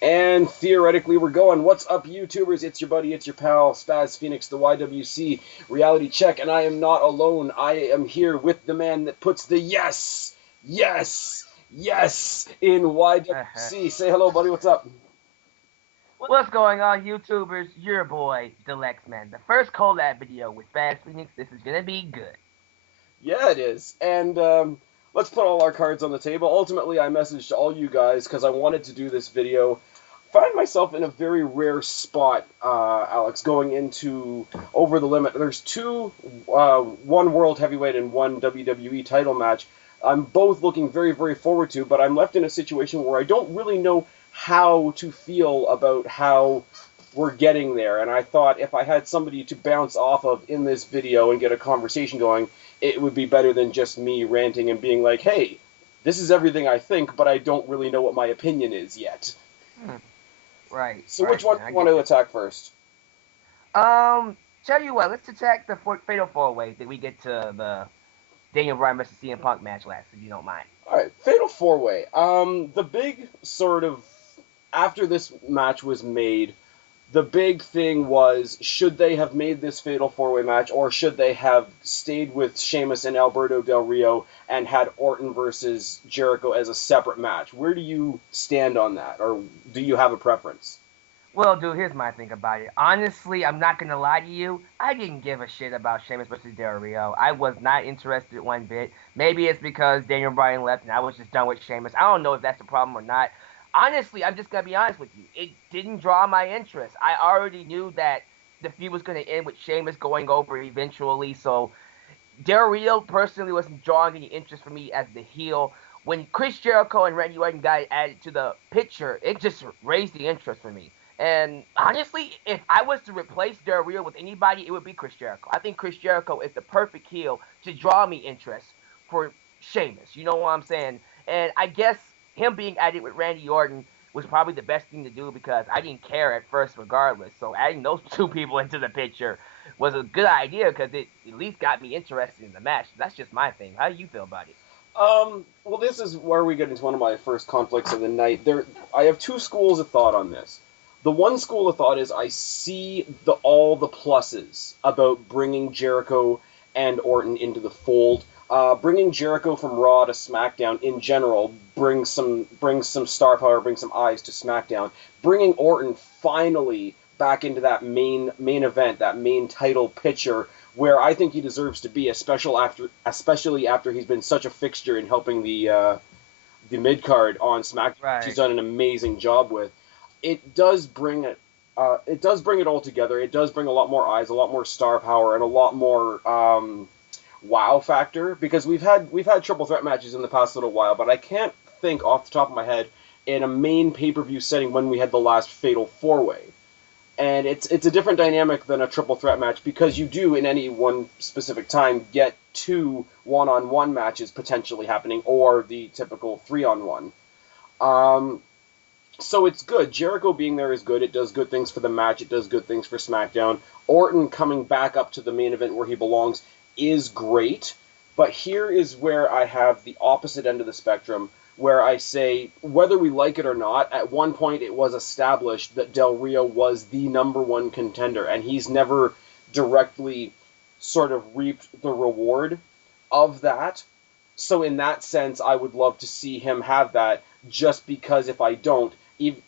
And theoretically, we're going. What's up, YouTubers? It's your buddy, it's your pal, SpazPhoenix, the YWC Reality Check, and I am not alone. I am here with the man that puts the yes in YWC. Say hello, buddy. What's up? What's going on, YouTubers? Your boy, Dalyxman. The first collab video with SpazPhoenix. This is gonna be good. Yeah, it is. And let's put all our cards on the table. Ultimately, I messaged all you guys because I wanted to do this video. Find myself in a very rare spot, Alex, going into Over the Limit. There's one World Heavyweight and one WWE title match. I'm both looking very, very forward to, but I'm left in a situation where I don't really know how to feel about how we're getting there. And I thought if I had somebody to bounce off of in this video and get a conversation going, it would be better than just me ranting and being like, hey, this is everything I think, but I don't really know what my opinion is yet. Hmm. Right. So which one do you want to attack first? Tell you what, let's attack the Fatal 4-Way that we get to the Daniel Bryan vs. CM Punk match last, if you don't mind. Alright, Fatal 4-Way. The big sort of, after this match was made, the big thing was, should they have made this Fatal 4-Way match, or should they have stayed with Sheamus and Alberto Del Rio and had Orton versus Jericho as a separate match? Where do you stand on that, or do you have a preference? Well, dude, here's my thing about it. Honestly, I'm not gonna lie to you. I didn't give a shit about Sheamus versus Del Rio. I was not interested one bit. Maybe it's because Daniel Bryan left and I was just done with Sheamus. I don't know if that's the problem or not. Honestly, I'm just gonna be honest with you. It didn't draw my interest. I already knew that the feud was gonna end with Sheamus going over eventually. So Del Rio personally wasn't drawing any interest for me as the heel. When Chris Jericho and Randy Orton got added to the picture, it just raised the interest for me. And honestly, if I was to replace Del Rio with anybody, it would be Chris Jericho. I think Chris Jericho is the perfect heel to draw me interest for Sheamus. You know what I'm saying? And I guess him being added with Randy Orton was probably the best thing to do because I didn't care at first regardless. So adding those two people into the picture was a good idea because it at least got me interested in the match. That's just my thing. How do you feel about it? Well, this is where we get into one of my first conflicts of the night. I have two schools of thought on this. The one school of thought is I see all the pluses about bringing Jericho and Orton into the fold. Bringing Jericho from Raw to SmackDown in general brings some star power, brings some eyes to SmackDown. Bringing Orton finally back into that main event, that main title picture, where I think he deserves to be, especially after he's been such a fixture in helping the mid card on SmackDown. Right. She's done an amazing job with. It does bring it. It does bring it all together. It does bring a lot more eyes, a lot more star power, and a lot more wow factor. Because we've had triple threat matches in the past little while, but I can't think off the top of my head in a main pay-per-view setting when we had the last Fatal 4-Way. And it's a different dynamic than a triple threat match because you do, in any one specific time, get two one-on-one matches potentially happening, or the typical three-on-one. So it's good. Jericho being there is good. It does good things for the match. It does good things for SmackDown. Orton coming back up to the main event where he belongs is great. But here is where I have the opposite end of the spectrum, where I say, whether we like it or not, at one point it was established that Del Rio was the number one contender, and he's never directly sort of reaped the reward of that. So in that sense, I would love to see him have that, just because if I don't,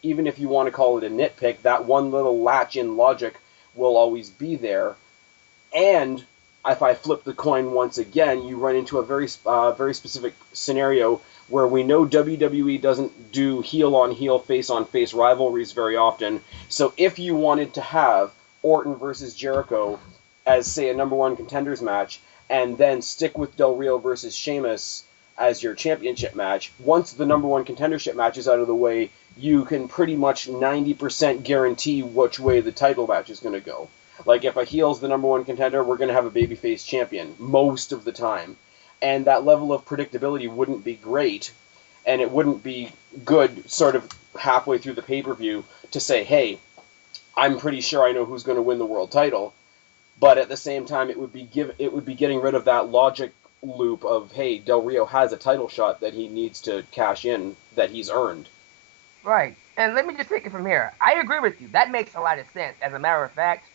even if you want to call it a nitpick, that one little latch in logic will always be there. And if I flip the coin once again, you run into a very specific scenario where we know WWE doesn't do heel-on-heel, face-on-face rivalries very often. So if you wanted to have Orton versus Jericho as, say, a number one contenders match, and then stick with Del Rio versus Sheamus as your championship match, once the number one contendership match is out of the way, you can pretty much 90% guarantee which way the title match is going to go. Like, if a heel's the number one contender, we're going to have a babyface champion most of the time. And that level of predictability wouldn't be great, and it wouldn't be good sort of halfway through the pay-per-view to say, hey, I'm pretty sure I know who's going to win the world title. But at the same time, it would be getting rid of that logic loop of, hey, Del Rio has a title shot that he needs to cash in, that he's earned. Right. And let me just take it from here. I agree with you. That makes a lot of sense. As a matter of fact,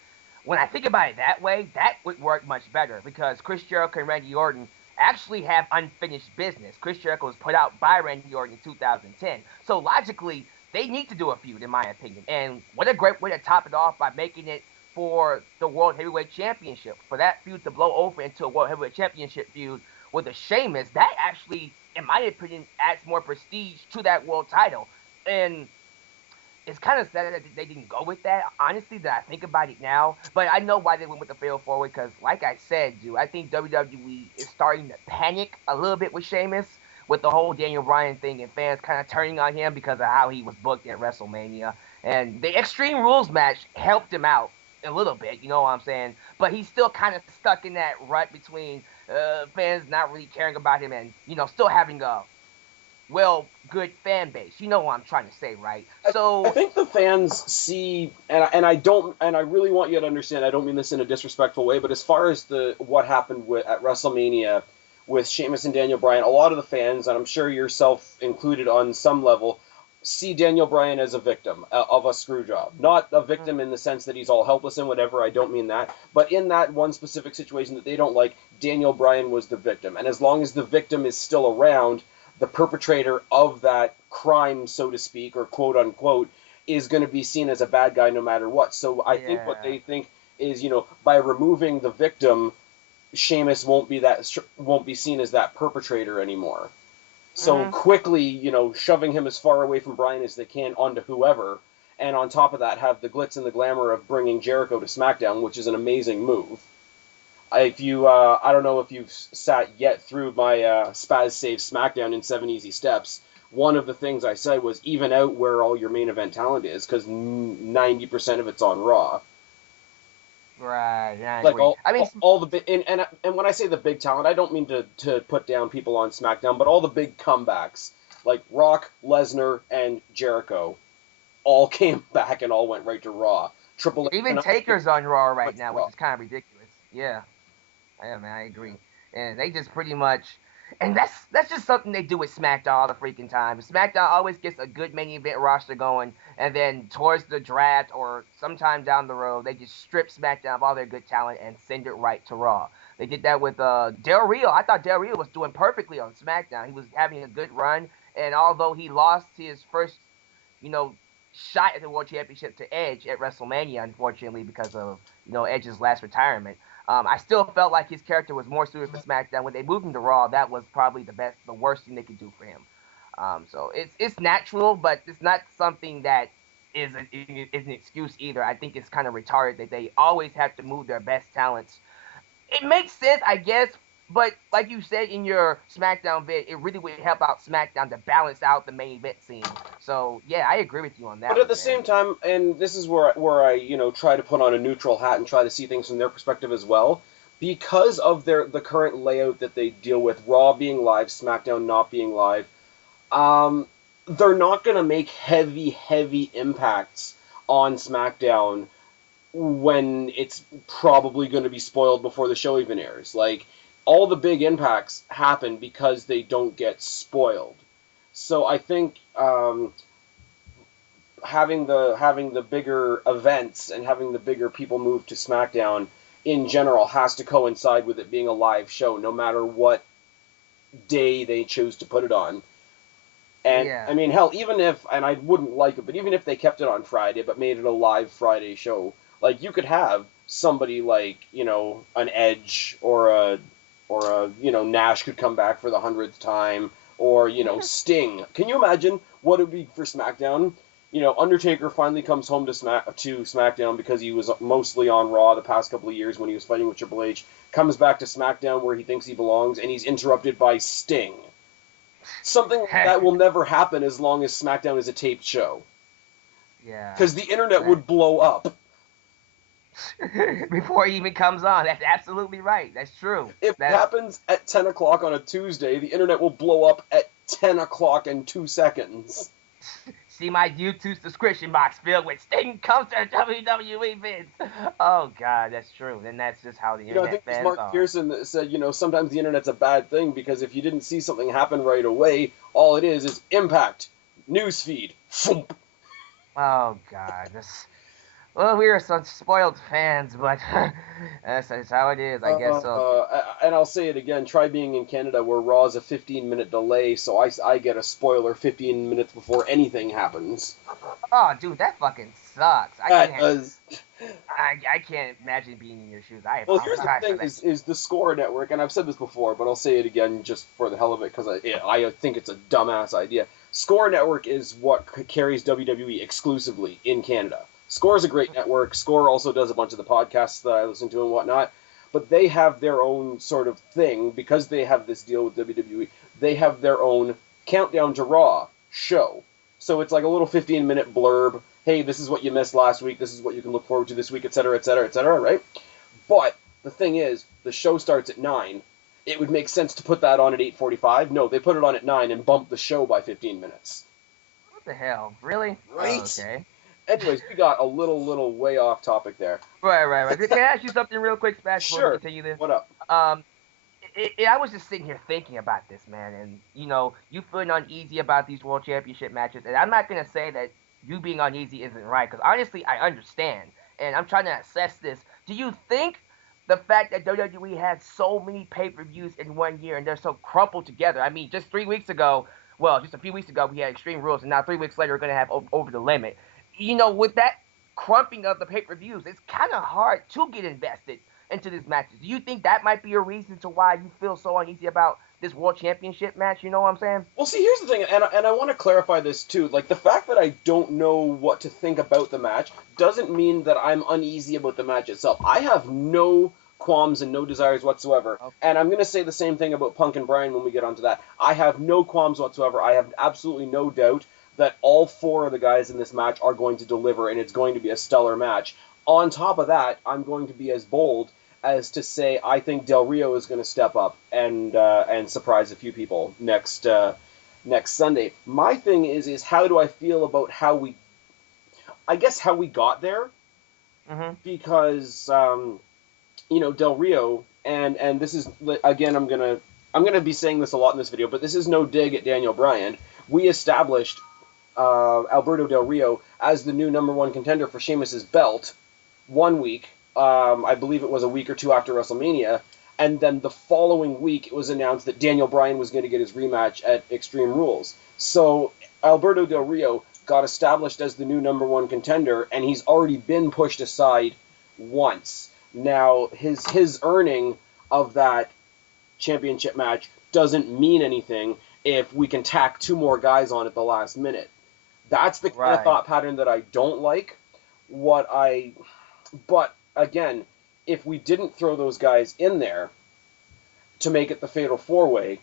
when I think about it that way, that would work much better because Chris Jericho and Randy Orton actually have unfinished business. Chris Jericho was put out by Randy Orton in 2010. So logically, they need to do a feud, in my opinion. And what a great way to top it off by making it for the World Heavyweight Championship. For that feud to blow over into a World Heavyweight Championship feud with a Sheamus, that actually, in my opinion, adds more prestige to that world title. And it's kind of sad that they didn't go with that. Honestly, that I think about it now, but I know why they went with the fail forward because, like I said, dude, I think WWE is starting to panic a little bit with Sheamus with the whole Daniel Bryan thing and fans kind of turning on him because of how he was booked at WrestleMania. And the Extreme Rules match helped him out a little bit, you know what I'm saying? But he's still kind of stuck in that rut between fans not really caring about him and still having a good fan base. You know what I'm trying to say, right? I So think the fans see, and I really want you to understand. I don't mean this in a disrespectful way, but as far as what happened at WrestleMania with Sheamus and Daniel Bryan, a lot of the fans, and I'm sure yourself included on some level, see Daniel Bryan as a victim of a screw job. Not a victim in the sense that he's all helpless and whatever. I don't mean that, but in that one specific situation that they don't like, Daniel Bryan was the victim, and as long as the victim is still around, the perpetrator of that crime, so to speak, or quote unquote, is going to be seen as a bad guy no matter what. So I think what they think is, by removing the victim, Sheamus won't be seen as that perpetrator anymore. So quickly, shoving him as far away from Bryan as they can onto whoever, and on top of that, have the glitz and the glamour of bringing Jericho to SmackDown, which is an amazing move. If you, I don't know if you've sat yet through my Spaz Saves SmackDown in 7 Easy Steps. One of the things I said was even out where all your main event talent is, because 90% of it's on Raw. right, yeah, I Like agree. I mean, all the and when I say the big talent, I don't mean to put down people on SmackDown, but all the big comebacks like Rock, Lesnar, and Jericho all came back and all went right to Raw. Triple H even and Taker's on Raw right went to now, which Raw. is kind of ridiculous. Yeah, man, I agree. And they just pretty much, and that's just something they do with SmackDown all the freaking time. SmackDown always gets a good main event roster going, and then towards the draft or sometime down the road, they just strip SmackDown of all their good talent and send it right to Raw. They did that with Del Rio. I thought Del Rio was doing perfectly on SmackDown. He was having a good run, and although he lost his first, you know, shot at the World Championship to Edge at WrestleMania, unfortunately, because of Edge's last retirement. I still felt like his character was more suited for SmackDown. When they moved him to Raw, that was probably the worst thing they could do for him. So it's natural, but it's not something that is an excuse either. I think it's kind of retarded that they always have to move their best talents. It makes sense, I guess, but like you said in your SmackDown vid, it really would help out SmackDown to balance out the main event scene. So yeah, I agree with you on that But at one, the man. same time, and this is where I try to put on a neutral hat and try to see things from their perspective as well, because of the current layout that they deal with, Raw being live, SmackDown not being live. Um, they're not going to make heavy impacts on SmackDown when it's probably going to be spoiled before the show even airs. Like, all the big impacts happen because they don't get spoiled. So I think having the bigger events and having the bigger people move to SmackDown in general has to coincide with it being a live show, no matter what day they choose to put it on. And Yeah. I mean, hell, even if, and I wouldn't like it, but even if they kept it on Friday but made it a live Friday show, like you could have somebody like an Edge or a Nash could come back for the 100th time, or Sting. Can you imagine what it would be for SmackDown? Undertaker finally comes home to SmackDown because he was mostly on Raw the past couple of years when he was fighting with Triple H. Comes back to SmackDown where he thinks he belongs, and he's interrupted by Sting. Something like that will never happen as long as SmackDown is a taped show. Yeah. Because the internet Right. would blow up. Before he even comes on. That's absolutely right. That's true. If it That's happens at 10 o'clock on a Tuesday, the internet will blow up at 10 o'clock and 2 seconds. see my YouTube subscription box filled with Sting comes to WWE vids. Oh God, that's true. And that's just how the I internet think it was fans Mark are. Pearson that said, sometimes the internet's a bad thing because if you didn't see something happen right away, all it is Impact. newsfeed. Oh God, well, we are such spoiled fans, but that's how it is. I guess so. And I'll say it again. Try being in Canada where Raw's a 15-minute delay, so I get a spoiler 15 minutes before anything happens. Oh, dude, that fucking sucks. That does. I can't imagine being in your shoes. I Well, here's the apologize thing: for that. is the Score Network, and I've said this before, but I'll say it again just for the hell of it because I think it's a dumbass idea. Score Network is what carries WWE exclusively in Canada. Score is a great network. Score also does a bunch of the podcasts that I listen to and whatnot, but they have their own sort of thing because they have this deal with WWE. They have their own Countdown to Raw show. So it's like a little 15-minute blurb. Hey, this is what you missed last week. This is what you can look forward to this week, etc., etc., etc., right? But the thing is, the show starts at 9. It would make sense to put that on at 8:45. No, they put it on at 9 and bump the show by 15 minutes. What the hell? Really? Right? Oh, okay. Anyways, we got a little way off topic there. Right. Can I ask you something real quick, Spaz, before we continue this? What up? I was just sitting here thinking about this, man, and you feeling uneasy about these World Championship matches, and I'm not gonna say that you being uneasy isn't right, because honestly, I understand, and I'm trying to assess this. Do you think the fact that WWE had so many pay-per-views in 1 year and they're so crumpled together? I mean, just 3 weeks ago, well, just a few weeks ago, we had Extreme Rules, and now 3 weeks later, we're gonna have Over the Limit. With that crumping of the pay-per-views, it's kind of hard to get invested into these matches. Do you think that might be a reason to why you feel so uneasy about this World Championship match? You know what I'm saying? Well, see, here's the thing, and I want to clarify this too. Like, the fact that I don't know what to think about the match doesn't mean that I'm uneasy about the match itself. I have no qualms and no desires whatsoever. Okay. And I'm going to say the same thing about Punk and Bryan when we get onto that. I have no qualms whatsoever. I have absolutely no doubt that all 4 of the guys in this match are going to deliver, and it's going to be a stellar match. On top of that, I'm going to be as bold as to say I think Del Rio is going to step up and surprise a few people next Sunday. My thing is how do I feel about how we got there? Mm-hmm. Because Del Rio and this is again I'm gonna be saying this a lot in this video, but this is no dig at Daniel Bryan. We established Alberto Del Rio as the new #1 contender for Sheamus's belt 1 week. I believe it was a week or 2 after WrestleMania, and then the following week it was announced that Daniel Bryan was going to get his rematch at Extreme Rules. So Alberto Del Rio got established as the new #1 contender, and he's already been pushed aside once. Now, his earning of that championship match doesn't mean anything if we can tack 2 more guys on at the last minute. That's the kind of thought pattern that I don't like. But again, if we didn't throw those guys in there to make it the Fatal 4-Way,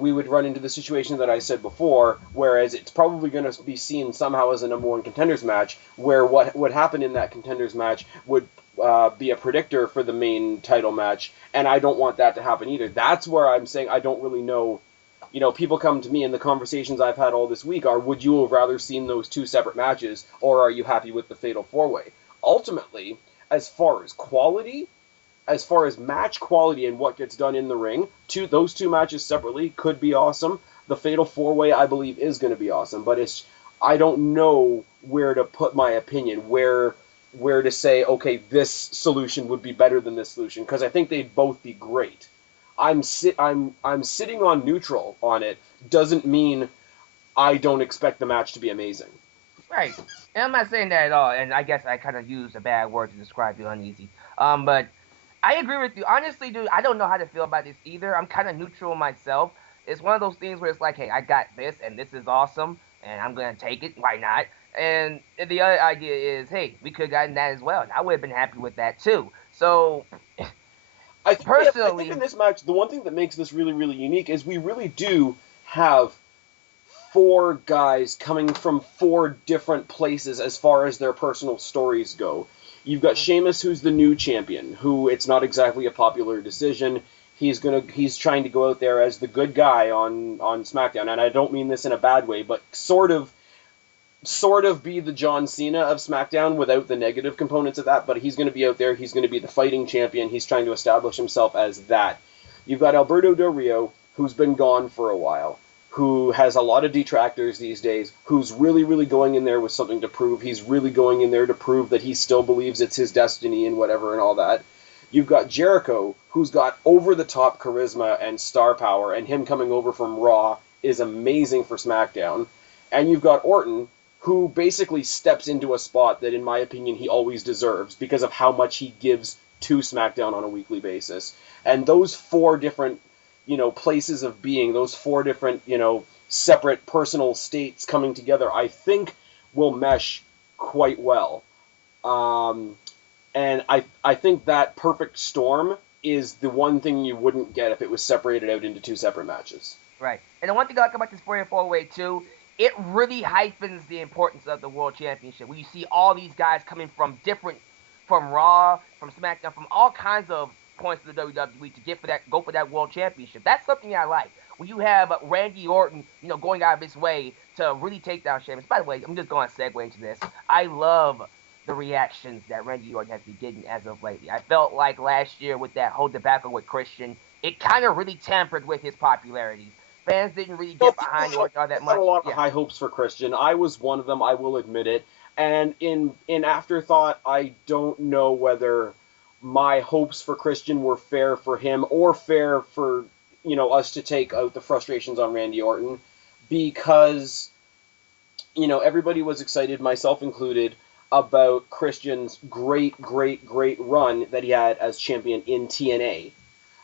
we would run into the situation that I said before, whereas it's probably going to be seen somehow as a #1 contenders match, where what would happen in that contenders match would be a predictor for the main title match, and I don't want that to happen either. That's where I'm saying I don't really know. People come to me, and the conversations I've had all this week are, would you have rather seen those 2 separate matches, or are you happy with the Fatal 4-Way? Ultimately, as far as quality, as far as match quality and what gets done in the ring, those 2 matches separately could be awesome. The Fatal 4-Way, I believe, is going to be awesome, but I don't know where to put my opinion, where to say, okay, this solution would be better than this solution, because I think they'd both be great. I'm sitting on neutral on it doesn't mean I don't expect the match to be amazing. Right. And I'm not saying that at all, and I guess I kind of used a bad word to describe you, uneasy. But I agree with you. Honestly, dude, I don't know how to feel about this either. I'm kind of neutral myself. It's one of those things where it's like, hey, I got this, and this is awesome, and I'm going to take it. Why not? And the other idea is, hey, we could have gotten that as well, and I would have been happy with that too. So, I think in this match, the one thing that makes this really, really unique is we really do have 4 guys coming from 4 different places as far as their personal stories go. You've got Sheamus, who's the new champion, who it's not exactly a popular decision. He's trying to go out there as the good guy on SmackDown, and I don't mean this in a bad way, but sort of be the John Cena of SmackDown without the negative components of that, but he's going to be out there, he's going to be the fighting champion, he's trying to establish himself as that. You've got Alberto Del Rio, who's been gone for a while, who has a lot of detractors these days, who's really, really going in there with something to prove. He's really going in there to prove that he still believes it's his destiny and whatever and all that. You've got Jericho, who's got over-the-top charisma and star power, and him coming over from Raw is amazing for SmackDown. And you've got Orton, who basically steps into a spot that, in my opinion, he always deserves because of how much he gives to SmackDown on a weekly basis. And those four different, places of being, those four different, separate personal states coming together, I think will mesh quite well. And I think that perfect storm is the one thing you wouldn't get if it was separated out into two separate matches. Right. And the one thing I like about this 4-4-way too, it really heightens the importance of the World Championship. When you see all these guys coming from Raw, from SmackDown, from all kinds of points of the WWE to go for that World Championship. That's something I like. When you have Randy Orton, going out of his way to really take down Sheamus. By the way, I'm just going to segue into this. I love the reactions that Randy Orton has been getting as of lately. I felt like last year with that whole debacle with Christian, it kind of really tampered with his popularity. Fans didn't really get behind Orton all that much. I had a lot of high hopes for Christian. I was one of them, I will admit it. And in afterthought, I don't know whether my hopes for Christian were fair for him or fair for, us to take out the frustrations on Randy Orton, because, everybody was excited, myself included, about Christian's great run that he had as champion in TNA.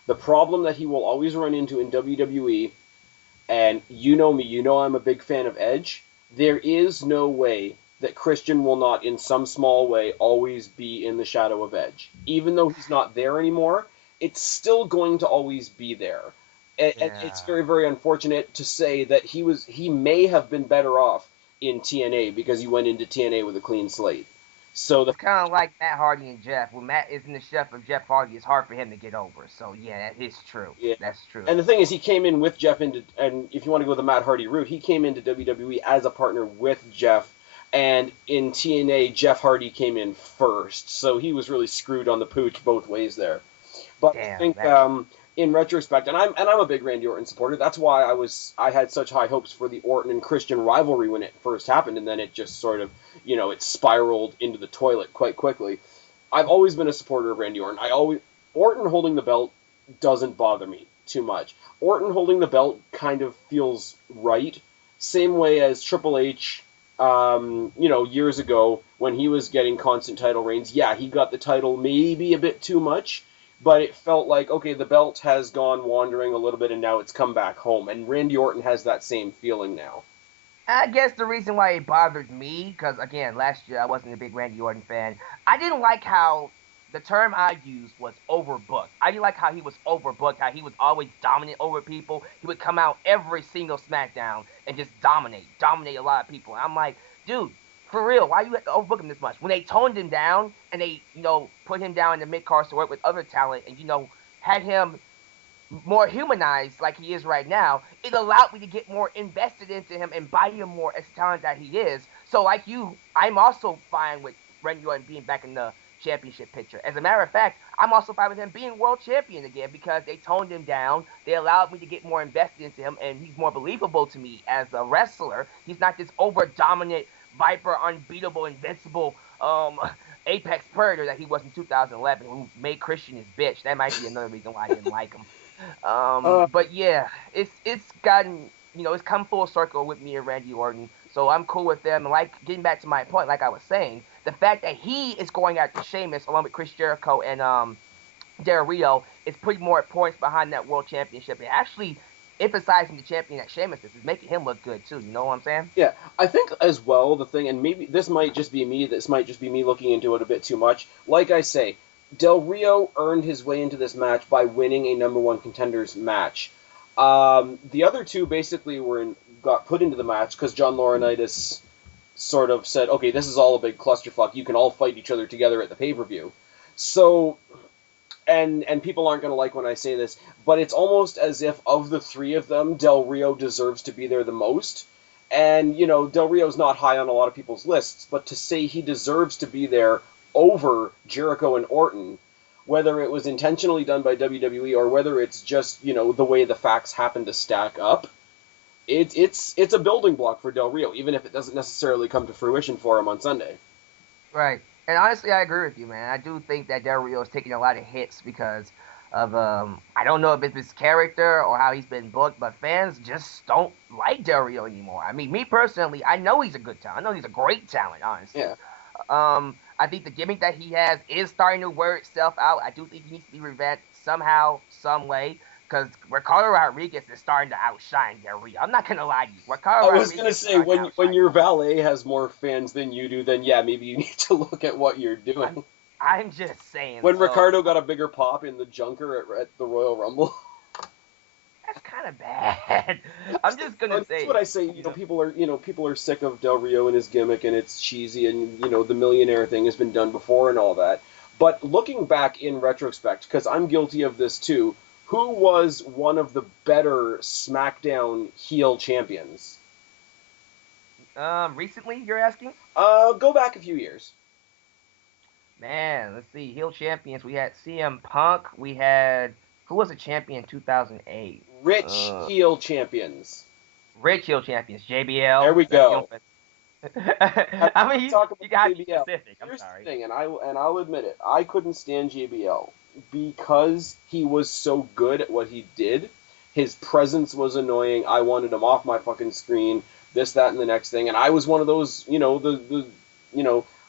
The problem that he will always run into in WWE, and you know me, I'm a big fan of Edge, there is no way that Christian will not, in some small way, always be in the shadow of Edge. Even though he's not there anymore, it's still going to always be there. And it's very, very unfortunate to say that he may have been better off in TNA because he went into TNA with a clean slate. So it's kind of like Matt Hardy and Jeff. When Matt is in the chef of Jeff Hardy, it's hard for him to get over. So yeah, that is true. Yeah. That's true. And the thing is, he came in with Jeff and if you want to go the Matt Hardy route, he came into WWE as a partner with Jeff. And in TNA, Jeff Hardy came in first, so he was really screwed on the pooch both ways there. But I think in retrospect, and I'm a big Randy Orton supporter. That's why I had such high hopes for the Orton and Christian rivalry when it first happened, and then it just sort of it spiraled into the toilet quite quickly. I've always been a supporter of Randy Orton. Orton holding the belt doesn't bother me too much. Orton holding the belt kind of feels right, same way as Triple H. Years ago when he was getting constant title reigns, yeah, he got the title maybe a bit too much, but it felt like, okay, the belt has gone wandering a little bit and now it's come back home. And Randy Orton has that same feeling now. I guess the reason why it bothered me, because again, last year I wasn't a big Randy Orton fan, I didn't like how the term I used was overbooked. I didn't like how he was overbooked, how he was always dominant over people. He would come out every single SmackDown and just dominate a lot of people. And I'm like, dude, for real, why you have to overbook him this much? When they toned him down and they, put him down in the mid-cards to work with other talent and, had him more humanized like he is right now, it allowed me to get more invested into him and buy him more as talent that he is. So like you, I'm also fine with Randy Orton being back in the championship picture. As a matter of fact, I'm also fine with him being world champion again because they toned him down. They allowed me to get more invested into him, and he's more believable to me as a wrestler. He's not this over-dominant, viper, unbeatable, invincible apex predator that he was in 2011, who made Christian his bitch. That might be another reason why I didn't like him. But yeah, it's gotten, it's come full circle with me and Randy Orton. So I'm cool with them. Like, getting back to my point, like I was saying, the fact that he is going after Sheamus along with Chris Jericho and Del Rio is putting more points behind that world championship. And actually emphasizing the champion that Sheamus is making him look good too. You know what I'm saying? Yeah, I think as well the thing, and maybe this might just be me looking into it a bit too much. Like I say, Del Rio earned his way into this match by winning a number one contenders match. The other two basically got put into the match because John Laurinaitis sort of said, okay, this is all a big clusterfuck. You can all fight each other together at the pay-per-view. So, and people aren't going to like when I say this, but it's almost as if of the three of them, Del Rio deserves to be there the most. And, Del Rio's not high on a lot of people's lists, but to say he deserves to be there over Jericho and Orton, whether it was intentionally done by WWE or whether it's just, the way the facts happen to stack up, it's a building block for Del Rio, even if it doesn't necessarily come to fruition for him on Sunday. Right. And honestly, I agree with you, man. I do think that Del Rio is taking a lot of hits because of I don't know if it's his character or how he's been booked, but fans just don't like Del Rio anymore. I mean, me personally, I know he's a good talent. I know he's a great talent, honestly. Yeah. I think the gimmick that he has is starting to wear itself out. I do think he needs to be revamped somehow, some way, because Ricardo Rodriguez is starting to outshine Del Rio. I'm not gonna lie to you. Ricardo I was Rodriguez gonna is say starting to when outshine your valet has more fans than you do, then yeah, maybe you need to look at what you're doing. I'm just saying. When So, Ricardo got a bigger pop in the Junker at the Royal Rumble. that's kind of bad. I'm just gonna That's say. what I say. People are sick of Del Rio and his gimmick, and it's cheesy, and the millionaire thing has been done before and all that. But looking back in retrospect, because I'm guilty of this too, who was one of the better SmackDown heel champions? Recently, you're asking? Go back a few years. Man, let's see. Heel champions. We had CM Punk. We had who was a champion in 2008? Rich Uh, heel champions. Rich heel champions. There JBL. we go. I mean, Talk about you gotta be JBL. specific. I'm Here's the sorry. thing, and I'll admit it. I couldn't stand JBL because he was so good at what he did. His presence was annoying. I wanted him off my fucking screen. This, that, and the next thing. And I was one of those, the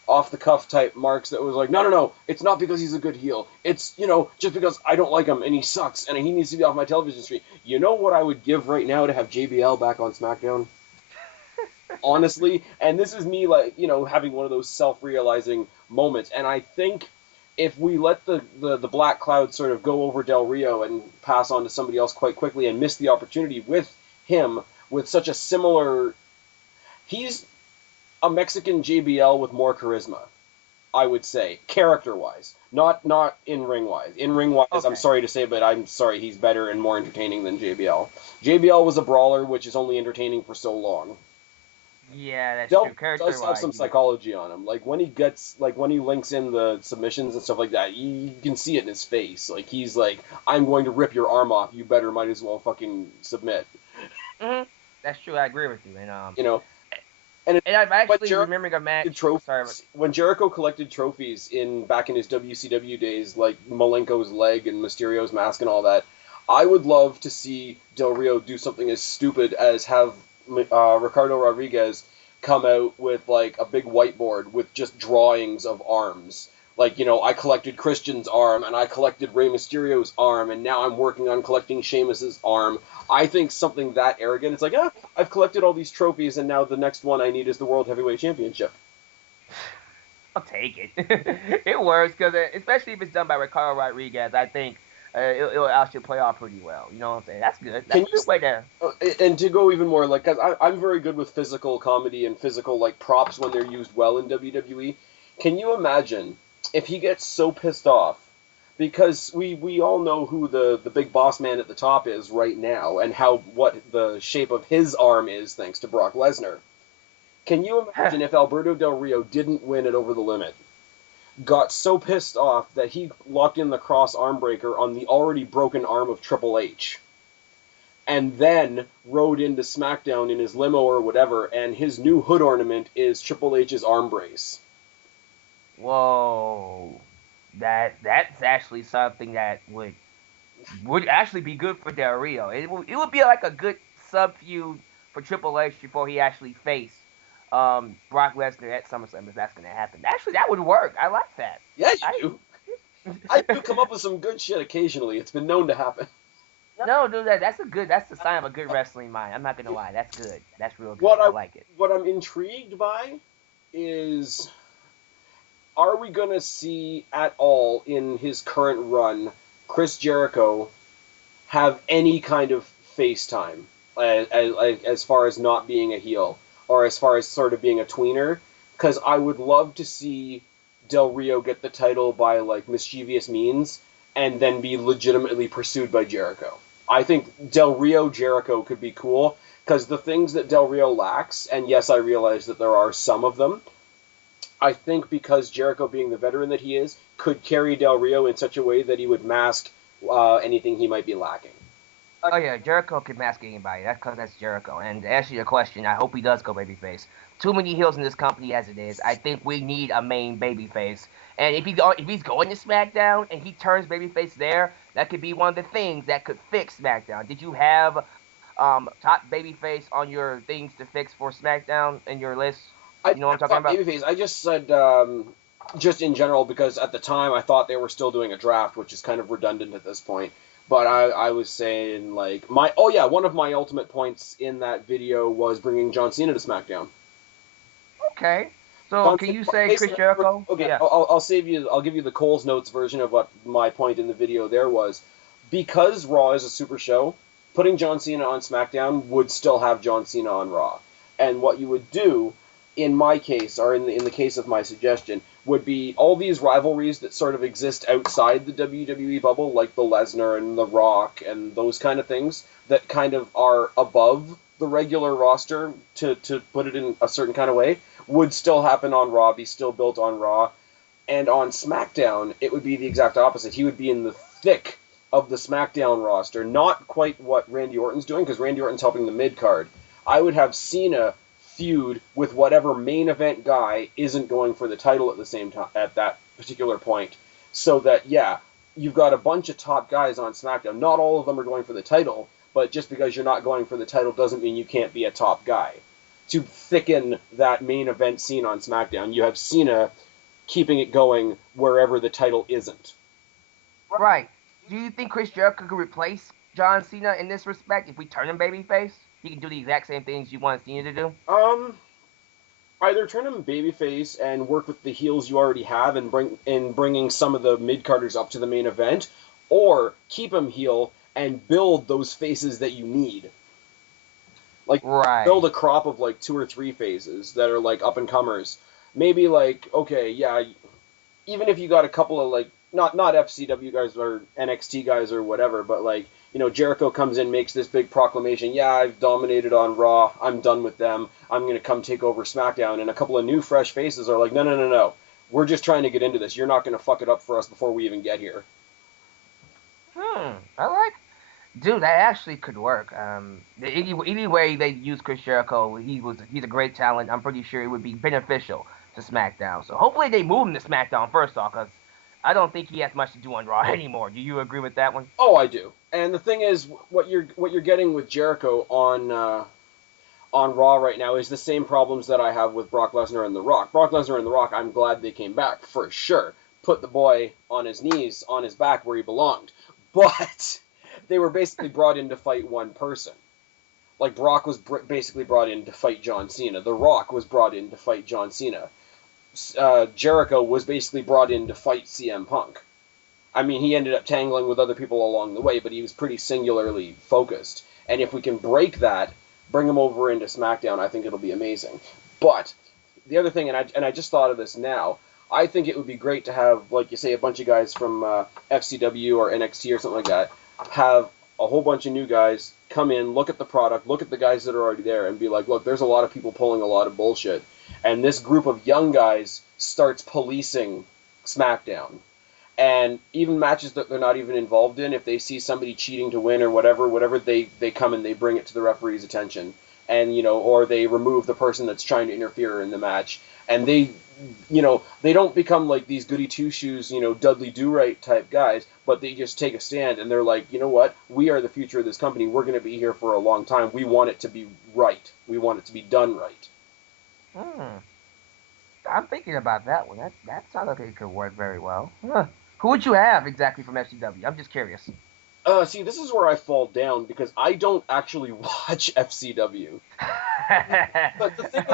off the cuff type marks that was like, no, no, no. It's not because he's a good heel. It's just because I don't like him and he sucks and he needs to be off my television screen. You know what I would give right now to have JBL back on SmackDown? Honestly, and this is me having one of those self-realizing moments, and I think if we let the black cloud sort of go over Del Rio and pass on to somebody else quite quickly and miss the opportunity with him with such a similar, he's a Mexican JBL with more charisma, I would say, character-wise, not in ring-wise. In ring-wise, okay. I'm sorry to say, but I'm sorry, he's better and more entertaining than JBL. JBL was a brawler, which is only entertaining for so long. Yeah, that's Del true. Character does have some psychology on him. Like when he links in the submissions and stuff like that, you can see it in his face. Like he's like, I'm going to rip your arm off. You might as well fucking submit. Mm-hmm. That's true. I agree with you. And and I'm actually remembering a match. When Jericho collected trophies back in his WCW days, like Malenko's leg and Mysterio's mask and all that, I would love to see Del Rio do something as stupid as have Ricardo Rodriguez come out with like a big whiteboard with just drawings of arms. Like, I collected Christian's arm and I collected Rey Mysterio's arm and now I'm working on collecting Sheamus's arm. I think something that arrogant. It's like, I've collected all these trophies and now the next one I need is the World Heavyweight Championship. I'll take it. It works because especially if it's done by Ricardo Rodriguez, I think it'll actually play off pretty well. You know what I'm saying? That's good. That's a good way there. And to go even more, like, cause I'm very good with physical comedy and physical, like, props when they're used well in WWE. Can you imagine if he gets so pissed off? Because we all know who the big boss man at the top is right now and what the shape of his arm is thanks to Brock Lesnar. Can you imagine if Alberto Del Rio didn't win it Over the Limit? Got so pissed off that he locked in the cross arm breaker on the already broken arm of Triple H. And then rode into SmackDown in his limo or whatever, and his new hood ornament is Triple H's arm brace. Whoa. That's actually something that would actually be good for Del Rio. It would be like a good sub feud for Triple H before he actually faced Brock Lesnar at SummerSlam, if that's going to happen. Actually, that would work. I like that. Yeah, you do. I do come up with some good shit occasionally. It's been known to happen. No, dude, that's the sign of a good wrestling mind. I'm not going to lie. That's good. That's real good. I like it. What I'm intrigued by is, are we going to see at all in his current run Chris Jericho have any kind of face time as far as not being a heel? Or as far as sort of being a tweener, because I would love to see Del Rio get the title by, like, mischievous means, and then be legitimately pursued by Jericho. I think Del Rio Jericho could be cool, because the things that Del Rio lacks, and yes, I realize that there are some of them, I think because Jericho, being the veteran that he is, could carry Del Rio in such a way that he would mask anything he might be lacking. Oh yeah, Jericho can mask anybody. That's because that's Jericho. And to answer your question, I hope he does go babyface. Too many heels in this company as it is. I think we need a main babyface. And if he's going to SmackDown and he turns babyface there, that could be one of the things that could fix SmackDown. Did you have top babyface on your things to fix for SmackDown in your list? I You know what I'm talking thought about? babyface. I just said just in general because at the time I thought they were still doing a draft, which is kind of redundant at this point. But I was saying like one of my ultimate points in that video was bringing John Cena to SmackDown. Okay. So John can Cena, you say Chris basically, Jericho? okay, Yeah. I'll save you. I'll give you the Cole's Notes version of what my point in the video there was. Because Raw is a super show, putting John Cena on SmackDown would still have John Cena on Raw. And what you would do, in my case, or in the case of my suggestion, would be all these rivalries that sort of exist outside the WWE bubble, like the Lesnar and the Rock and those kind of things, that kind of are above the regular roster, to put it in a certain kind of way, would still happen on Raw, be still built on Raw. And on SmackDown, it would be the exact opposite. He would be in the thick of the SmackDown roster, not quite what Randy Orton's doing, because Randy Orton's helping the mid-card. I would have Cena feud with whatever main event guy isn't going for the title at the same time at that particular point, so that you've got a bunch of top guys on SmackDown. Not all of them are going for the title, but just because you're not going for the title doesn't mean you can't be a top guy. To thicken that main event scene on SmackDown, you have Cena keeping it going wherever the title isn't. Right. Do you think Chris Jericho could replace John Cena in this respect if we turn him babyface? He can do the exact same things you want Cena to do. Either turn him babyface and work with the heels you already have and bringing some of the mid carders up to the main event, or keep him heel and build those faces that you need. Like Right. build a crop of like 2 or 3 phases that are like up and comers. Maybe like okay, yeah, even if you got a couple of like not FCW guys or NXT guys or whatever, but like Jericho comes in, makes this big proclamation. Yeah, I've dominated on Raw. I'm done with them. I'm gonna come take over SmackDown. And a couple of new fresh faces are like, no, no, no, no. We're just trying to get into this. You're not gonna fuck it up for us before we even get here. I like. Dude, that actually could work. Any way they use Chris Jericho, he's a great talent. I'm pretty sure it would be beneficial to SmackDown. So hopefully they move him to SmackDown first off, because I don't think he has much to do on Raw anymore. Do you agree with that one? Oh, I do. And the thing is, what you're getting with Jericho on Raw right now is the same problems that I have with Brock Lesnar and The Rock. Brock Lesnar and The Rock, I'm glad they came back for sure. Put the boy on his knees, on his back where he belonged. But they were basically brought in to fight one person. Like Brock was basically brought in to fight John Cena. The Rock was brought in to fight John Cena. Jericho was basically brought in to fight CM Punk. I mean, he ended up tangling with other people along the way, but he was pretty singularly focused. And if we can break that, bring him over into SmackDown, I think it'll be amazing. But the other thing, and I just thought of this now, I think it would be great to have, like you say, a bunch of guys from FCW or NXT or something like that, have a whole bunch of new guys come in, look at the product, look at the guys that are already there, and be like, look, there's a lot of people pulling a lot of bullshit. And this group of young guys starts policing SmackDown. And even matches that they're not even involved in, if they see somebody cheating to win or whatever, they come and they bring it to the referee's attention. And, or they remove the person that's trying to interfere in the match. And they don't become like these goody two-shoes, Dudley Do-Right type guys, but they just take a stand and they're like, you know what? We are the future of this company. We're going to be here for a long time. We want it to be right. We want it to be done right. I'm thinking about that one. That sounds like it could work very well. Who would you have exactly from FCW? I'm just curious. See, this is where I fall down because I don't actually watch FCW. But the thing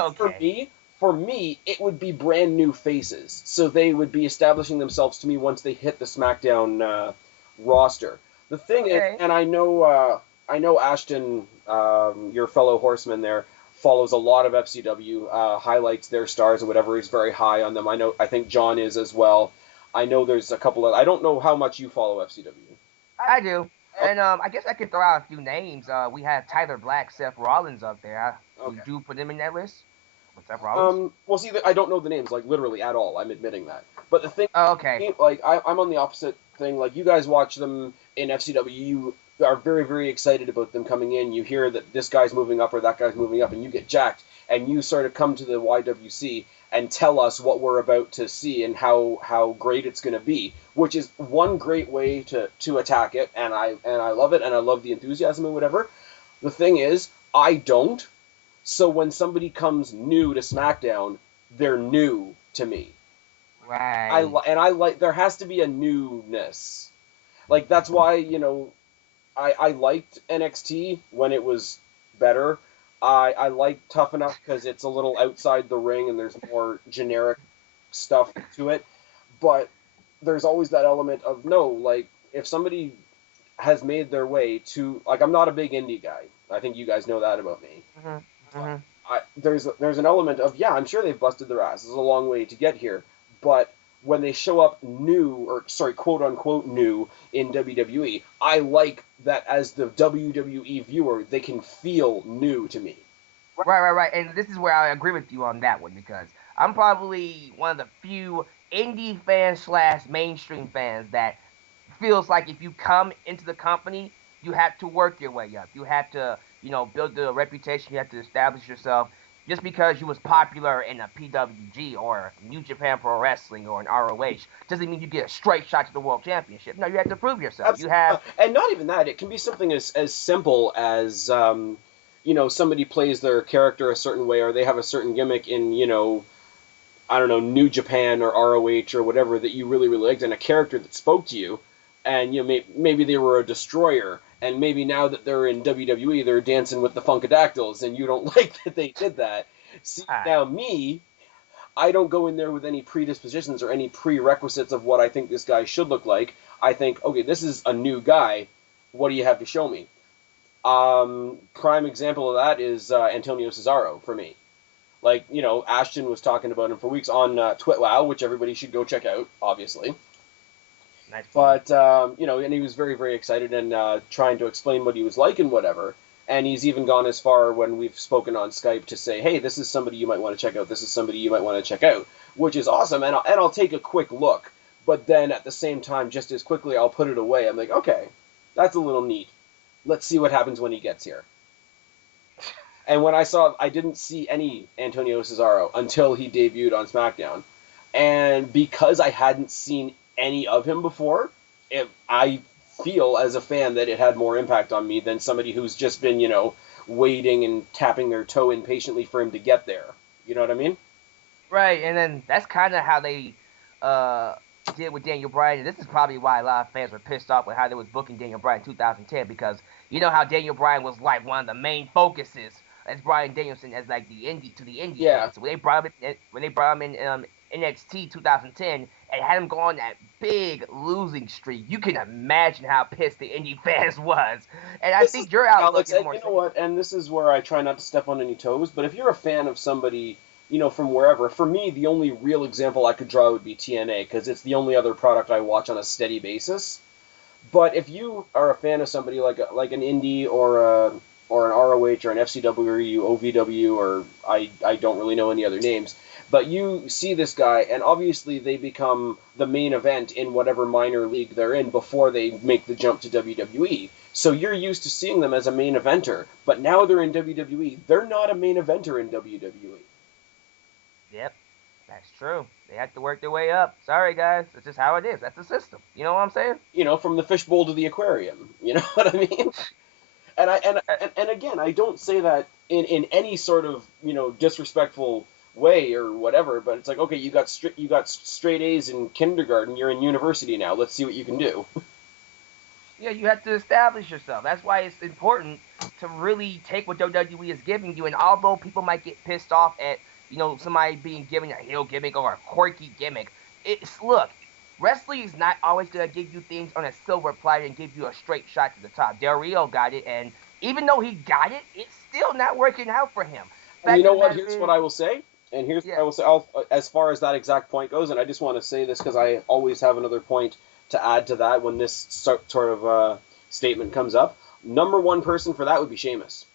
is, for me, it would be brand new faces. So they would be establishing themselves to me once they hit the SmackDown roster. The thing is, and I know Ashton, your fellow horseman there, follows a lot of FCW, highlights their stars or whatever. He's very high on them. I think John is as well. I know there's a couple of. I don't know how much you follow FCW. I do. And I guess I could throw out a few names. We have Tyler Black, Seth Rollins up there. Would you put them in that list? Seth Rollins? Well, see, I don't know the names, like, literally at all. I'm admitting that. But the thing, okay. Like, I'm on the opposite thing. Like, you guys watch them in FCW. are very, very excited about them coming in. You hear that this guy's moving up or that guy's moving up, and you get jacked, and you sort of come to the YWC and tell us what we're about to see and how great it's going to be, which is one great way to attack it, and I love it, and I love the enthusiasm and whatever. The thing is, I don't. So when somebody comes new to SmackDown, they're new to me. Right. I like there has to be a newness. Like that's why I liked NXT when it was better. I like Tough Enough because it's a little outside the ring and there's more generic stuff to it. But there's always that element of no, like if somebody has made their way to like I'm not a big indie guy. I think you guys know that about me. Mm-hmm. Mm-hmm. There's an element of yeah, I'm sure they've busted their ass. It's a long way to get here, but when they show up new, or sorry, quote unquote new in WWE, I like that as the WWE viewer, they can feel new to me. Right. And this is where I agree with you on that one because I'm probably one of the few indie fans slash mainstream fans that feels like if you come into the company, you have to work your way up. You have to, build the reputation. You have to establish yourself. Just because you was popular in a PWG or New Japan Pro Wrestling or an ROH doesn't mean you get a straight shot to the World Championship. No, you have to prove yourself. Absolutely. You have, and not even that. It can be something as simple as somebody plays their character a certain way, or they have a certain gimmick in I don't know, New Japan or ROH or whatever that you really, really liked, and a character that spoke to you, and maybe they were a destroyer, and maybe now that they're in WWE, they're dancing with the Funkadactyls, and you don't like that they did that. See, now me, I don't go in there with any predispositions or any prerequisites of what I think this guy should look like. I think, okay, this is a new guy. What do you have to show me? Prime example of that is Antonio Cesaro for me. Like, Ashton was talking about him for weeks on TwitWow, which everybody should go check out, obviously. Nice. But, and he was very, very excited and trying to explain what he was like and whatever. And he's even gone as far when we've spoken on Skype to say, hey, this is somebody you might want to check out. This is somebody you might want to check out, which is awesome. And I'll take a quick look. But then at the same time, just as quickly, I'll put it away. I'm like, okay, that's a little neat. Let's see what happens when he gets here. And when I didn't see any Antonio Cesaro until he debuted on SmackDown. And because I hadn't seen any of him before, I feel as a fan that it had more impact on me than somebody who's just been, waiting and tapping their toe impatiently for him to get there. You know what I mean? Right, and then that's kind of how they did with Daniel Bryan. And this is probably why a lot of fans were pissed off with how they was booking Daniel Bryan in 2010, because you know how Daniel Bryan was like one of the main focuses as Bryan Danielson as like the indie. Yeah. So when they brought him in NXT 2010 and had him go on that big losing streak, you can imagine how pissed the indie fans was. And I think your outlook is more. You know what? And this is where I try not to step on any toes. But if you're a fan of somebody, from wherever, for me, the only real example I could draw would be TNA, because it's the only other product I watch on a steady basis. But if you are a fan of somebody like an indie or an ROH or an FCW, OVW, or I don't really know any other names, but you see this guy, and obviously they become the main event in whatever minor league they're in before they make the jump to WWE. So you're used to seeing them as a main eventer, but now they're in WWE. They're not a main eventer in WWE. Yep, that's true. They have to work their way up. Sorry, guys. That's just how it is. That's the system. You know what I'm saying? From the fishbowl to the aquarium. You know what I mean? And again, I don't say that in any sort of disrespectful way or whatever, but it's like, okay, you got straight A's in kindergarten, you're in university now. Let's see what you can do. Yeah, you have to establish yourself. That's why it's important to really take what WWE is giving you. And although people might get pissed off at somebody being given a heel gimmick or a quirky gimmick, look. Wrestling is not always going to give you things on a silver platter and give you a straight shot to the top. Del Rio got it, and even though he got it, it's still not working out for him. And you know what? Here's what I will say. And here's what I will say. As far as that exact point goes, and I just want to say this because I always have another point to add to that when this sort of statement comes up. Number one person for that would be Sheamus.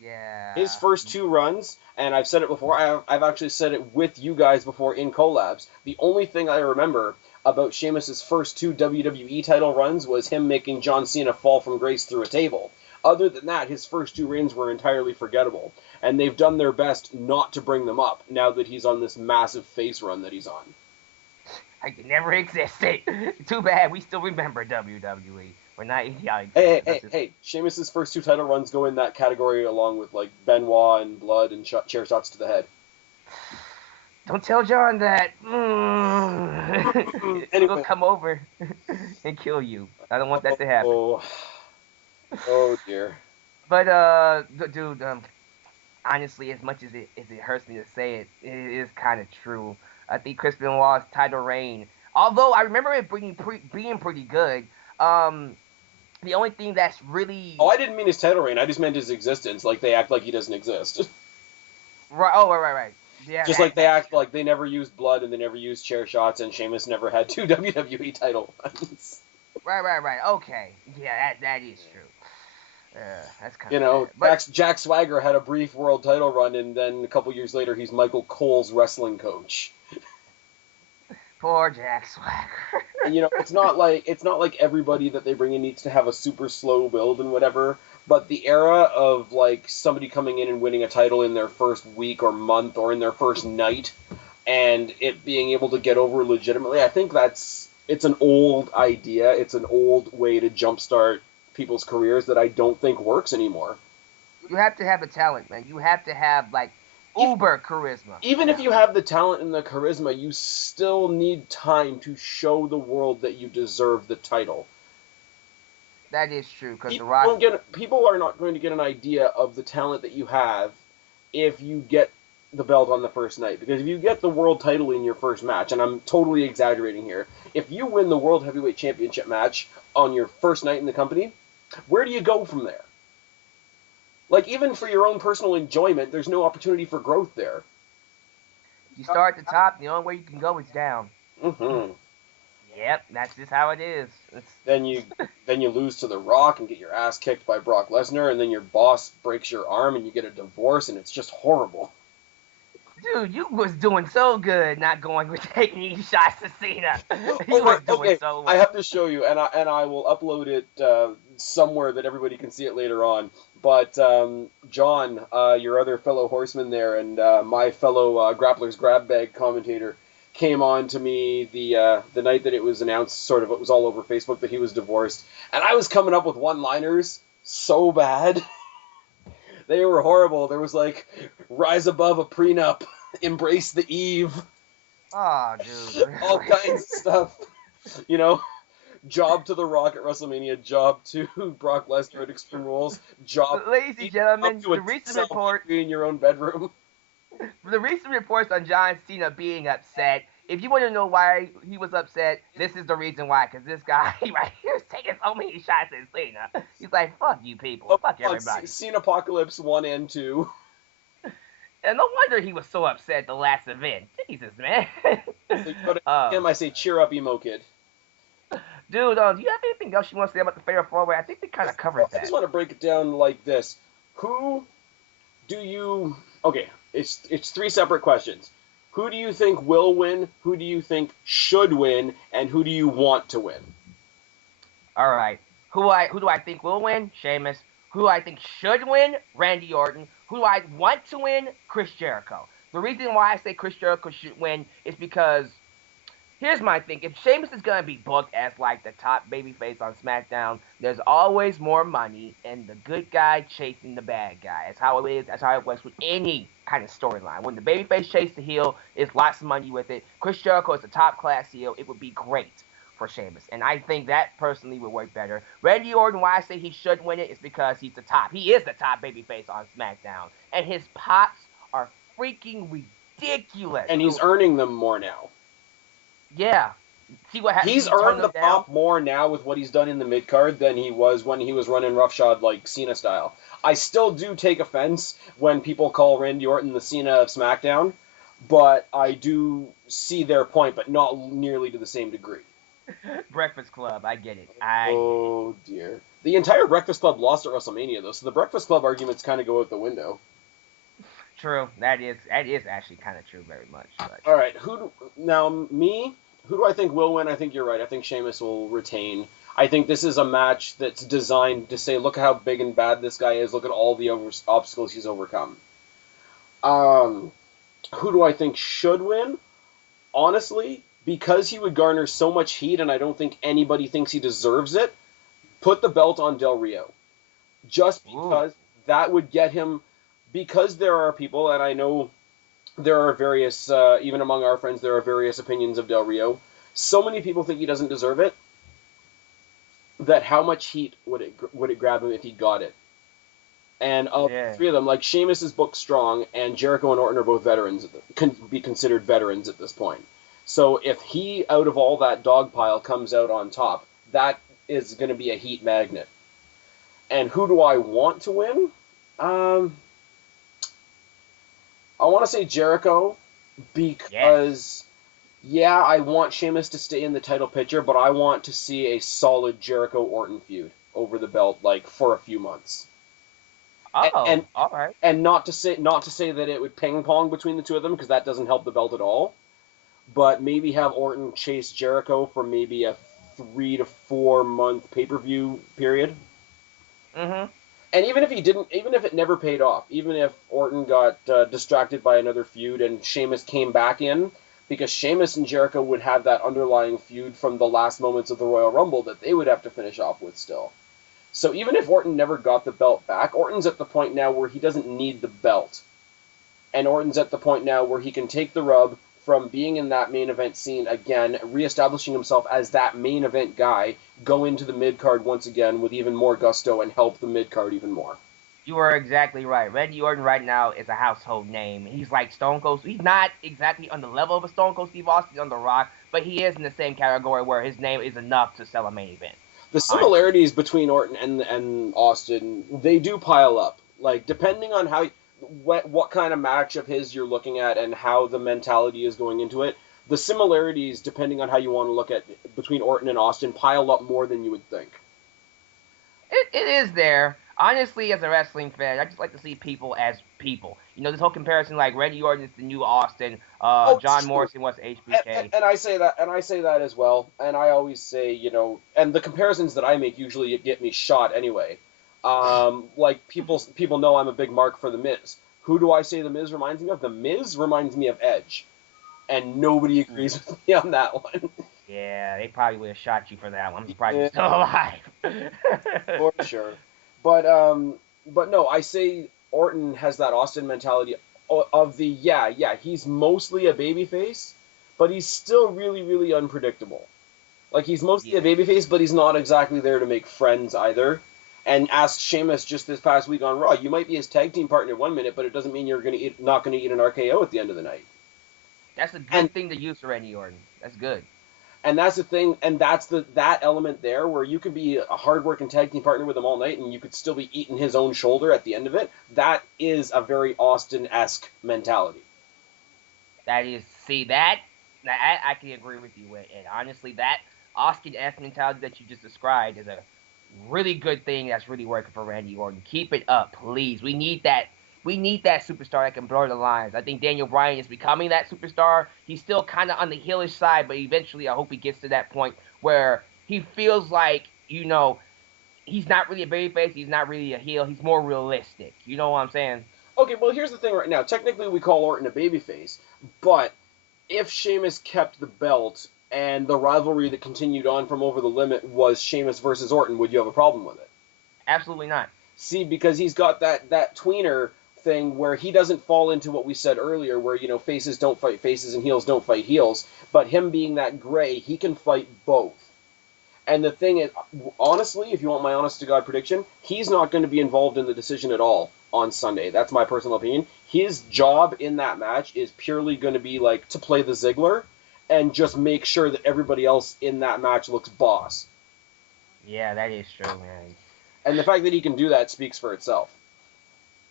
Yeah. His first two runs, and I've said it before, I've actually said it with you guys before in collabs. The only thing I remember about Sheamus's first 2 WWE title runs was him making John Cena fall from grace through a table. Other than that, his first 2 reigns were entirely forgettable, and they've done their best not to bring them up now that he's on this massive face run that he's on. Like it never existed. Too bad we still remember WWE. We're not idiotic. Hey, Sheamus's first 2 title runs go in that category along with, like, Benoit and blood and chair shots to the head. Don't tell John that. Anyway. He'll come over and kill you. I don't want that to happen. Oh dear. But dude, honestly, as much as it hurts me to say it, it is kind of true. I think Chris Benoit's title reign, although I remember it being pretty good, the only thing that's really... Oh, I didn't mean his title reign. I just meant his existence. Like, they act like he doesn't exist. Right. Oh, right. Yeah. Just like they act like they never used blood and they never used chair shots, and Sheamus never had 2 WWE title runs. Right. Okay. Yeah, that is true. That's kind of sad. But Jack Swagger had a brief world title run, and then a couple years later, he's Michael Cole's wrestling coach. Poor Jack Swagger. And, it's not like everybody that they bring in needs to have a super slow build and whatever. But the era of, like, somebody coming in and winning a title in their first week or month or in their first night, and it being able to get over legitimately, I think it's an old idea. It's an old way to jumpstart people's careers that I don't think works anymore. You have to have a talent, man. You have to have, like, uber charisma. Even if you have the talent and the charisma, you still need time to show the world that you deserve the title. That is true, because people are not going to get an idea of the talent that you have if you get the belt on the first night. Because if you get the world title in your first match, and I'm totally exaggerating here, if you win the World Heavyweight Championship match on your first night in the company, where do you go from there? Like, even for your own personal enjoyment, there's no opportunity for growth there. You start at the top, the only way you can go is down. Mm-hmm. Yep, that's just how it is. Then you lose to The Rock and get your ass kicked by Brock Lesnar, and then your boss breaks your arm and you get a divorce, and it's just horrible. Dude, you was doing so good not going with taking these shots to Cena. You was doing so well. I have to show you, and I will upload it somewhere that everybody can see it later on. But John, your other fellow horseman there, and my fellow Grappler's Grab Bag commentator, came on to me the night that it was announced, sort of, it was all over Facebook that he was divorced, and I was coming up with one-liners so bad. They were horrible. There was like, rise above a prenup, embrace the eve. Oh, dude. All kinds of stuff. Job to The Rock at WrestleMania, job to Brock Lesnar at Extreme Rules, ladies and gentlemen, the recent report in your own bedroom. The recent reports on John Cena being upset. If you want to know why he was upset, this is the reason why. Because this guy right here is taking so many shots at Cena. He's like, fuck you people. Fuck everybody. Cena Apocalypse 1 and 2. And no wonder he was so upset at the last event. Jesus, man. So you go to him, I say, cheer up, emo kid. Dude, do you have anything else you want to say about the Fatal 4-Way? I think they kind of covered that. I just want to break it down like this. Who do you... Okay, it's 3 separate questions. Who do you think will win? Who do you think should win? And who do you want to win? All right. Who do I think will win? Sheamus. Who do I think should win? Randy Orton. Who do I want to win? Chris Jericho. The reason why I say Chris Jericho should win is because, here's my thing. If Sheamus is going to be booked as like the top babyface on SmackDown, there's always more money and the good guy chasing the bad guy. That's how it is. That's how it works with any kind of storyline. When the babyface chases the heel, it's lots of money with it. Chris Jericho is a top-class heel. It would be great for Sheamus. And I think that personally would work better. Randy Orton, why I say he should win it is because he's the top. He is the top babyface on SmackDown. And his pops are freaking ridiculous. And he's earning them more now. Yeah. See what happens. He's earned the pop more now with what he's done in the mid-card than he was when he was running roughshod like Cena style. I still do take offense when people call Randy Orton the Cena of SmackDown, but I do see their point, but not nearly to the same degree. Breakfast Club, I get it. Oh, dear. The entire Breakfast Club lost at WrestleMania, though, so the Breakfast Club arguments kind of go out the window. True. That is actually kind of true very much. But. All right. Me, Who do I think will win? I think you're right. I think Sheamus will retain. I think this is a match that's designed to say, look how big and bad this guy is. Look at all the obstacles he's overcome. Um, who do I think should win? Honestly, because he would garner so much heat, and I don't think anybody thinks he deserves it, put the belt on Del Rio. Just because that would get him, because there are people, and I know there are various, even among our friends, there are various opinions of Del Rio. So many people think he doesn't deserve it, that how much heat would it grab him if he got it? And of the three of them, like Sheamus is booked strong, and Jericho and Orton are both veterans, can be considered veterans at this point. So if he, out of all that dog pile, comes out on top, that is going to be a heat magnet. And who do I want to win? I want to say Jericho, because, yeah, I want Sheamus to stay in the title picture, but I want to see a solid Jericho-Orton feud over the belt, like, for a few months. Oh, all right. And not to say that it would ping pong between the two of them, because that doesn't help the belt at all. But maybe have Orton chase Jericho for maybe a 3 to 4 month pay-per-view period. Mm-hmm. And even if it never paid off, even if Orton got distracted by another feud and Sheamus came back in, because Sheamus and Jericho would have that underlying feud from the last moments of the Royal Rumble that they would have to finish off with still. So even if Orton never got the belt back, Orton's at the point now where he doesn't need the belt. And Orton's at the point now where he can take the rub from being in that main event scene again, reestablishing himself as that main event guy, go into the mid-card once again with even more gusto and help the mid-card even more. You are exactly right. Randy Orton right now is a household name. He's like Stone Cold. He's not exactly on the level of a Stone Cold Steve Austin on The Rock, but he is in the same category where his name is enough to sell a main event. The similarities between Orton and Austin, they do pile up. Like, depending on how what kind of match of his you're looking at and how the mentality is going into it, the similarities, depending on how you want to look at between Orton and Austin, pile up more than you would think. It is there. Honestly, as a wrestling fan, I just like to see people as people. You know, this whole comparison, like Randy Orton is the new Austin, John Morrison was HBK. And I say that as well. And I always say, you know, and the comparisons that I make usually get me shot anyway. Like people know I'm a big mark for The Miz. Who do I say The Miz reminds me of? The Miz reminds me of Edge, and nobody agrees with me on that one. Yeah, they probably would have shot you for that one. I'm surprised you're still alive. For sure. But no, I say Orton has that Austin mentality of the he's mostly a babyface, but he's still really, really unpredictable. Like, he's mostly a babyface, but he's not exactly there to make friends either. And asked Sheamus just this past week on Raw, you might be his tag team partner 1 minute, but it doesn't mean you're not going to eat an RKO at the end of the night. That's a good thing to use for Randy Orton. That's good. And that's the thing, and that's that element there where you could be a hard-working tag team partner with him all night and you could still be eating his own shoulder at the end of it. That is a very Austin-esque mentality. That is, see, that I can agree with you with. And honestly, that Austin-esque mentality that you just described is a really good thing that's really working for Randy Orton. Keep it up, please. We need that. We need that superstar that can blur the lines. I think Daniel Bryan is becoming that superstar. He's still kind of on the heelish side, but eventually I hope he gets to that point where he feels like, you know, he's not really a babyface, he's not really a heel, he's more realistic. You know what I'm saying? Okay, well, here's the thing right now. Technically, we call Orton a babyface, but if Sheamus kept the belt and the rivalry that continued on from Over the Limit was Sheamus versus Orton, would you have a problem with it? Absolutely not. See, because he's got that tweener thing where he doesn't fall into what we said earlier, where, you know, faces don't fight faces and heels don't fight heels, but him being that gray, he can fight both. And the thing is, honestly, if you want my honest-to-God prediction, he's not going to be involved in the decision at all on Sunday. That's my personal opinion. His job in that match is purely going to be, like, to play the Ziggler and just make sure that everybody else in that match looks boss. Yeah, that is true, man. And the fact that he can do that speaks for itself.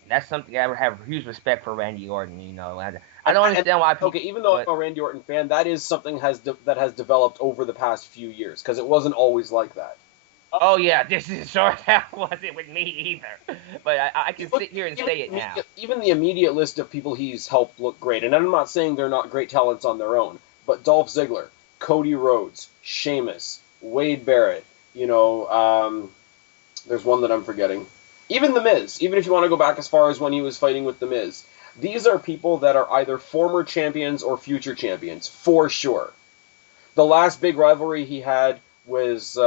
That's something I have huge respect for Randy Orton, you know. I don't understand why people... Okay, even though I'm a Randy Orton fan, that is something that has developed over the past few years, because it wasn't always like that. Oh, yeah, this is sure that wasn't with me either. But I can sit here and say it now. Even the immediate list of people he's helped look great, and I'm not saying they're not great talents on their own, but Dolph Ziggler, Cody Rhodes, Sheamus, Wade Barrett, there's one that I'm forgetting. Even The Miz, even if you want to go back as far as when he was fighting with The Miz. These are people that are either former champions or future champions, for sure. The last big rivalry he had was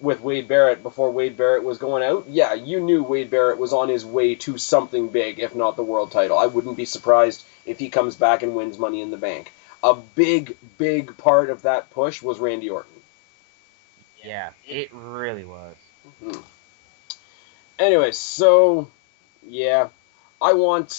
with Wade Barrett before Wade Barrett was going out. Yeah, you knew Wade Barrett was on his way to something big, if not the world title. I wouldn't be surprised if he comes back and wins Money in the Bank. A big, big part of that push was Randy Orton. Yeah, it really was. Mm-hmm. Anyway, so yeah, I want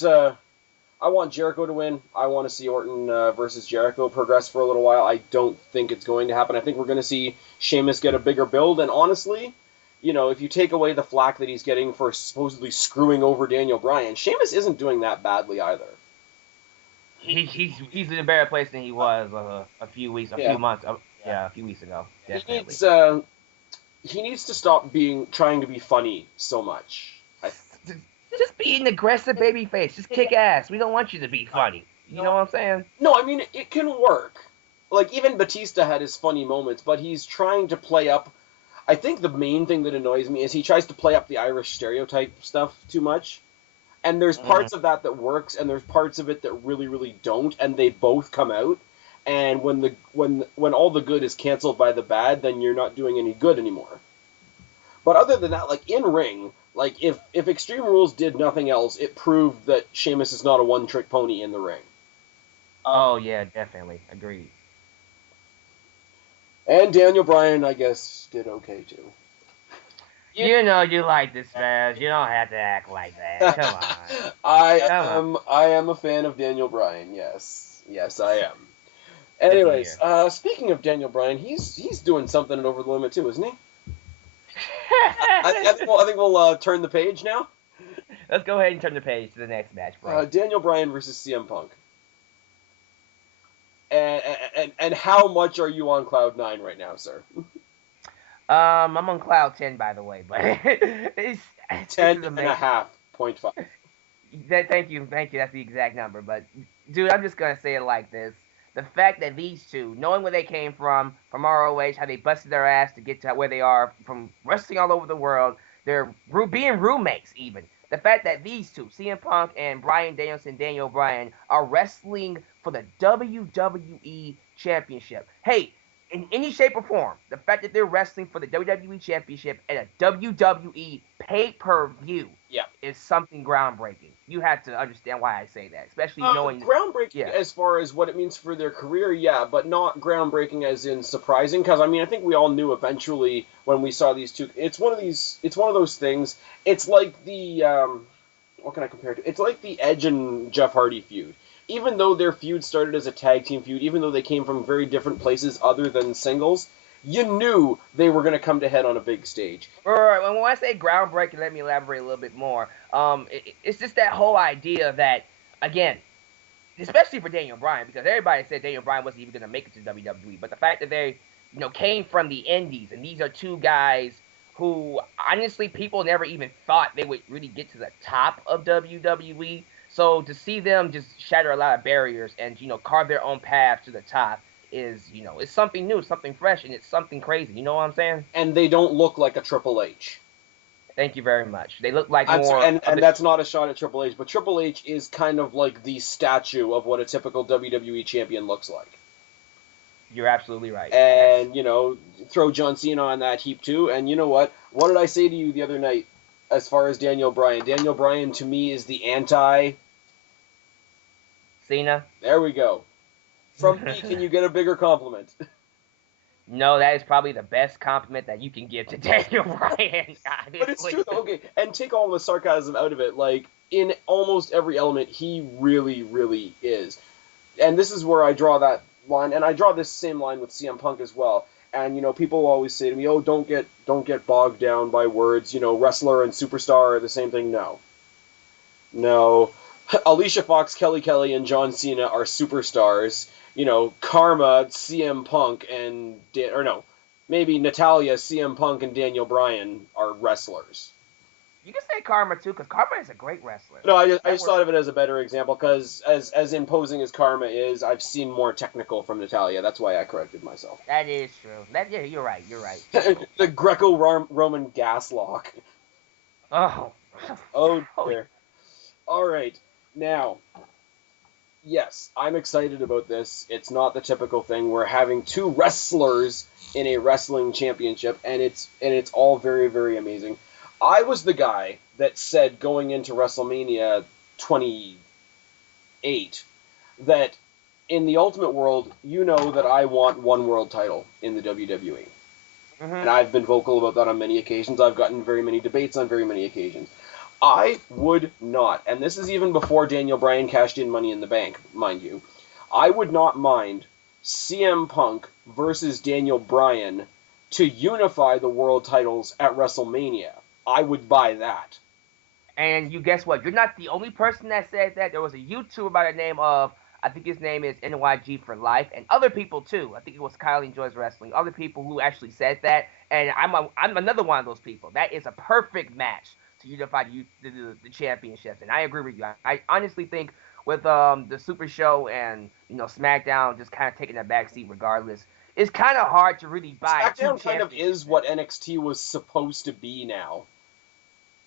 Jericho to win. I want to see Orton versus Jericho progress for a little while. I don't think it's going to happen. I think we're going to see Sheamus get a bigger build. And honestly, if you take away the flack that he's getting for supposedly screwing over Daniel Bryan, Sheamus isn't doing that badly either. He's in a better place than he was a few weeks ago. Definitely. He needs to stop trying to be funny so much. Just be an aggressive babyface. Just kick ass. We don't want you to be funny. You know what I'm saying? No, I mean, it can work. Like, even Batista had his funny moments, but he's trying to play up... I think the main thing that annoys me is he tries to play up the Irish stereotype stuff too much. And there's parts of that works, and there's parts of it that really, really don't, and they both come out. And when all the good is canceled by the bad, then you're not doing any good anymore. But other than that, like, in ring, like, if Extreme Rules did nothing else, it proved that Sheamus is not a one-trick pony in the ring. Oh, yeah, definitely. Agreed. And Daniel Bryan, I guess, did okay, too. You know you like this, Spaz. You don't have to act like that. Come on. I am a fan of Daniel Bryan, yes. Yes, I am. Anyways, speaking of Daniel Bryan, he's doing something at Over the Limit, too, isn't he? I think we'll turn the page now. Let's go ahead and turn the page to the next match, bro. Daniel Bryan versus CM Punk. And how much are you on cloud 9 right now, sir? I'm on cloud 10, by the way, but it's 10.5.5. Thank you. That's the exact number. But dude, I'm just gonna say it like this: the fact that these two, knowing where they came from ROH, how they busted their ass to get to where they are, from wrestling all over the world, they're being roommates even. The fact that these two, CM Punk and Bryan Danielson, Daniel Bryan, are wrestling for the WWE Championship. Hey, in any shape or form, the fact that they're wrestling for the WWE Championship at a WWE pay-per-view is something groundbreaking. You have to understand why I say that, especially knowing... Groundbreaking as far as what it means for their career, but not groundbreaking as in surprising, because, I mean, I think we all knew eventually when we saw these two... It's one of those things. It's like the... what can I compare it to? It's like the Edge and Jeff Hardy feud. Even though their feud started as a tag team feud, even though they came from very different places other than singles, you knew they were going to come to head on a big stage. Right. When I say groundbreaking, let me elaborate a little bit more. It's just that whole idea that, again, especially for Daniel Bryan, because everybody said Daniel Bryan wasn't even going to make it to WWE, but the fact that they, came from the indies, and these are two guys who, honestly, people never even thought they would really get to the top of WWE. So to see them just shatter a lot of barriers and, carve their own path to the top is, it's something new, something fresh, and it's something crazy. You know what I'm saying? And they don't look like a Triple H. Thank you very much. They look like and that's not a shot at Triple H, but Triple H is kind of like the statue of what a typical WWE champion looks like. You're absolutely right. And, throw John Cena on that heap too, and you know what? What did I say to you the other night? As far as Daniel Bryan. Daniel Bryan, to me, is the anti... Cena? There we go. From me, can you get a bigger compliment? No, that is probably the best compliment that you can give to Daniel Bryan. But it's true, though. Okay, and take all the sarcasm out of it. Like, in almost every element, he really, really is. And this is where I draw that line, and I draw this same line with CM Punk as well. And, people always say to me, oh, don't get bogged down by words. Wrestler and superstar are the same thing. No. Alicia Fox, Kelly Kelly, and John Cena are superstars. Karma, CM Punk, maybe Natalya, CM Punk, and Daniel Bryan are wrestlers. You can say Karma too, because Karma is a great wrestler. No, I just thought of it as a better example because as imposing as Karma is, I've seen more technical from Natalia. That's why I corrected myself. That is true. Yeah, you're right. You're right. The Greco-Roman gas lock. Oh. Oh Oh. dear. All right, now. Yes, I'm excited about this. It's not the typical thing. We're having two wrestlers in a wrestling championship, and it's all very, very amazing. I was the guy that said going into WrestleMania 28 that in the Ultimate World, you know that I want one world title in the WWE. And I've been vocal about that on many occasions. I've gotten very many debates on very many occasions. I would not, and this is even before Daniel Bryan cashed in Money in the Bank, mind you, I would not mind CM Punk versus Daniel Bryan to unify the world titles at WrestleMania. I would buy that. And you guess what? You're not the only person that said that. There was a YouTuber by the name of, I think his name is NYG for Life, and other people too. I think it was Kylie Enjoys Wrestling. Other people who actually said that, and I'm another one of those people. That is a perfect match to unify the championships, and I agree with you. I honestly think with the Super Show and SmackDown just kind of taking a backseat regardless, it's kind of hard to really buy two SmackDown kind of championships. is what NXT was supposed to be now.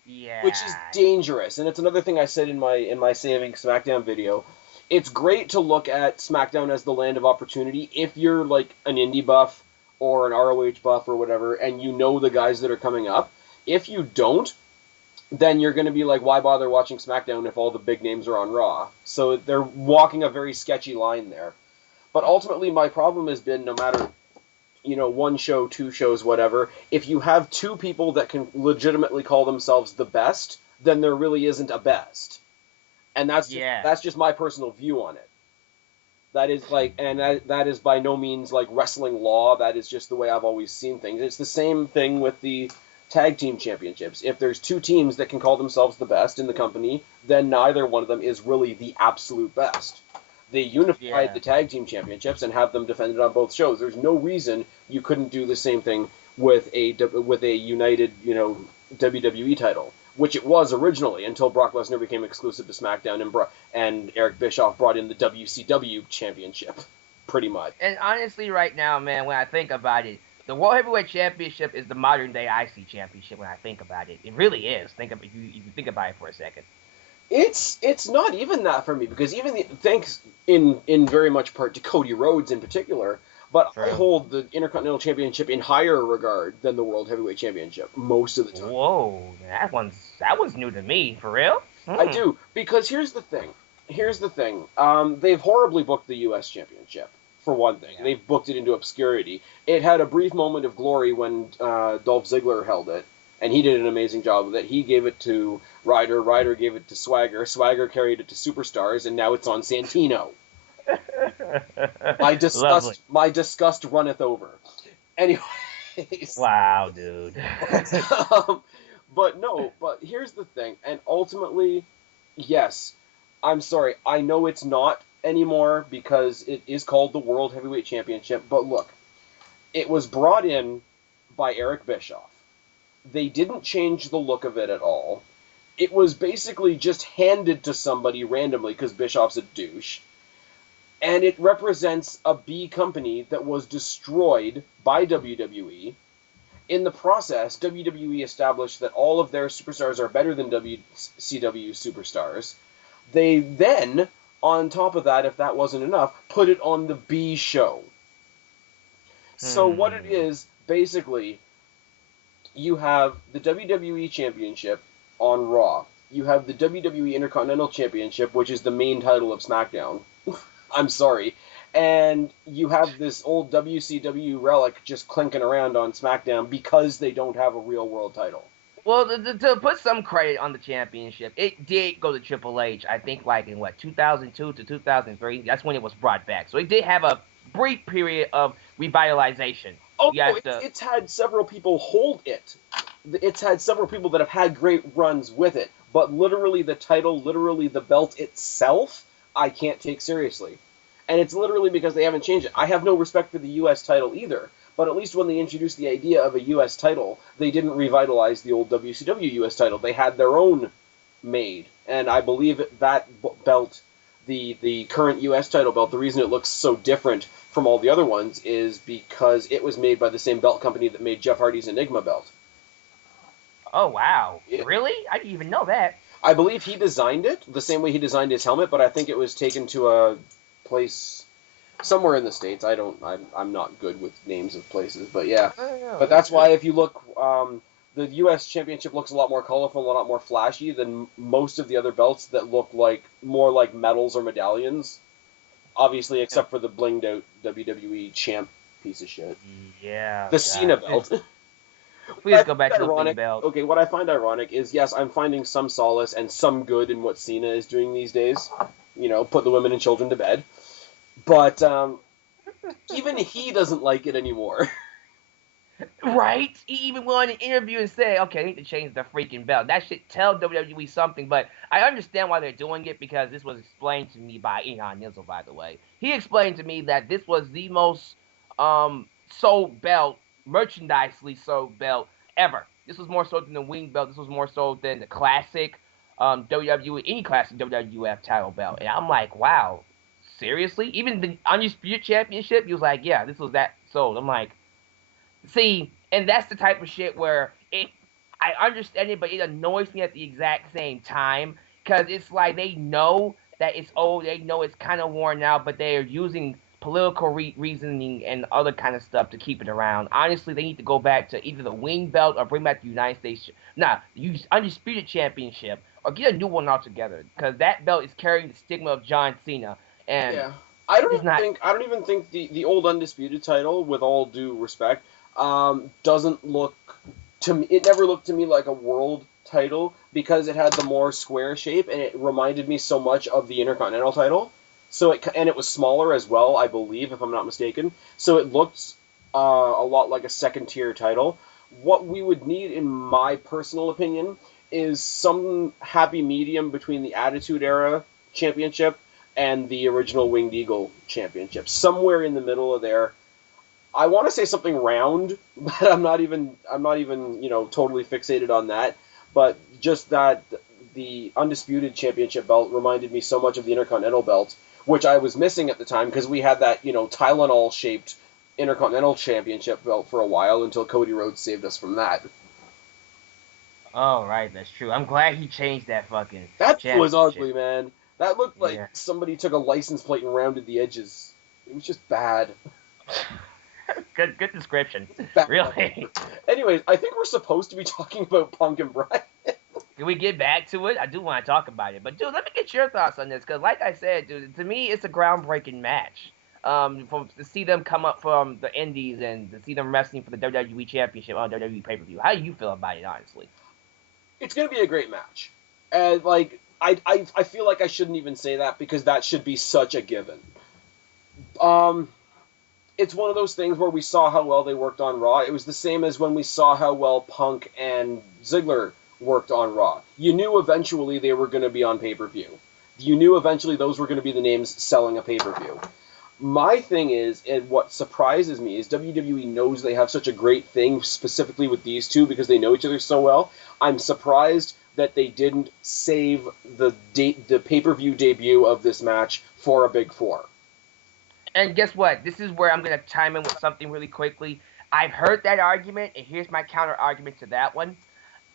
Yeah. Which is dangerous, and it's another thing I said in my Saving SmackDown video. It's great to look at SmackDown as the land of opportunity if you're like an indie buff or an ROH buff or whatever, and you know the guys that are coming up. If you don't, then you're going to be like, why bother watching SmackDown if all the big names are on Raw? So they're walking a very sketchy line there. But ultimately, my problem has been no matter, one show, two shows, whatever, if you have two people that can legitimately call themselves the best, then there really isn't a best. And that's just my personal view on it. That is that is by no means like wrestling law. That is just the way I've always seen things. It's the same thing with the tag team championships. If there's two teams that can call themselves the best in the company, then neither one of them is really the absolute best. They unified the tag team championships and have them defended on both shows. There's no reason you couldn't do the same thing with a united, WWE title, which it was originally until Brock Lesnar became exclusive to SmackDown and Eric Bischoff brought in the WCW championship, pretty much. And honestly, right now, man, when I think about it, the World Heavyweight Championship is the modern day IC Championship. When I think about it, it really is. If you think about it for a second. It's not even that for me, because thanks in very much part to Cody Rhodes in particular, but I hold the Intercontinental Championship in higher regard than the World Heavyweight Championship most of the time. Whoa, that was new to me, for real? I do, because here's the thing. They've horribly booked the U.S. Championship, for one thing. Yeah. They've booked it into obscurity. It had a brief moment of glory when Dolph Ziggler held it, and he did an amazing job with it. He gave it to Ryder, Ryder gave it to Swagger, Swagger carried it to Superstars, and now it's on Santino. My disgust runneth over. Anyways. Wow, dude. But here's the thing, and ultimately, yes, I'm sorry, I know it's not anymore because it is called the World Heavyweight Championship, but look, it was brought in by Eric Bischoff. They didn't change the look of it at all. It was basically just handed to somebody randomly because Bischoff's a douche. And it represents a B company that was destroyed by WWE. In the process, WWE established that all of their superstars are better than WCW superstars. They then, on top of that, if that wasn't enough, put it on the B show. So what it is, basically, you have the WWE Championship on Raw. You have the WWE Intercontinental Championship, which is the main title of SmackDown. I'm sorry. And you have this old WCW relic just clinking around on SmackDown because they don't have a real world title. Well, to put some credit on the championship, it did go to Triple H, I think, like in, 2002 to 2003. That's when it was brought back. So it did have a brief period of revitalization. Oh, it's had several people hold it. It's had several people that have had great runs with it. But literally the title, literally the belt itself, I can't take seriously. And it's literally because they haven't changed it. I have no respect for the U.S. title either. But at least when they introduced the idea of a U.S. title, they didn't revitalize the old WCW U.S. title. They had their own made, and I believe that belt, the current U.S. title belt, the reason it looks so different from all the other ones is because it was made by the same belt company that made Jeff Hardy's Enigma belt. Oh, wow. Yeah. Really? I didn't even know that. I believe he designed it the same way he designed his helmet, but I think it was taken to a place somewhere in the States. I'm not good with names of places, but yeah. But that's why if you look, the U.S. Championship looks a lot more colorful, a lot more flashy than most of the other belts that look like more like medals or medallions. Obviously, except for the blinged out WWE champ piece of shit. Yeah. The Cena belt. Please go back to the bling belt. Okay, what I find ironic is, yes, I'm finding some solace and some good in what Cena is doing these days. You know, put the women and children to bed. But even he doesn't like it anymore. Right? He even went on an interview and said, okay, I need to change the freaking belt. That should tell WWE something, but I understand why they're doing it because this was explained to me by Eon Nizzle, by the way. He explained to me that this was the most sold belt, merchandisely sold belt ever. This was more so than the wing belt. This was more so than the classic WWE, any classic WWF title belt. And I'm like, wow, seriously? Even the Undisputed Championship, he was like, yeah, this was that sold. I'm like, see, and that's the type of shit where I understand it, but it annoys me at the exact same time because it's like they know that it's old, they know it's kind of worn out, but they are using political reasoning and other kind of stuff to keep it around. Honestly, they need to go back to either the wing belt or bring back the United States, use Undisputed Championship or get a new one altogether because that belt is carrying the stigma of John Cena. And yeah, I don't even think the old Undisputed title, with all due respect, doesn't look to me. It never looked to me like a world title because it had the more square shape, and it reminded me so much of the Intercontinental title. So it was smaller as well, I believe, if I'm not mistaken. So it looked a lot like a second tier title. What we would need, in my personal opinion, is some happy medium between the Attitude Era Championship and the original Winged Eagle Championship. Somewhere in the middle of there. I want to say something round, but I'm not even totally fixated on that. But just that the Undisputed Championship belt reminded me so much of the Intercontinental belt, which I was missing at the time because we had that Tylenol shaped Intercontinental Championship belt for a while until Cody Rhodes saved us from that. Oh, right, that's true. I'm glad he changed that fucking. That was ugly, man. That looked like somebody took a license plate and rounded the edges. It was just bad. Good description. Really. Anyways, I think we're supposed to be talking about Punk and Bryan. Can we get back to it? I do want to talk about it. But, dude, let me get your thoughts on this. Because, like I said, dude, to me, it's a groundbreaking match. To see them come up from the Indies and to see them wrestling for the WWE Championship on WWE pay-per-view. How do you feel about it, honestly? It's going to be a great match. And, I feel like I shouldn't even say that because that should be such a given. It's one of those things where we saw how well they worked on Raw. It was the same as when we saw how well Punk and Ziggler worked on Raw. You knew eventually they were going to be on pay-per-view. You knew eventually those were going to be the names selling a pay-per-view. My thing is, and what surprises me, is WWE knows they have such a great thing specifically with these two because they know each other so well. I'm surprised that they didn't save the pay-per-view debut of this match for a Big Four. And guess what? This is where I'm going to chime in with something really quickly. I've heard that argument, and here's my counter argument to that one.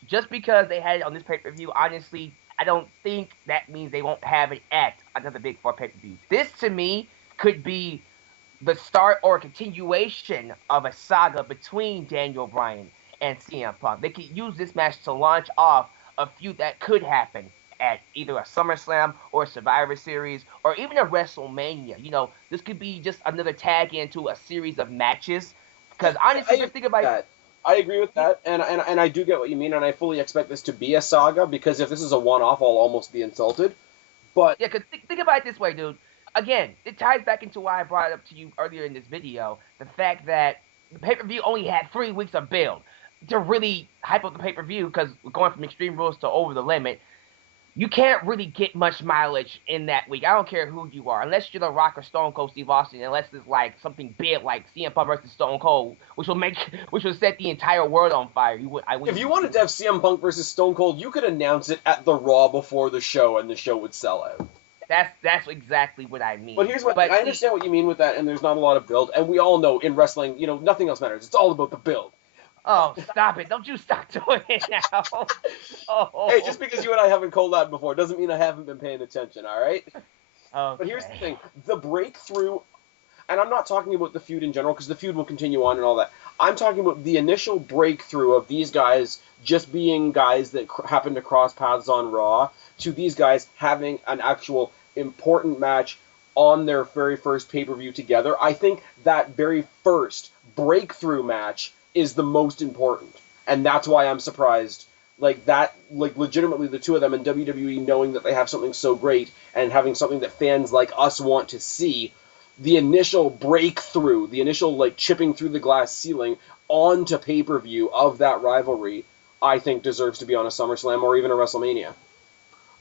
Just because they had it on this pay-per-view, honestly, I don't think that means they won't have it at another Big Four pay-per-view. This, to me, could be the start or continuation of a saga between Daniel Bryan and CM Punk. They could use this match to launch off a feud that could happen at either a SummerSlam or a Survivor Series or even a WrestleMania. This could be just another tag into a series of matches. Because honestly, just think about it. I agree with that, and I do get what you mean, and I fully expect this to be a saga, because if this is a one-off, I'll almost be insulted. But yeah, because think about it this way, dude. Again, it ties back into why I brought it up to you earlier in this video. The fact that the pay-per-view only had 3 weeks of build to really hype up the pay-per-view, because we're going from Extreme Rules to Over the Limit. you can't really get much mileage in that week. I don't care who you are, unless you're The Rock or Stone Cold Steve Austin, unless it's like something big like CM Punk versus Stone Cold, which will set the entire world on fire. If you wanted to have CM Punk versus Stone Cold, you could announce it at the Raw before the show, and the show would sell out. That's exactly what I mean. But here's what I understand what you mean with that, and there's not a lot of build, and we all know in wrestling, nothing else matters. It's all about the build. Oh, stop it. Don't you stop doing it now. Oh. Hey, just because you and I haven't collabed before doesn't mean I haven't been paying attention, all right? Okay. But here's the thing. The breakthrough, and I'm not talking about the feud in general, because the feud will continue on and all that. I'm talking about the initial breakthrough of these guys just being guys that happen to cross paths on Raw, to these guys having an actual important match on their very first pay-per-view together. I think that very first breakthrough match is the most important, and that's why I'm surprised. Legitimately, the two of them in WWE knowing that they have something so great and having something that fans like us want to see, the initial breakthrough, the initial chipping through the glass ceiling onto pay-per-view of that rivalry, I think deserves to be on a SummerSlam or even a WrestleMania.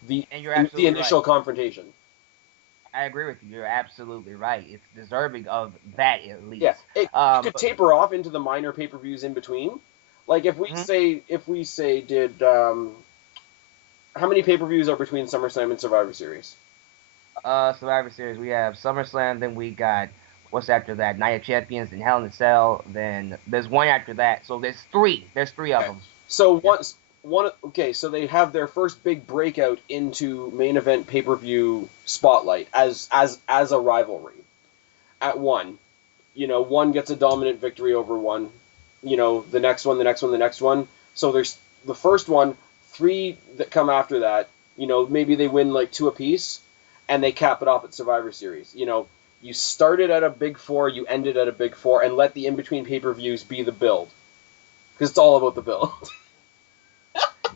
The initial confrontation. I agree with you. You're absolutely right. It's deserving of that at least. Yeah, you could taper off into the minor pay-per-views in between. Like if we say did how many pay-per-views are between SummerSlam and Survivor Series? Survivor Series, we have SummerSlam, then we got what's after that? Night of Champions and Hell in a Cell. Then there's one after that. So there's three. There's three of them. So so they have their first big breakout into main event pay-per-view spotlight as a rivalry. At one, one gets a dominant victory over one. The next one. So there's the first one, three that come after that. Maybe they win like two apiece, and they cap it off at Survivor Series. You started at a big four, you ended at a big four, and let the in-between pay-per-views be the build. Because it's all about the build.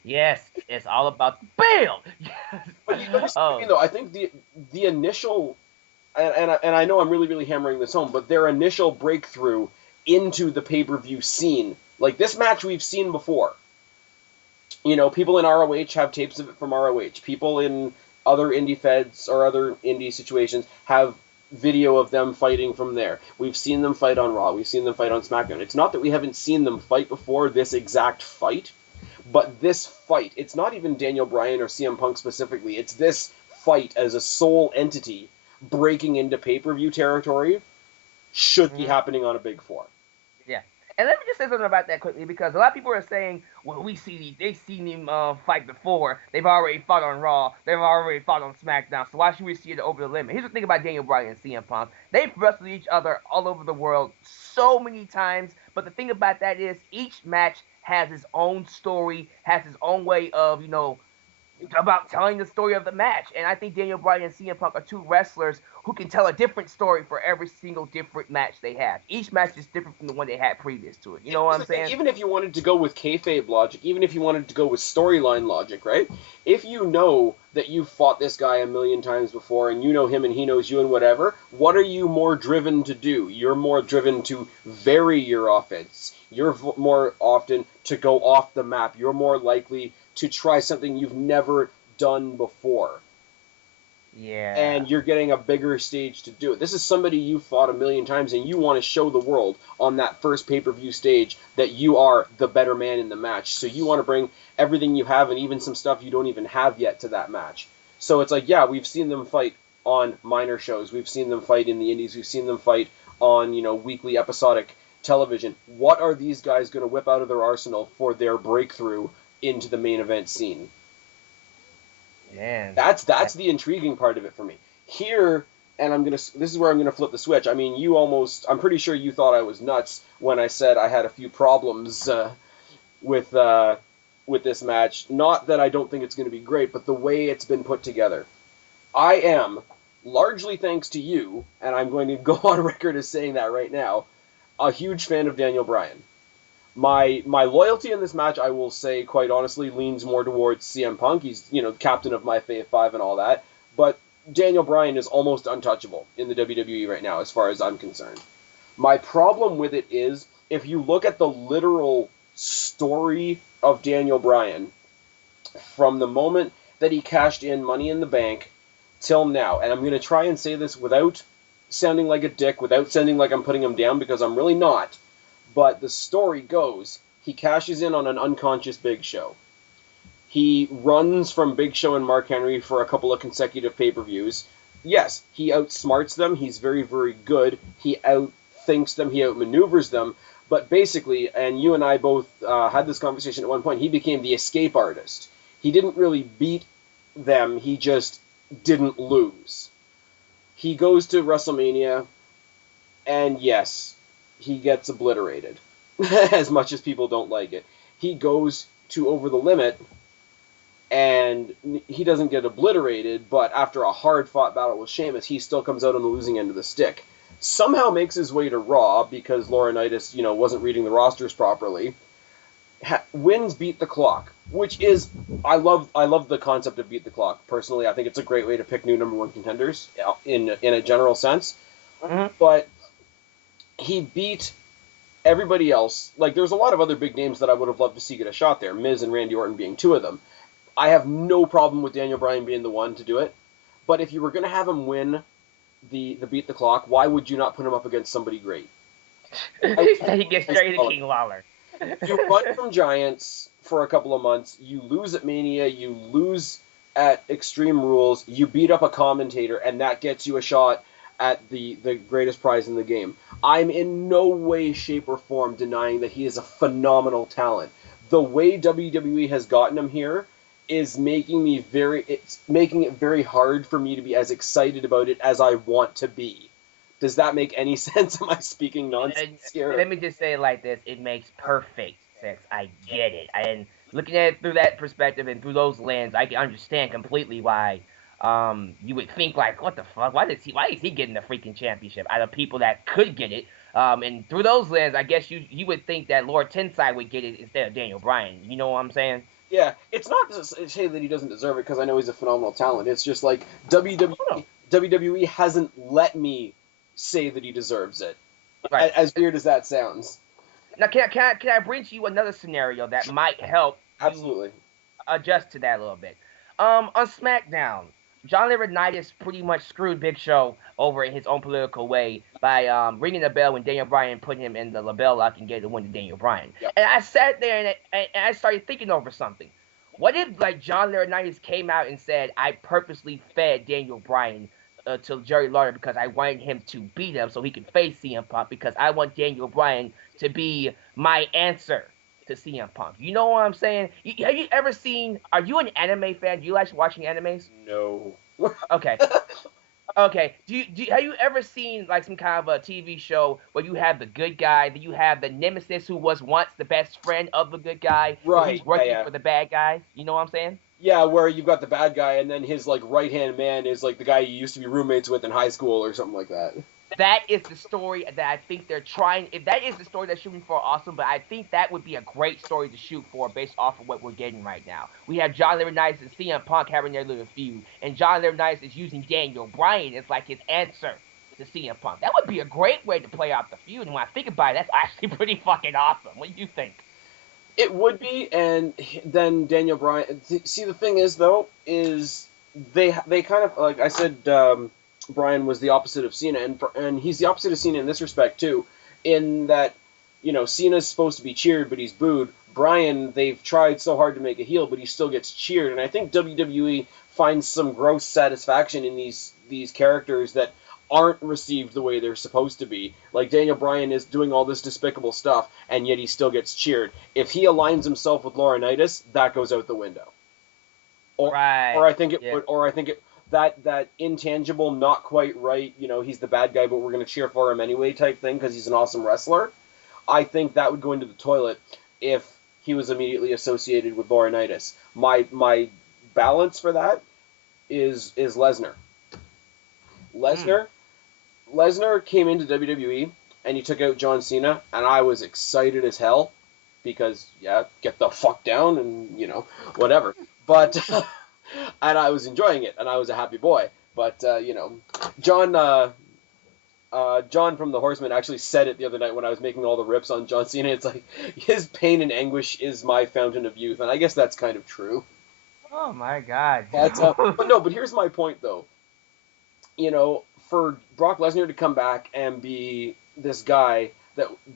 Yes, it's all about the build. But I think the initial, and I know I'm really, really hammering this home, but their initial breakthrough into the pay-per-view scene, like this match we've seen before. People in ROH have tapes of it from ROH. People in other indie feds or other indie situations have video of them fighting from there. We've seen them fight on Raw. We've seen them fight on SmackDown. It's not that we haven't seen them fight before this exact fight, but this fight, it's not even Daniel Bryan or CM Punk specifically. It's this fight as a sole entity breaking into pay-per-view territory should be happening on a big four. Yeah. And let me just say something about that quickly, because a lot of people are saying, well, they've seen him fight before. They've already fought on Raw. They've already fought on SmackDown. So why should we see it over the limit? Here's the thing about Daniel Bryan and CM Punk. They've wrestled each other all over the world so many times. But the thing about that is each match has its own story, has its own way of, about telling the story of the match. And I think Daniel Bryan and CM Punk are two wrestlers who can tell a different story for every single different match they have. Each match is different from the one they had previous to it. You know what I'm saying? Even if you wanted to go with kayfabe logic, even if you wanted to go with storyline logic, right? If you know that you've fought this guy a million times before and you know him and he knows you and whatever, what are you more driven to do? You're more driven to vary your offense. You're more often to go off the map. You're more likely to try something you've never done before. Yeah. And you're getting a bigger stage to do it. This is somebody you fought a million times, and you want to show the world on that first pay-per-view stage that you are the better man in the match. So you want to bring everything you have and even some stuff you don't even have yet to that match. So it's like, yeah, we've seen them fight on minor shows. We've seen them fight in the indies. We've seen them fight on, weekly episodic television. What are these guys going to whip out of their arsenal for their breakthrough into the main event scene? Man, that's the intriguing part of it for me. Here, and this is where I'm gonna flip the switch. I mean, I'm pretty sure you thought I was nuts when I said I had a few problems with this match. Not that I don't think it's gonna be great, but the way it's been put together. I am, largely thanks to you, and I'm going to go on record as saying that right now, a huge fan of Daniel Bryan. My loyalty in this match, I will say quite honestly, leans more towards CM Punk. He's, captain of my Fave 5 and all that. But Daniel Bryan is almost untouchable in the WWE right now, as far as I'm concerned. My problem with it is, if you look at the literal story of Daniel Bryan, from the moment that he cashed in Money in the Bank till now. And I'm going to try and say this without sounding like a dick, without sounding like I'm putting him down, because I'm really not. But the story goes, he cashes in on an unconscious Big Show. He runs from Big Show and Mark Henry for a couple of consecutive pay-per-views. Yes, he outsmarts them. He's very, very good. He outthinks them. He outmaneuvers them. But basically, and you and I both had this conversation at one point, he became the escape artist. He didn't really beat them. He just didn't lose. He goes to WrestleMania, and yes, he gets obliterated, as much as people don't like it. He goes to Over the Limit, and he doesn't get obliterated, but after a hard-fought battle with Sheamus, he still comes out on the losing end of the stick. Somehow makes his way to Raw, because Laurinaitis, wasn't reading the rosters properly. Wins Beat the Clock, which is, I love the concept of Beat the Clock. Personally, I think it's a great way to pick new number one contenders in a general sense. Mm-hmm. But he beat everybody else. Like, there's a lot of other big names that I would have loved to see get a shot there, Miz and Randy Orton being two of them. I have no problem with Daniel Bryan being the one to do it. But if you were going to have him win the Beat the Clock, why would you not put him up against somebody great? He gets straight to King Lawler. You run from Giants for a couple of months, you lose at Mania, you lose at Extreme Rules, you beat up a commentator, and that gets you a shot at the greatest prize in the game. I'm in no way, shape, or form denying that he is a phenomenal talent. The way WWE has gotten him here is making it very hard for me to be as excited about it as I want to be. Does that make any sense? Am I speaking nonsense here? Let me just say it like this. It makes perfect sense. I get it. And looking at it through that perspective and through those lenses, I can understand completely why you would think, like, what the fuck? Why is he getting the freaking championship out of people that could get it? And through those lenses, I guess you would think that Lord Tensai would get it instead of Daniel Bryan. You know what I'm saying? Yeah, it's not to say that he doesn't deserve it, because I know he's a phenomenal talent. It's just like WWE hasn't let me say that he deserves it. Right. As weird as that sounds. Now, can I bring to you another scenario that might help Absolutely adjust to that a little bit? On SmackDown, John Laurinaitis pretty much screwed Big Show over in his own political way by ringing the bell when Daniel Bryan put him in the LaBelle lock and gave the win to Daniel Bryan. Yep. And And I sat there and I started thinking over something. What if, like, John Laurinaitis came out and said, I purposely fed Daniel Bryan to Jerry Lawler because I wanted him to beat him so he could face CM Punk, because I want Daniel Bryan to be my answer to CM Punk. You know what I'm saying? Have you ever seen... Are you an anime fan? Do you like watching animes? No. Okay. Okay. Have you ever seen, like, some kind of a TV show where you have the good guy, then you have the nemesis who was once the best friend of the good guy, Right. who's working Yeah. for the bad guys? You know what I'm saying? Yeah, where you've got the bad guy, and then his right-hand man is the guy you used to be roommates with in high school or something like that. That is the story that I think they're trying. If that is the story they're shooting for, awesome. But I think that would be a great story to shoot for based off of what we're getting right now. We have John Laurinaitis and CM Punk having their little feud, and John Laurinaitis is using Daniel Bryan as like his answer to CM Punk. That would be a great way to play out the feud. And when I think about it, that's actually pretty fucking awesome. What do you think? It would be, and then Daniel Bryan... See, the thing is, though, is they kind of... Like I said, Bryan was the opposite of Cena, and he's the opposite of Cena in this respect, too, in that, Cena's supposed to be cheered, but he's booed. Bryan, they've tried so hard to make a heel, but he still gets cheered, and I think WWE finds some gross satisfaction in these characters that aren't received the way they're supposed to be. Like, Daniel Bryan is doing all this despicable stuff, and yet he still gets cheered. If he aligns himself with Laurinaitis, that goes out the window. Right. Or I think it would. Or I think it that intangible, not quite right. He's the bad guy, but we're going to cheer for him anyway type thing because he's an awesome wrestler. I think that would go into the toilet if he was immediately associated with Laurinaitis. My balance for that is Lesnar. Lesnar came into WWE and he took out John Cena, and I was excited as hell because, yeah, get the fuck down and, whatever. But, and I was enjoying it, and I was a happy boy. But, John from The Horseman actually said it the other night when I was making all the rips on John Cena. It's like, his pain and anguish is my fountain of youth, and I guess that's kind of true. Oh my God. But here's my point though. For Brock Lesnar to come back and be this guy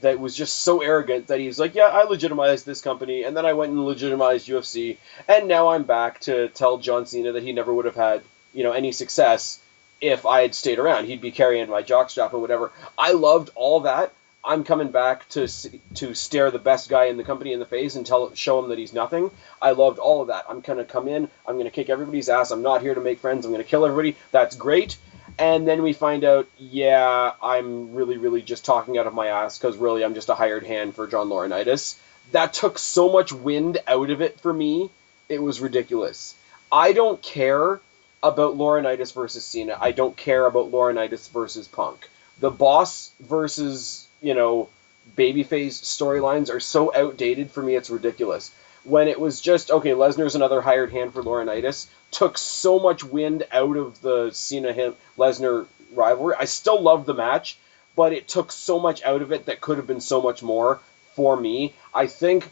that was just so arrogant that he's like, yeah, I legitimized this company, and then I went and legitimized UFC, and now I'm back to tell John Cena that he never would have had, any success if I had stayed around. He'd be carrying my jockstrap and whatever. I loved all that. I'm coming back to stare the best guy in the company in the face and show him that he's nothing. I loved all of that. I'm going to come in. I'm going to kick everybody's ass. I'm not here to make friends. I'm going to kill everybody. That's great. And then we find out, yeah, I'm really, really just talking out of my ass because really I'm just a hired hand for John Laurinaitis. That took so much wind out of it for me. It was ridiculous. I don't care about Laurinaitis versus Cena. I don't care about Laurinaitis versus Punk. The boss versus, babyface storylines are so outdated for me, it's ridiculous. When it was just, okay, Lesnar's another hired hand for Laurinaitis, took so much wind out of the Cena-Lesnar rivalry. I still loved the match, but it took so much out of it that could have been so much more for me. I think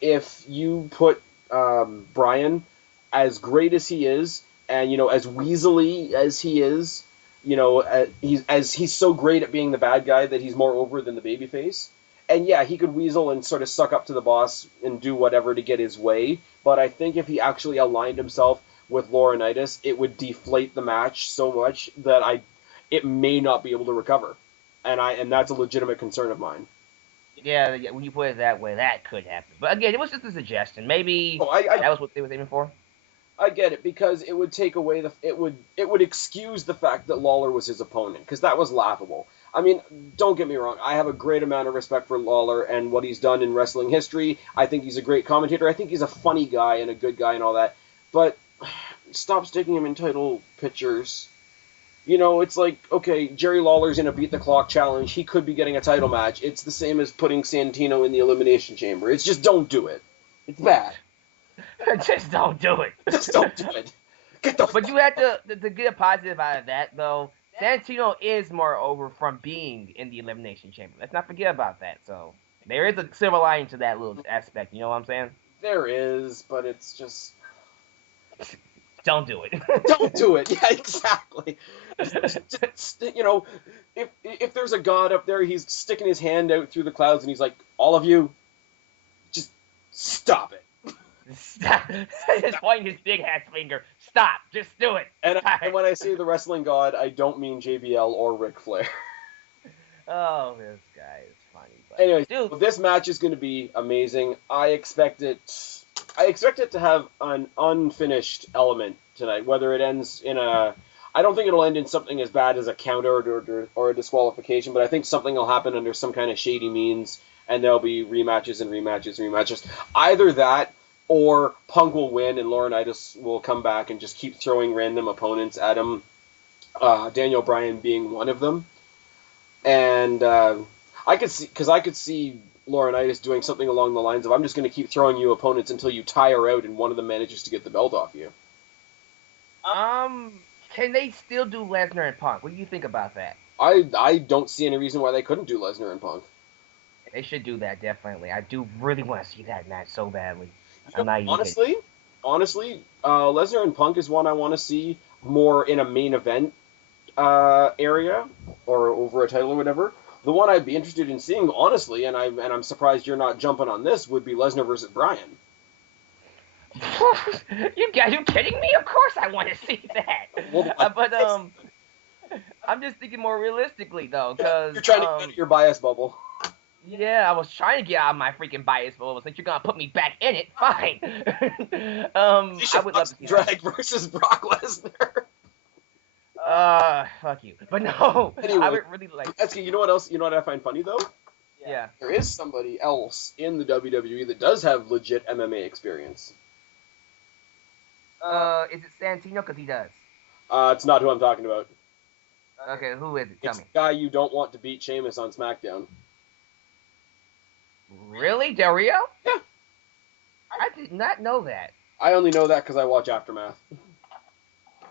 if you put Bryan, as great as he is, and, as weaselly as he is, he's so great at being the bad guy that he's more over than the babyface. And yeah, he could weasel and sort of suck up to the boss and do whatever to get his way. But I think if he actually aligned himself with Laurinaitis, it would deflate the match so much that it may not be able to recover. And that's a legitimate concern of mine. Yeah, when you put it that way, that could happen. But again, it was just a suggestion. Maybe that was what they were aiming for. I get it, because it would take away it would excuse the fact that Lawler was his opponent, because that was laughable. I mean, don't get me wrong, I have a great amount of respect for Lawler and what he's done in wrestling history. I think he's a great commentator. I think he's a funny guy and a good guy and all that. But stop sticking him in title pictures. It's like, okay, Jerry Lawler's in a Beat the Clock challenge. He could be getting a title match. It's the same as putting Santino in the Elimination Chamber. It's just don't do it. It's bad. Just don't do it. Just don't do it. But you have to get a positive out of that, though. Santino is more over from being in the Elimination Chamber. Let's not forget about that. So there is a silver lining to that little aspect. You know what I'm saying? There is, but it's just... Don't do it. Don't do it. Yeah, exactly. If there's a god up there, he's sticking his hand out through the clouds and he's like, all of you, just stop it. Stop. He's pointing his big ass finger. Stop. Just do it. And when I say the wrestling god, I don't mean JBL or Ric Flair. Oh, this guy is funny. But anyways, this match is going to be amazing. I expect it to have an unfinished element tonight, whether it ends in a... I don't think it'll end in something as bad as a counter or a disqualification, but I think something will happen under some kind of shady means, and there'll be rematches and rematches and rematches. Either that, or Punk will win and Laurinaitis will come back and just keep throwing random opponents at him, Daniel Bryan being one of them. And I could see Laurinaitis doing something along the lines of, I'm just going to keep throwing you opponents until you tire out and one of them manages to get the belt off you. Can they still do Lesnar and Punk? What do you think about that? I don't see any reason why they couldn't do Lesnar and Punk. They should do that, definitely. I do really want to see that match so badly. Honestly, Lesnar and Punk is one I want to see more in a main event area or over a title or whatever. The one I'd be interested in seeing, honestly, and I'm surprised you're not jumping on this, would be Lesnar versus Bryan. You kidding me? Of course I want to see that. Well, but I'm just thinking more realistically though, because you're trying to get out of your bias bubble. Yeah, I was trying to get out of my freaking bias bubble. Since you're gonna put me back in it, fine. I would love to see Drag versus Brock Lesnar. Fuck you. But no, anyway, I would really like. You know what else? You know what I find funny though? Yeah. There is somebody else in the WWE that does have legit MMA experience. Is it Santino? Because he does. It's not who I'm talking about. Okay, who is it? Tell it's me. The guy you don't want to beat Sheamus on SmackDown. Really? Del Rio? Yeah. I did not know that. I only know that because I watch Aftermath.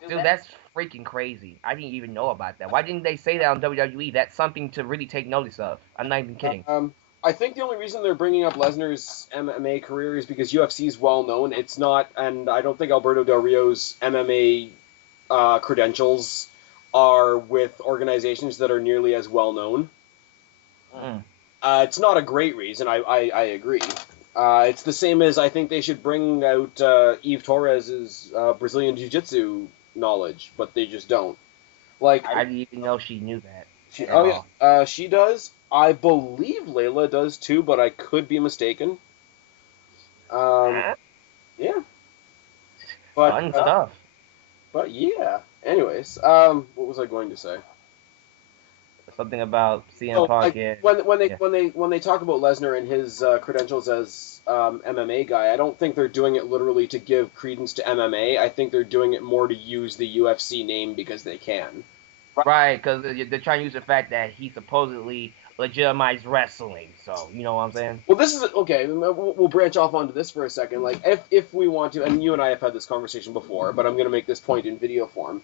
Dude, that's freaking crazy. I didn't even know about that. Why didn't they say that on WWE? That's something to really take notice of. I'm not even kidding. I think the only reason they're bringing up Lesnar's MMA career is because UFC is well known. It's not, and I don't think Alberto Del Rio's MMA credentials are with organizations that are nearly as well known. It's not a great reason. I agree. It's the same as I think they should bring out Eve Torres's Brazilian Jiu-Jitsu knowledge, but they just don't. Like, I didn't even know she knew that. She does. I believe Layla does too, but I could be mistaken. Yeah. But, fun stuff. But yeah. Anyways, what was I going to say? Something about CM Punk. When they talk about Lesnar and his credentials as MMA guy, I don't think they're doing it literally to give credence to MMA. I think they're doing it more to use the UFC name because they can. Right, because they're trying to use the fact that he supposedly legitimized wrestling. So, you know what I'm saying? Well, this is okay. We'll branch off onto this for a second. Like, if we want to, and you and I have had this conversation before, but I'm going to make this point in video form.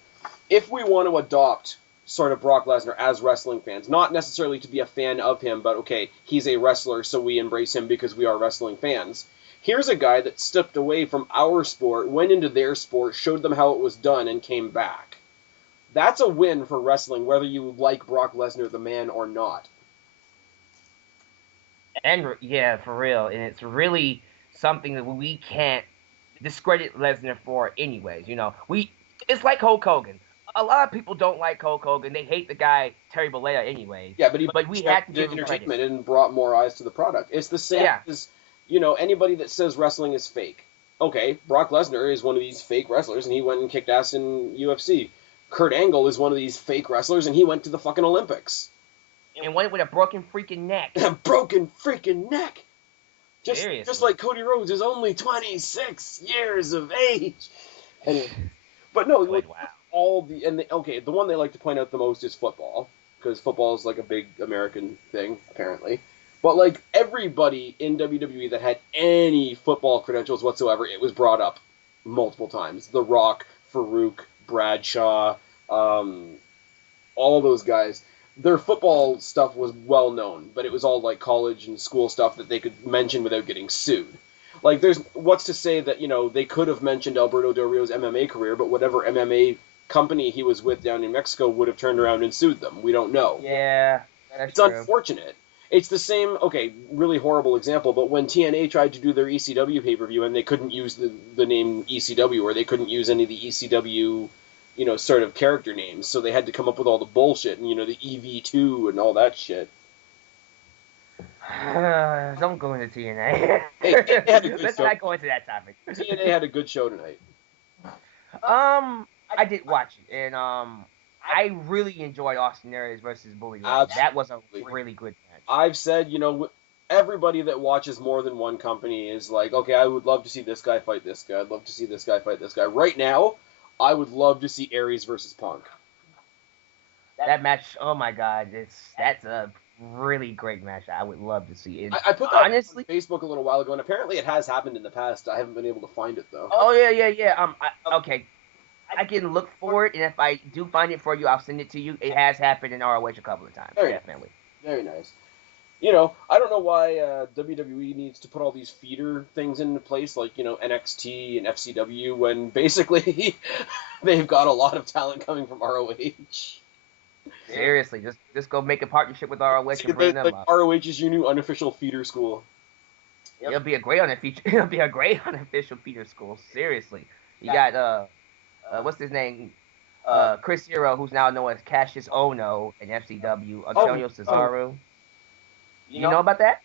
If we want to adopt sort of Brock Lesnar as wrestling fans, not necessarily to be a fan of him, but okay, he's a wrestler, so we embrace him because we are wrestling fans. Here's a guy that stepped away from our sport, went into their sport, showed them how it was done, and came back. That's a win for wrestling, whether you like Brock Lesnar, the man, or not. And yeah, for real, and it's really something that we can't discredit Lesnar for, anyways. You know, it's like Hulk Hogan. A lot of people don't like Hulk Hogan. They hate the guy Terry Bollea, anyways. Yeah, but we had to give him entertainment and brought more eyes to the product. It's the same as anybody that says wrestling is fake. Okay, Brock Lesnar is one of these fake wrestlers, and he went and kicked ass in UFC. Kurt Angle is one of these fake wrestlers, and he went to the fucking Olympics. And went with a broken freaking neck. A broken freaking neck! Seriously. Just like Cody Rhodes is only 26 years of age. Anyway, but no, like, wow. The one they like to point out the most is football, because football is like a big American thing, apparently. But like everybody in WWE that had any football credentials whatsoever, it was brought up multiple times. The Rock, Farouk, Bradshaw, all those guys. Their football stuff was well known, but it was all like college and school stuff that they could mention without getting sued. Like, what's to say that, they could have mentioned Alberto Del Rio's MMA career, but whatever MMA company he was with down in Mexico would have turned around and sued them. We don't know. Yeah, it's true. Unfortunate. It's the same, really horrible example, but when TNA tried to do their ECW pay-per-view and they couldn't use the name ECW, or they couldn't use any of the ECW, sort of character names, so they had to come up with all the bullshit, and, the EV2 and all that shit. Don't go into TNA. Let's not go into that topic. TNA had a good show tonight. I did watch it, and I really enjoyed Austin Aries versus Bully Ray. That was a really good match. I've said, everybody that watches more than one company is like, okay, I would love to see this guy fight this guy. I'd love to see this guy fight this guy. Right now, I would love to see Aries versus Punk. That match, oh my God, that's a really great match. I would love to see it. I put that on Facebook a little while ago, and apparently it has happened in the past. I haven't been able to find it, though. Oh, yeah. Okay. I can look for it, and if I do find it for you, I'll send it to you. It has happened in ROH a couple of times, definitely. Very nice. I don't know why WWE needs to put all these feeder things into place, like, NXT and FCW, when basically they've got a lot of talent coming from ROH. Seriously, just go make a partnership with ROH and bring them up. ROH is your new unofficial feeder school. It'll be a great unofficial feeder school. Seriously, you got what's his name? Chris Hero, who's now known as Cassius Ohno in FCW. Antonio Cesaro. You know about that?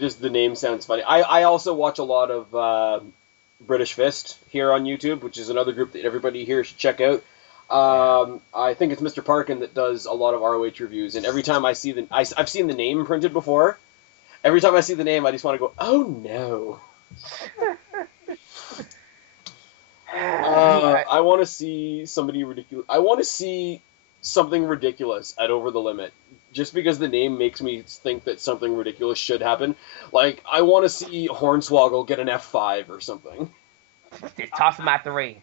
Just the name sounds funny. I also watch a lot of British Fist here on YouTube, which is another group that everybody here should check out. I think it's Mr. Parkin that does a lot of ROH reviews, and every time I see I've seen the name printed before. Every time I see the name, I just want to go, oh no. I want to see somebody ridiculous. I want to see something ridiculous at Over the Limit, just because the name makes me think that something ridiculous should happen. Like, I want to see Hornswoggle get an F5 or something. Just toss him out the ring.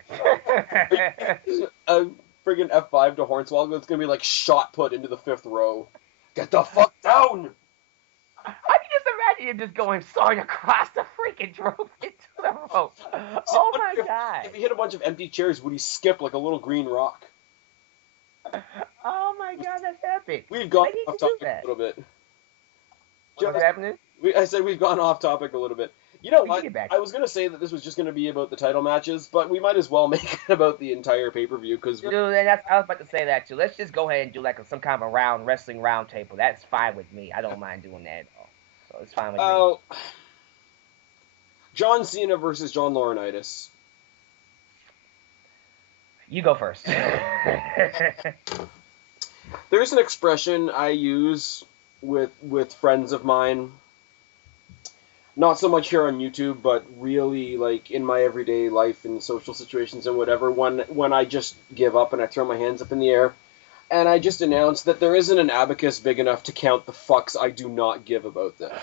A friggin' F5 to Hornswoggle, it's gonna be like shot put into the 5th row. Get the fuck down! I You're just going soaring across the freaking rope into the rope. See, Oh my god. if he hit a bunch of empty chairs, would he skip like a little green rock? Oh my god, that's epic. We've gone They need off to do topic that. a little bit. What's happening? I said we've gone off topic a little bit. You know We can what? get back. I was going to say that this was just going to be about the title matches, but we might as well make it about the entire pay-per-view because Dude, and I was about to say that too. Let's just go ahead and do like some kind of a wrestling round table. That's fine with me. I don't mind doing that at all. So it's fine with me. John Cena versus John Laurinaitis. You go first. There's an expression I use with friends of mine. Not so much here on YouTube, but really like in my everyday life in social situations and whatever, when I just give up and I throw my hands up in the air and I just announce that there isn't an abacus big enough to count the fucks I do not give about this.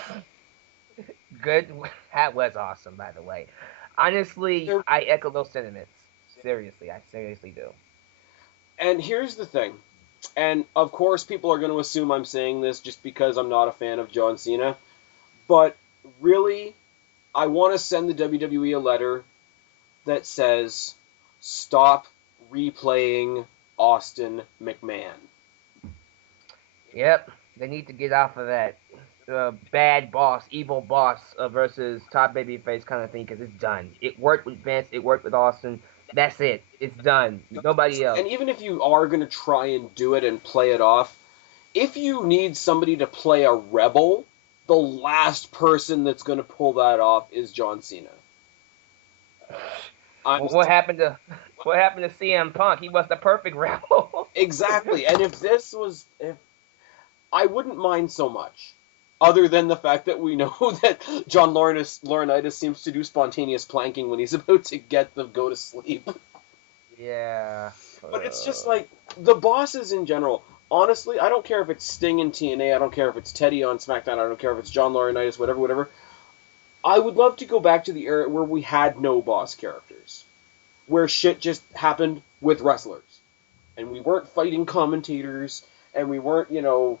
Good. That was awesome, by the way. Honestly, I echo those sentiments. Seriously, I seriously do. And here's the thing. And of course people are going to assume I'm saying this just because I'm not a fan of John Cena. But really, I want to send the WWE a letter that says, stop replaying Austin McMahon. Yep, they need to get off of that bad boss, evil boss versus top babyface kind of thing because it's done. It worked with Vince, it worked with Austin. That's it. It's done. Nobody else. And even if you are going to try and do it and play it off, if you need somebody to play a rebel, the last person that's going to pull that off is John Cena. What happened to CM Punk? He was the perfect rebel. Exactly. And if I wouldn't mind so much, other than the fact that we know that John Laurinaitis seems to do spontaneous planking when he's about to get them go to sleep. Yeah. But it's just like the bosses in general. Honestly, I don't care if it's Sting in TNA, I don't care if it's Teddy on SmackDown, I don't care if it's John Laurinaitis, whatever. I would love to go back to the era where we had no boss characters. Where shit just happened with wrestlers. And we weren't fighting commentators, and we weren't, the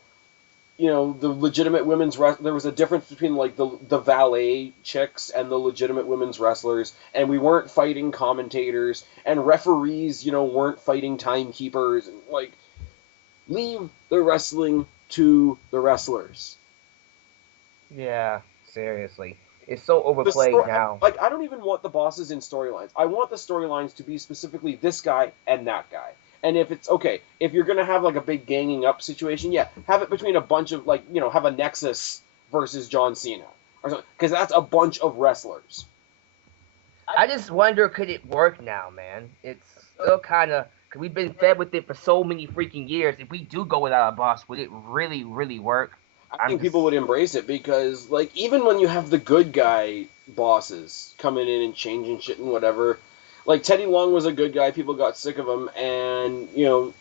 legitimate women's there was a difference between like the valet chicks and the legitimate women's wrestlers, and we weren't fighting commentators, and referees, weren't fighting timekeepers, and like leave the wrestling to the wrestlers. Yeah, seriously. It's so overplayed now. Like, I don't even want the bosses in storylines. I want the storylines to be specifically this guy and that guy. And if it's, okay, if you're going to have, like, a big ganging up situation, yeah, have it between a bunch of, like, have a Nexus versus John Cena. Or something, because that's a bunch of wrestlers. I just wonder, could it work now, man? It's still kind of... Because we've been fed with it for so many freaking years. If we do go without a boss, would it really, really work? I think people would embrace it because, like, even when you have the good guy bosses coming in and changing shit and whatever, like, Teddy Long was a good guy, people got sick of him, and,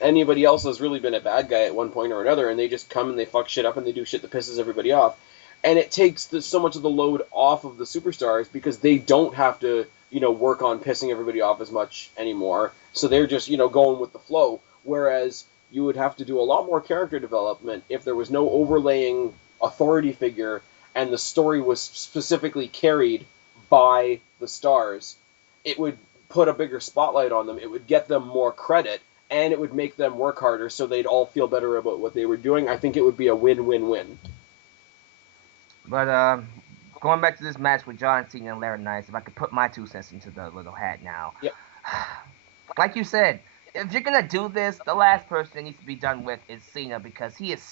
anybody else has really been a bad guy at one point or another, and they just come and they fuck shit up and they do shit that pisses everybody off. And it takes so much of the load off of the superstars because they don't have to, work on pissing everybody off as much anymore. So they're just, going with the flow. Whereas you would have to do a lot more character development if there was no overlaying authority figure and the story was specifically carried by the stars. It would put a bigger spotlight on them. It would get them more credit, and it would make them work harder so they'd all feel better about what they were doing. I think it would be a win-win-win. But, going back to this match with John Cena and Laurinaitis, if I could put my 2 cents into the little hat now. Yep. Like you said, if you're going to do this, the last person that needs to be done with is Cena because he's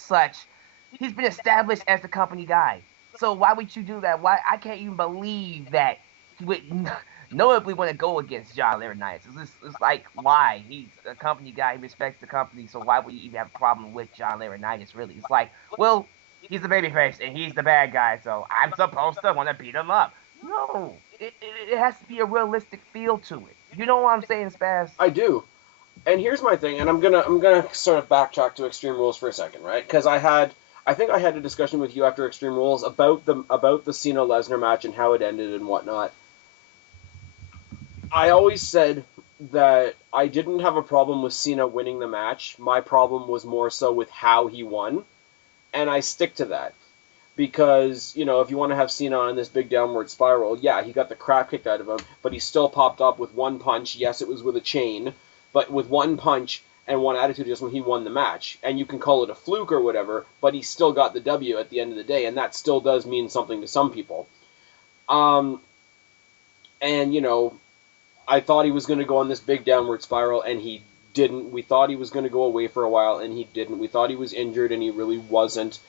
been established as the company guy. So why would you do that? Why? I can't even believe that he would knowingly want to go against John Laurinaitis. It's like, why? He's a company guy. He respects the company, so why would you even have a problem with John Laurinaitis, really? It's like, well, he's the babyface, and he's the bad guy, so I'm supposed to want to beat him up. No. It has to be a realistic feel to it. You know what I'm saying, Spaz? I do. And here's my thing, and I'm gonna sort of backtrack to Extreme Rules for a second, right? Because I think I had a discussion with you after Extreme Rules about the Cena Lesnar match and how it ended and whatnot. I always said that I didn't have a problem with Cena winning the match. My problem was more so with how he won, and I stick to that. Because, if you want to have Cena on this big downward spiral, yeah, he got the crap kicked out of him, but he still popped up with one punch. Yes, it was with a chain, but with one punch and one attitude adjustment, he won the match. And you can call it a fluke or whatever, but he still got the W at the end of the day, and that still does mean something to some people. And, I thought he was going to go on this big downward spiral, and he didn't. We thought he was going to go away for a while, and he didn't. We thought he was injured, and he really wasn't.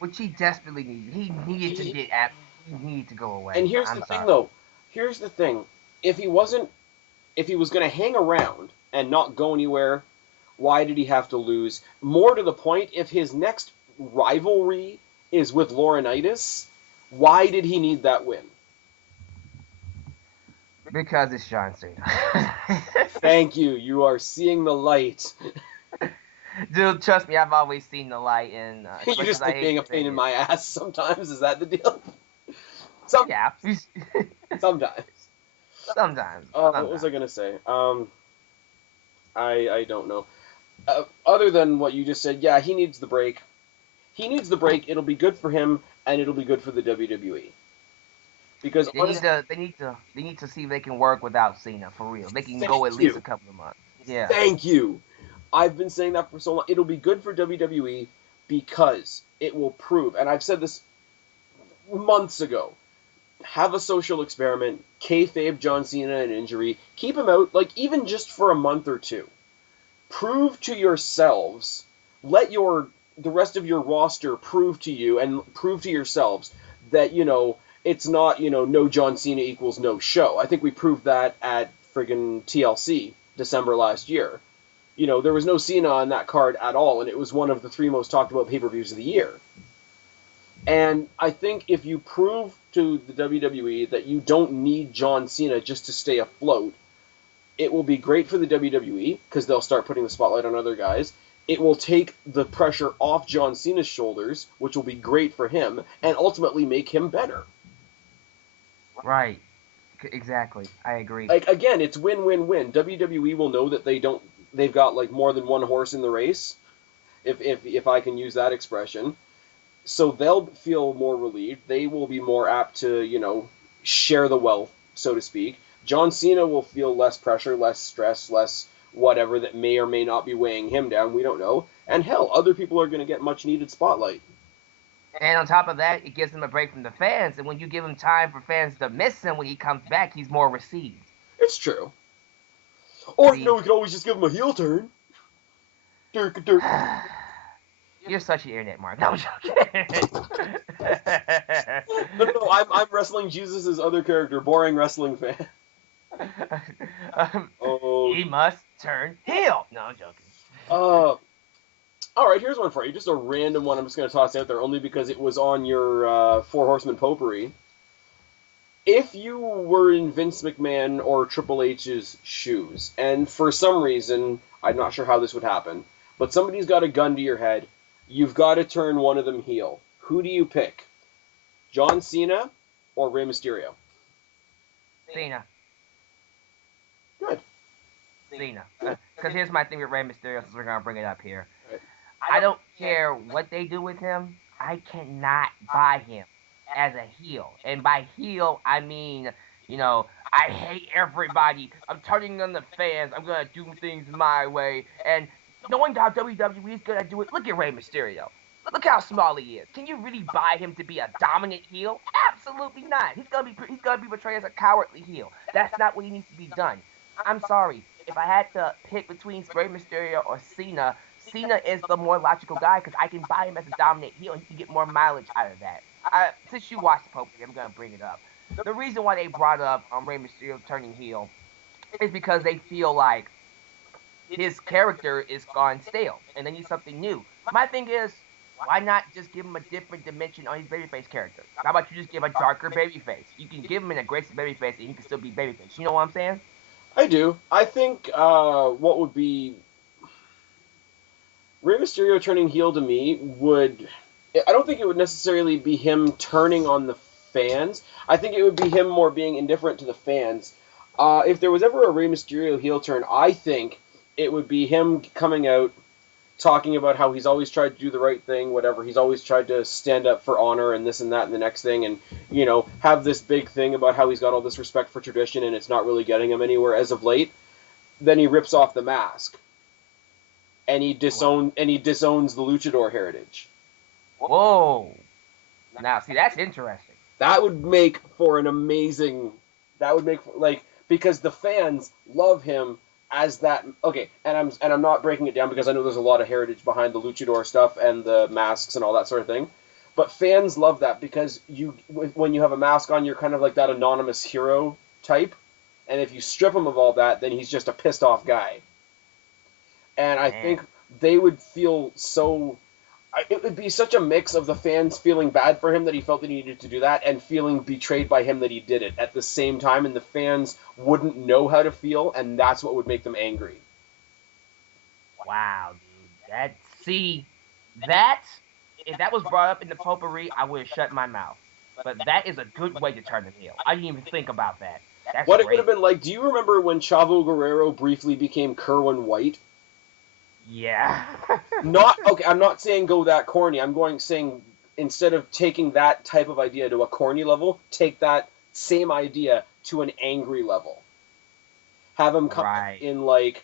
Which he desperately needed. He needed to get he needed to go away. And here's the thing, though. Here's the thing. If he was going to hang around and not go anywhere, why did he have to lose? More to the point, if his next rivalry is with Laurinaitis, why did he need that win? Because it's John Cena. Thank you. You are seeing the light. Dude, trust me, I've always seen the light. And you just like being a pain in my ass sometimes. Is that the deal? Yeah. Sometimes. Sometimes. What was I gonna say? I don't know. Other than what you just said, yeah, he needs the break. He needs the break. It'll be good for him, and it'll be good for the WWE. Because they need to see if they can work without Cena for real. They can go at least a couple of months. Yeah. Thank you. I've been saying that for so long. It'll be good for WWE because it will prove, and I've said this months ago, have a social experiment, kayfabe John Cena an injury, keep him out, like, even just for a month or two. Prove to yourselves, let the rest of your roster prove to you and prove to yourselves that, it's not, no John Cena equals no show. I think we proved that at friggin' TLC December last year. There was no Cena on that card at all, and it was one of the 3 most talked about pay-per-views of the year. And I think if you prove to the WWE that you don't need John Cena just to stay afloat, it will be great for the WWE, because they'll start putting the spotlight on other guys. It will take the pressure off John Cena's shoulders, which will be great for him, and ultimately make him better. Right. Exactly. I agree. Like, again, it's win-win-win. WWE will know that they've got, like, more than one horse in the race, if I can use that expression. So they'll feel more relieved. They will be more apt to, share the wealth, so to speak. John Cena will feel less pressure, less stress, less whatever that may or may not be weighing him down. We don't know. And hell, other people are going to get much-needed spotlight. And on top of that, it gives him a break from the fans. And when you give him time for fans to miss him when he comes back, he's more received. It's true. Or, we could always just give him a heel turn. Dirk. You're such an internet mark. No, I'm joking. No, I'm Wrestling Jesus' other character, boring wrestling fan. He must turn heel. No, I'm joking. All right, here's one for you. Just a random one I'm just going to toss out there only because it was on your Four Horsemen potpourri. If you were in Vince McMahon or Triple H's shoes, and for some reason, I'm not sure how this would happen, but somebody's got a gun to your head, you've got to turn one of them heel. Who do you pick? John Cena or Rey Mysterio? Cena. Good. Cena. Because here's my thing with Rey Mysterio, since we're going to bring it up here. Right. I don't care what they do with him. I cannot buy him as a heel. And by heel, I mean, I hate everybody. I'm turning on the fans. I'm going to do things my way. And knowing how WWE is going to do it, look at Rey Mysterio. Look how small he is. Can you really buy him to be a dominant heel? Absolutely not. He's gonna be portrayed as a cowardly heel. That's not what he needs to be done. I'm sorry. If I had to pick between Rey Mysterio or Cena, Cena is the more logical guy because I can buy him as a dominant heel and he can get more mileage out of that. Since you watched the potpourri, I'm gonna bring it up. The reason why they brought up Rey Mysterio turning heel is because they feel like his character is gone stale and they need something new. My thing is, why not just give him a different dimension on his babyface character? How about you just give a darker babyface? You can give him an aggressive babyface and he can still be babyface. You know what I'm saying? I do. I think what would be Rey Mysterio turning heel to me would... I don't think it would necessarily be him turning on the fans. I think it would be him more being indifferent to the fans. If there was ever a Rey Mysterio heel turn, I think it would be him coming out talking about how he's always tried to do the right thing, whatever. He's always tried to stand up for honor and this and that and the next thing, and, you know, have this big thing about how he's got all this respect for tradition and it's not really getting him anywhere as of late. Then he rips off the mask. And he disowns the luchador heritage. Whoa. Now, see, that's interesting. That would make for an amazing... because the fans love him as that... Okay, and I'm not breaking it down because I know there's a lot of heritage behind the luchador stuff and the masks and all that sort of thing. But fans love that because when you have a mask on, you're kind of like that anonymous hero type. And if you strip him of all that, then he's just a pissed off guy. And I think they would feel so... It would be such a mix of the fans feeling bad for him that he felt that he needed to do that and feeling betrayed by him that he did it at the same time, and the fans wouldn't know how to feel, and that's what would make them angry. Wow, dude. If that was brought up in the potpourri, I would have shut my mouth. But that is a good way to turn him heel. I didn't even think about that. That's what great. It would have been like, do you remember when Chavo Guerrero briefly became Kerwin White? Yeah. I'm not saying go that corny. I'm saying instead of taking that type of idea to a corny level, take that same idea to an angry level. Have him come in like,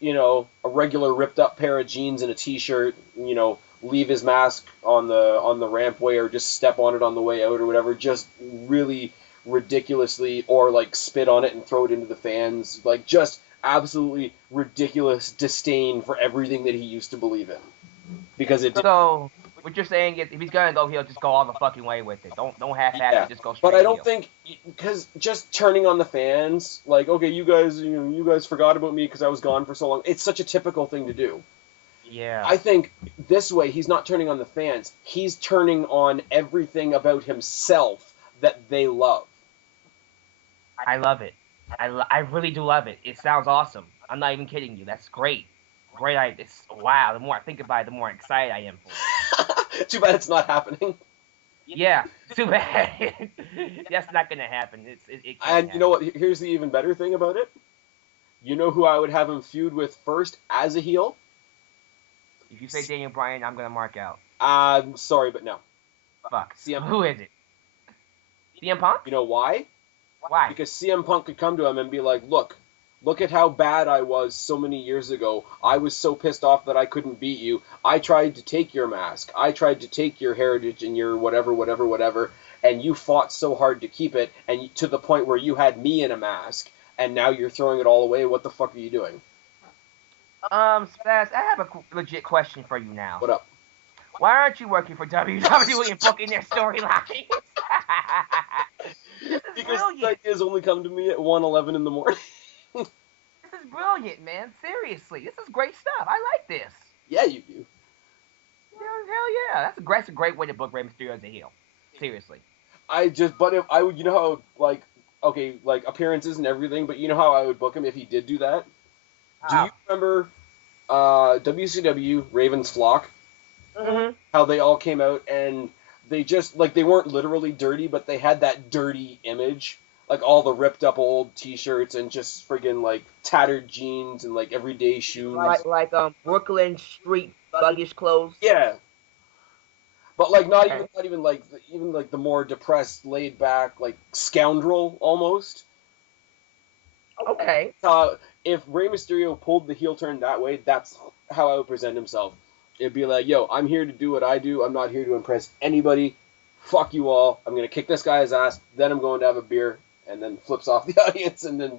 you know, a regular ripped up pair of jeans and a t-shirt, you know, leave his mask on the rampway or just step on it on the way out or whatever, just really ridiculously, or like spit on it and throw it into the fans, like just absolutely ridiculous disdain for everything that he used to believe in. Because it. So what you're saying is, if he's gonna go heel, just go all the fucking way with it. Don't half-ass it. Just go straight. But I don't heel. think, because just turning on the fans, like, okay, you guys forgot about me because I was gone for so long. It's such a typical thing to do. Yeah. I think this way he's not turning on the fans. He's turning on everything about himself that they love. I love it. I really do love it. It sounds awesome. I'm not even kidding you. That's great. Great. Wow. The more I think about it, the more excited I am for it. Too bad it's not happening. Yeah. Too bad. That's not gonna happen. It can't happen. You know what? Here's the even better thing about it. You know who I would have him feud with first as a heel? If you say Daniel Bryan, I'm gonna mark out. I'm sorry, but no. Fuck. CM Punk. Who is it? CM Punk? You know why? Why? Because CM Punk could come to him and be like, look at how bad I was so many years ago. I was so pissed off that I couldn't beat you. I tried to take your mask. I tried to take your heritage and your whatever, and you fought so hard to keep it, and to the point where you had me in a mask, and now you're throwing it all away. What the fuck are you doing? Spaz, I have a legit question for you now. What up? Why aren't you working for WWE and booking their storylines? Because the ideas only come to me at 1:11 in the morning. This is brilliant, man. Seriously, this is great stuff. I like this. Yeah, you do. Hell yeah. That's a great way to book Rey Mysterio as a heel. Seriously. But if I would, you know how, like appearances and everything, but you know how I would book him if he did do that? Do you remember WCW Raven's Flock? Mm-hmm. How they all came out and they just, like, they weren't literally dirty, but they had that dirty image. Like, all the ripped up old t-shirts and just friggin', like, tattered jeans and, like, everyday shoes. Like Brooklyn Street thuggish clothes? Yeah. But, like, not even the more depressed, laid back, like, scoundrel, almost. Okay. If Rey Mysterio pulled the heel turn that way, that's how I would present himself. It'd be like, yo, I'm here to do what I do. I'm not here to impress anybody. Fuck you all. I'm going to kick this guy's ass. Then I'm going to have a beer. And then flips off the audience and then,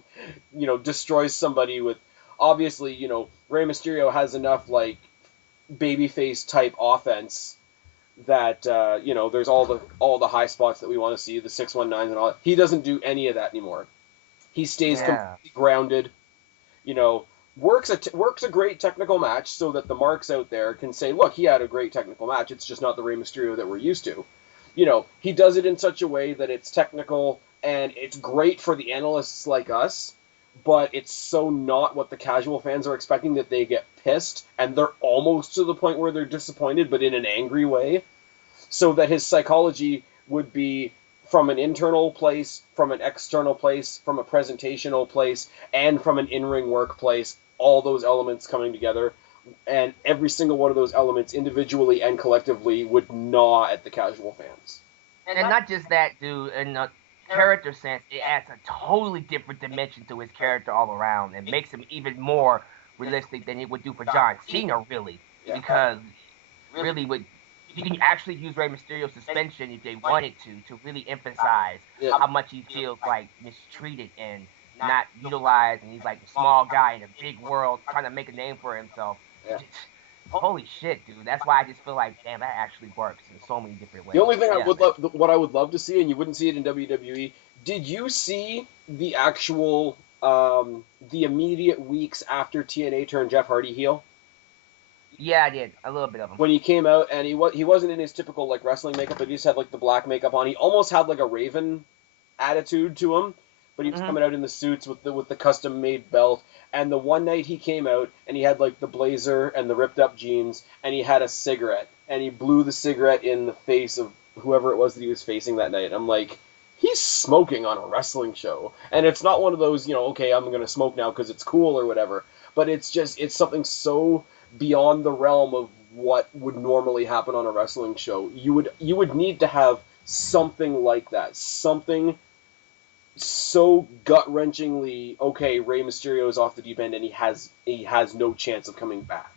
you know, destroys somebody with... Obviously, you know, Rey Mysterio has enough, like, babyface type offense that, you know, there's all the high spots that we want to see, the 619s and all that. He doesn't do any of that anymore. He stays completely grounded, you know... Works a great technical match so that the marks out there can say, look, he had a great technical match. It's just not the Rey Mysterio that we're used to. You know, he does it in such a way that it's technical and it's great for the analysts like us, but it's so not what the casual fans are expecting that they get pissed and they're almost to the point where they're disappointed, but in an angry way. So that his psychology would be from an internal place, from an external place, from a presentational place, and from an in-ring work place. All those elements coming together And every single one of those elements, individually and collectively, would gnaw at the casual fans. And not just that, dude. In a character sense, it adds a totally different dimension to his character all around, and makes him even more realistic than it would do for John Cena, really. Yeah. Because really, you can actually use Rey Mysterio's suspension if they wanted to really emphasize how much he feels like mistreated and not utilized, and he's like a small guy in a big world trying to make a name for himself. Yeah. Holy shit, dude! That's why I just feel like, damn, that actually works in so many different ways. The only thing what I would love to see, and you wouldn't see it in WWE, did you see the actual the immediate weeks after TNA turned Jeff Hardy heel? Yeah, I did. A little bit of him. When he came out, and he wasn't in his typical like wrestling makeup, but he just had like the black makeup on. He almost had like a Raven attitude to him, but he was coming out in the suits with the custom made belt. And the one night he came out, and he had like the blazer and the ripped up jeans, and he had a cigarette, and he blew the cigarette in the face of whoever it was that he was facing that night. I'm like, he's smoking on a wrestling show, and it's not one of those, okay, I'm gonna smoke now because it's cool or whatever. But it's something so beyond the realm of what would normally happen on a wrestling show. You would need to have something like that, something so gut-wrenchingly, okay, Rey Mysterio is off the deep end and he has no chance of coming back.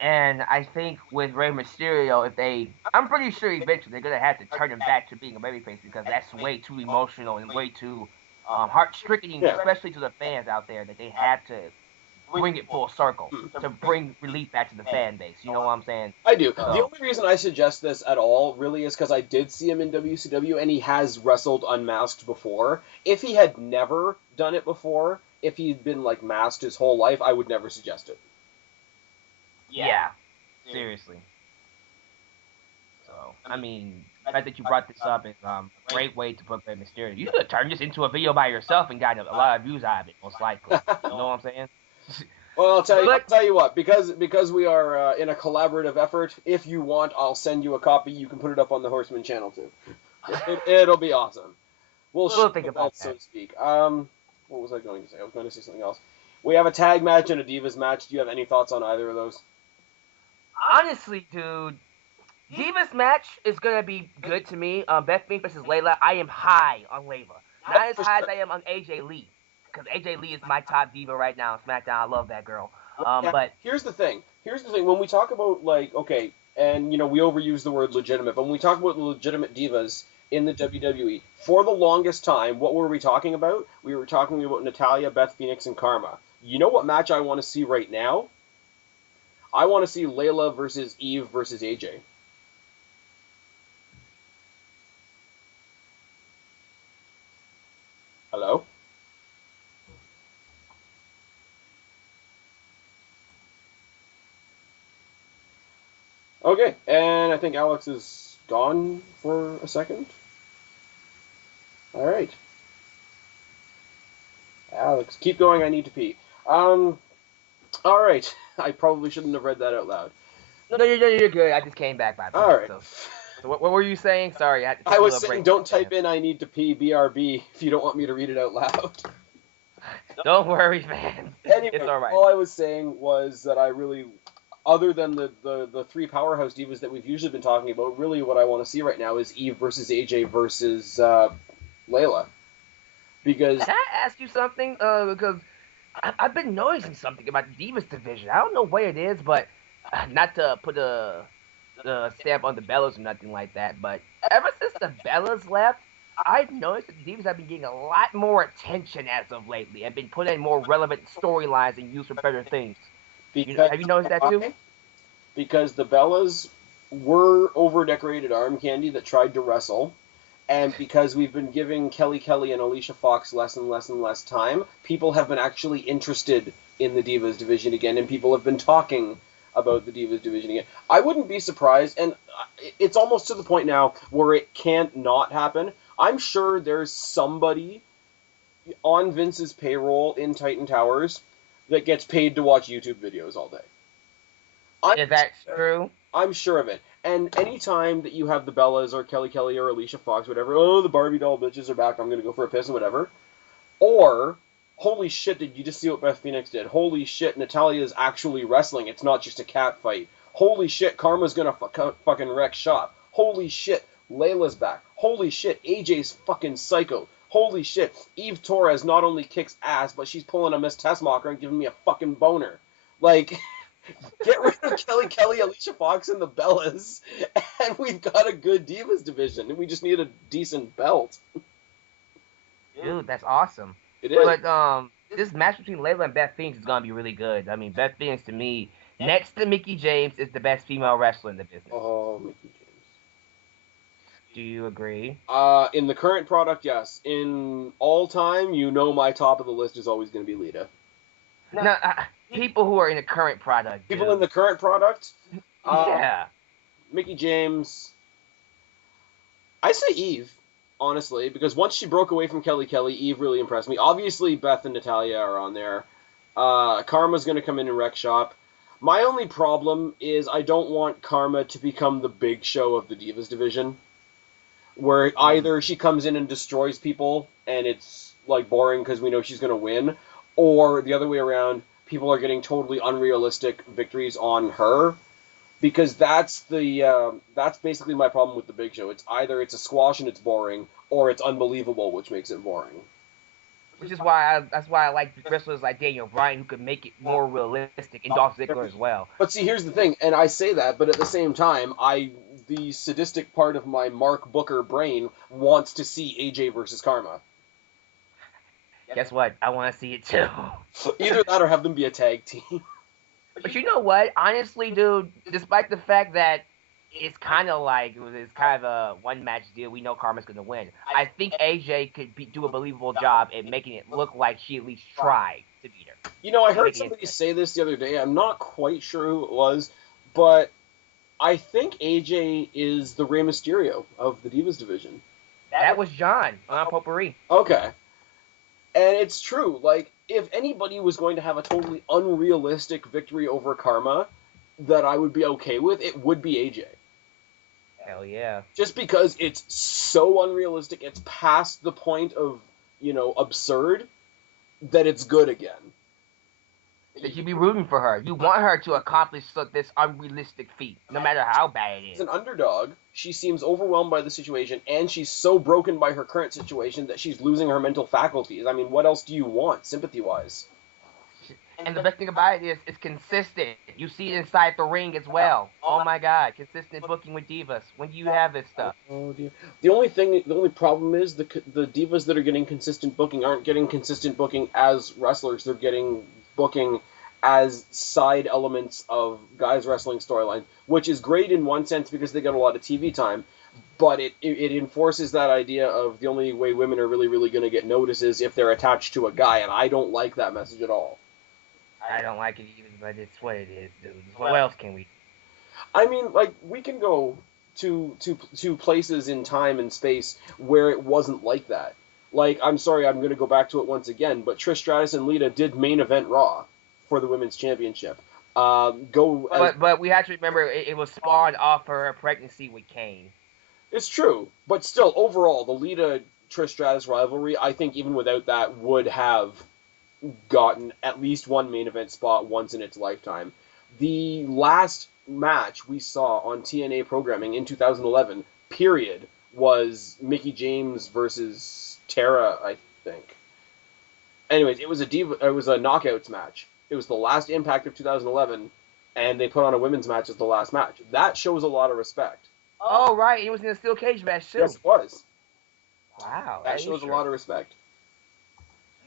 And I think with Rey Mysterio, I'm pretty sure eventually they're gonna have to turn him back to being a babyface, because that's way too emotional and way too heart-stricken, especially to the fans out there, that they have to bring it full circle to bring relief back to the fan base. You know what I'm saying? I do. The only reason I suggest this at all really is because I did see him in WCW, and he has wrestled unmasked before. If he had never done it before, if he'd been like masked his whole life, I would never suggest it. Yeah. Seriously. So, I mean, the fact that you brought this up is a great way to put Rey Mysterio. You should have turned this into a video by yourself and gotten a lot of views out of it, most likely. You know what I'm saying? Well, I'll tell you what, because we are in a collaborative effort, if you want, I'll send you a copy. You can put it up on the Horseman channel, too. It'll be awesome. We'll think about that, so to speak. What was I going to say? I was going to say something else. We have a tag match and a Divas match. Do you have any thoughts on either of those? Honestly, dude, Divas match is going to be good to me. Beth Phoenix versus Layla. I am high on Layla. Not as high as I am on AJ Lee, because AJ Lee is my top diva right now on SmackDown. I love that girl. But here's the thing. When we talk about, like, okay, and, we overuse the word legitimate, but when we talk about the legitimate divas in the WWE, for the longest time, what were we talking about? We were talking about Natalya, Beth Phoenix, and Karma. You know what match I want to see right now? I want to see Layla versus Eve versus AJ. Hello? Okay, and I think Alex is gone for a second. All right. Alex, keep going. I need to pee. All right. I probably shouldn't have read that out loud. No, you're good. I just came back by the way. All right. So what were you saying? Sorry. I was saying don't type in I need to pee, BRB, if you don't want me to read it out loud. Don't worry, man. Anyway, it's all right. All I was saying was that I really, other than the three powerhouse divas that we've usually been talking about, really what I want to see right now is Eve versus AJ versus Layla. Because... Can I ask you something? Because I've been noticing something about the Divas division. I don't know what it is, but not to put a stamp on the Bellas or nothing like that, but ever since the Bellas left, I've noticed that the Divas have been getting a lot more attention as of lately and been put in more relevant storylines and used for better things. Have you noticed that too? Because the Bellas were over-decorated arm candy that tried to wrestle, and because we've been giving Kelly and Alicia Fox less and less and less time, people have been actually interested in the Divas division again, and people have been talking about the Divas division again. I wouldn't be surprised, and it's almost to the point now where it can't not happen. I'm sure there's somebody on Vince's payroll in Titan Towers that gets paid to watch YouTube videos all day. Is that true? I'm sure of it. And anytime that you have the Bellas or Kelly or Alicia Fox, whatever, oh, the Barbie doll bitches are back, I'm going to go for a piss and whatever. Or holy shit, did you just see what Beth Phoenix did? Holy shit, Natalya is actually wrestling. It's not just a cat fight. Holy shit, Karma's gonna fucking wreck shop. Holy shit, Layla's back. Holy shit, AJ's fucking psycho. Holy shit, Eve Torres not only kicks ass, but she's pulling a Miss Tessmacher and giving me a fucking boner. Like, get rid of Kelly, Alicia Fox, and the Bellas, and we've got a good Divas division, and we just need a decent belt. Dude, that's awesome. It is. But this match between Layla and Beth Phoenix is gonna be really good. I mean, Beth Phoenix to me, next to Mickie James, is the best female wrestler in the business. Oh, Mickie James. Do you agree? In the current product, yes. In all time, my top of the list is always going to be Lita. No, people who are in the current product. People in the current product? Yeah. Mickie James. I say Eve, honestly, because once she broke away from Kelly, Eve really impressed me. Obviously, Beth and Natalya are on there. Karma's going to come in and wreck shop. My only problem is I don't want Karma to become the big show of the Divas division, where either she comes in and destroys people and it's like boring because we know she's going to win, or the other way around, people are getting totally unrealistic victories on her, because that's basically my problem with the Big Show. It's either it's a squash and it's boring, or it's unbelievable, which makes it boring. Which is why I like wrestlers like Daniel Bryan, who could make it more realistic, and Dolph Ziggler as well. But see, here's the thing, and I say that, but at the same time, the sadistic part of my Mark Booker brain wants to see AJ versus Karma. Guess what? I want to see it too. Either that or have them be a tag team. But you know what? Honestly, dude, despite the fact that it's kind of a one-match deal, we know Karma's going to win, I think AJ could do a believable job at making it look like she at least tried to beat her. I heard somebody say this the other day. I'm not quite sure who it was, but I think AJ is the Rey Mysterio of the Divas division. That was John on Potpourri. Okay. And it's true. Like, if anybody was going to have a totally unrealistic victory over Karma that I would be okay with, it would be AJ. Hell yeah. Just because it's so unrealistic, it's past the point of, absurd, that it's good again. You'd be rooting for her. You want her to accomplish this unrealistic feat, no matter how bad it is. As an underdog, she seems overwhelmed by the situation, and she's so broken by her current situation that she's losing her mental faculties. I mean, what else do you want, sympathy-wise? And the best thing about it is it's consistent. You see it inside the ring as well. Oh my God, consistent booking with Divas. When do you have this stuff? Oh dear. The only problem is the Divas that are getting consistent booking aren't getting consistent booking as wrestlers. They're getting booking as side elements of guys wrestling storyline, which is great in one sense because they get a lot of TV time, but it enforces that idea of the only way women are really, really going to get noticed is if they're attached to a guy, and I don't like that message at all. I don't like it either, but it's what it is, dude. What else can we do? I mean, like, we can go to places in time and space where it wasn't like that. Like, I'm sorry, I'm going to go back to it once again, but Trish Stratus and Lita did main event Raw for the Women's Championship. But we have to remember it was spawned off her pregnancy with Kane. It's true, but still, overall, the Lita-Trish Stratus rivalry, I think even without that, would have gotten at least one main event spot once in its lifetime. The last match we saw on TNA programming in 2011, period, was Mickie James versus Tara, I think. Anyways, it was a knockouts match. It was the last Impact of 2011, and they put on a women's match as the last match. That shows a lot of respect. Oh, right. It was in a steel cage match, too. Yes, it was. Wow. That shows a lot of respect.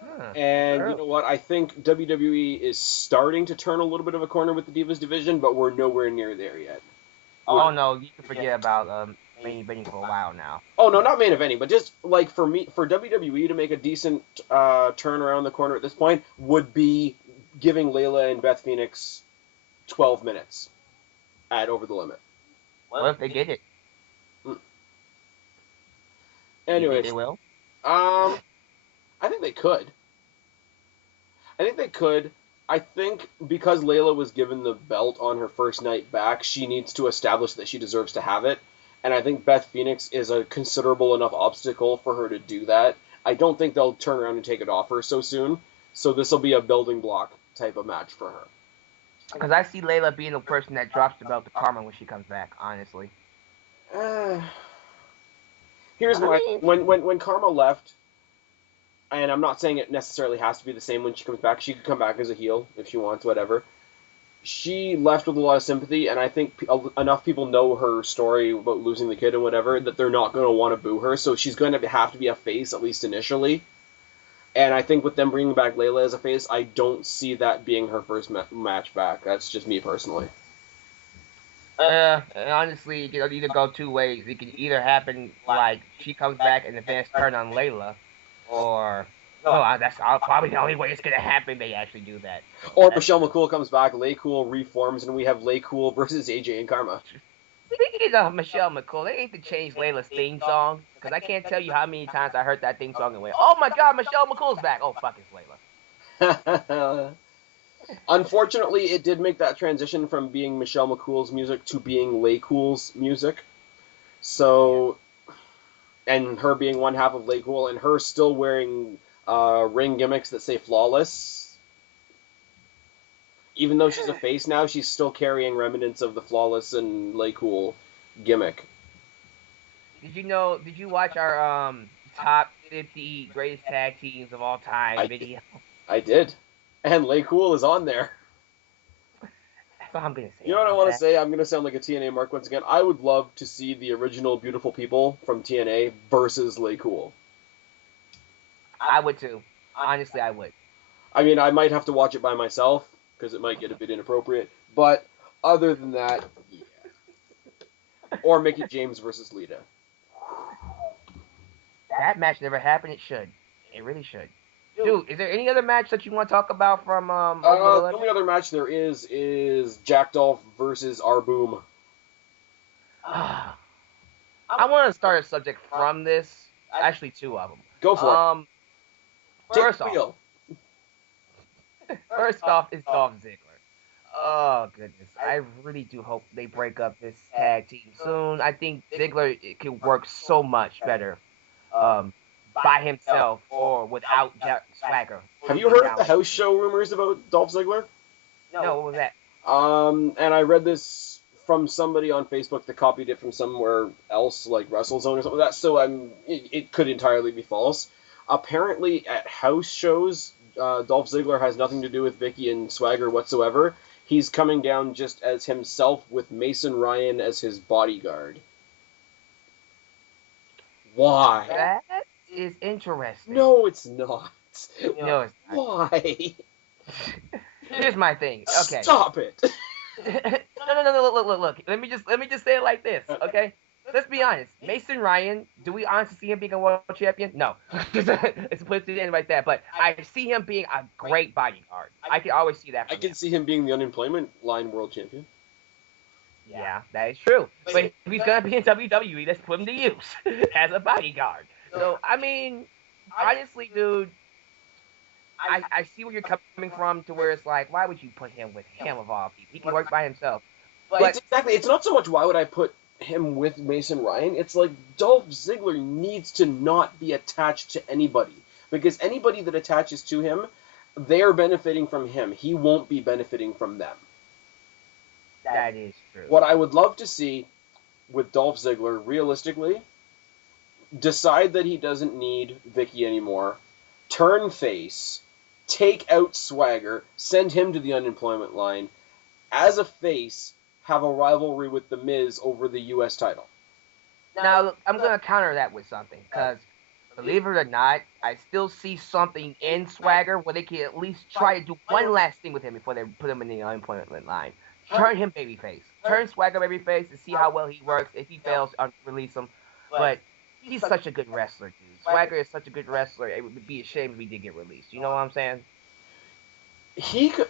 Huh, And sure. you know what? I think WWE is starting to turn a little bit of a corner with the Divas division, but we're nowhere near there yet. Oh, no. You can forget about main eventing for a while now. Oh, no, not main eventing, but just, like, for WWE to make a decent turn around the corner at this point would be giving Layla and Beth Phoenix 12 minutes at Over the Limit. What if they get it? Anyways, They will? I think they could. I think because Layla was given the belt on her first night back, she needs to establish that she deserves to have it. And I think Beth Phoenix is a considerable enough obstacle for her to do that. I don't think they'll turn around and take it off her so soon. So this will be a building block type of match for her. Because I see Layla being the person that drops the belt to Karma when she comes back, honestly. Here's my... When Karma left, and I'm not saying it necessarily has to be the same when she comes back. She could come back as a heel if she wants, whatever. She left with a lot of sympathy, and I think enough people know her story about losing the kid and whatever that they're not going to want to boo her, so she's going to have to be a face, at least initially. And I think with them bringing back Layla as a face, I don't see that being her first match back. That's just me personally. Honestly, it can either go two ways. It can either happen like she comes back and the fans turn on Layla, or that's probably the only way it's gonna happen. They actually do that. Or Michelle McCool comes back, LayCool reforms, and we have LayCool versus AJ and Karma. Speaking of Michelle McCool, they need to change Layla's theme song, because I can't tell you how many times I heard that theme song and went, "Oh my God, Michelle McCool's back!" Oh fuck, it's Layla. Unfortunately, it did make that transition from being Michelle McCool's music to being LayCool's music. So, and her being one half of LayCool, and her still wearing ring gimmicks that say Flawless. Even though she's a face now, she's still carrying remnants of the Flawless and LayCool gimmick. Did you watch our top 50 greatest tag teams of all time video? I did. And LayCool is on there. That's all I'm going to say. You know what I want to say? I'm going to sound like a TNA mark once again. I would love to see the original Beautiful People from TNA versus LayCool. I would too. Honestly, I would. I mean, I might have to watch it by myself, because it might get a bit inappropriate. But other than that, yeah. Or Mickie James versus Lita. That match never happened. It should. It really should. Dude, is there any other match that you want to talk about from the only other match there is Jack Dolph versus R-Boom. I want to start a subject from this. Actually, two of them. Go for it. First off is Dolph Ziggler. Oh, goodness. I really do hope they break up this tag team soon. I think Ziggler can work so much better by himself or without Swagger. Have you heard of the house show rumors about Dolph Ziggler? No, what was that? And I read this from somebody on Facebook that copied it from somewhere else, like WrestleZone or something like that, so it could entirely be false. Apparently, at house shows, Dolph Ziggler has nothing to do with Vicky and Swagger whatsoever. He's coming down just as himself with Mason Ryan as his bodyguard. Why? That is interesting. No, it's not. No, it's not. Why? Here's my thing. Okay. Stop it. No. Look. Let me just say it like this, okay? Let's be honest. Mason Ryan, do we honestly see him being a world champion? No. It's put to the end like that. But I see him being a great bodyguard. I can always see that. I can see him being the unemployment line world champion. Yeah, that is true. But if he's gonna be in WWE, let's put him to use as a bodyguard. So I mean, honestly, dude, I see where you're coming from to where it's like, why would you put him with him of all people? He can work by himself. But it's not so much why would I put him with Mason Ryan. It's like Dolph Ziggler needs to not be attached to anybody, because anybody that attaches to him, they're benefiting from him. He won't be benefiting from them. That is true. What I would love to see with Dolph Ziggler, realistically, decide that he doesn't need Vicky anymore, turn face, take out Swagger, send him to the unemployment line, as a face, have a rivalry with The Miz over the U.S. title. Now, I'm going to counter that with something, because believe it or not, I still see something in Swagger where they can at least try to do one last thing with him before they put him in the unemployment line. Turn him babyface. Turn Swagger babyface and see how well he works. If he fails, release him. But he's such a good wrestler, dude. Swagger is such a good wrestler. It would be a shame if he did get released. You know what I'm saying? He could...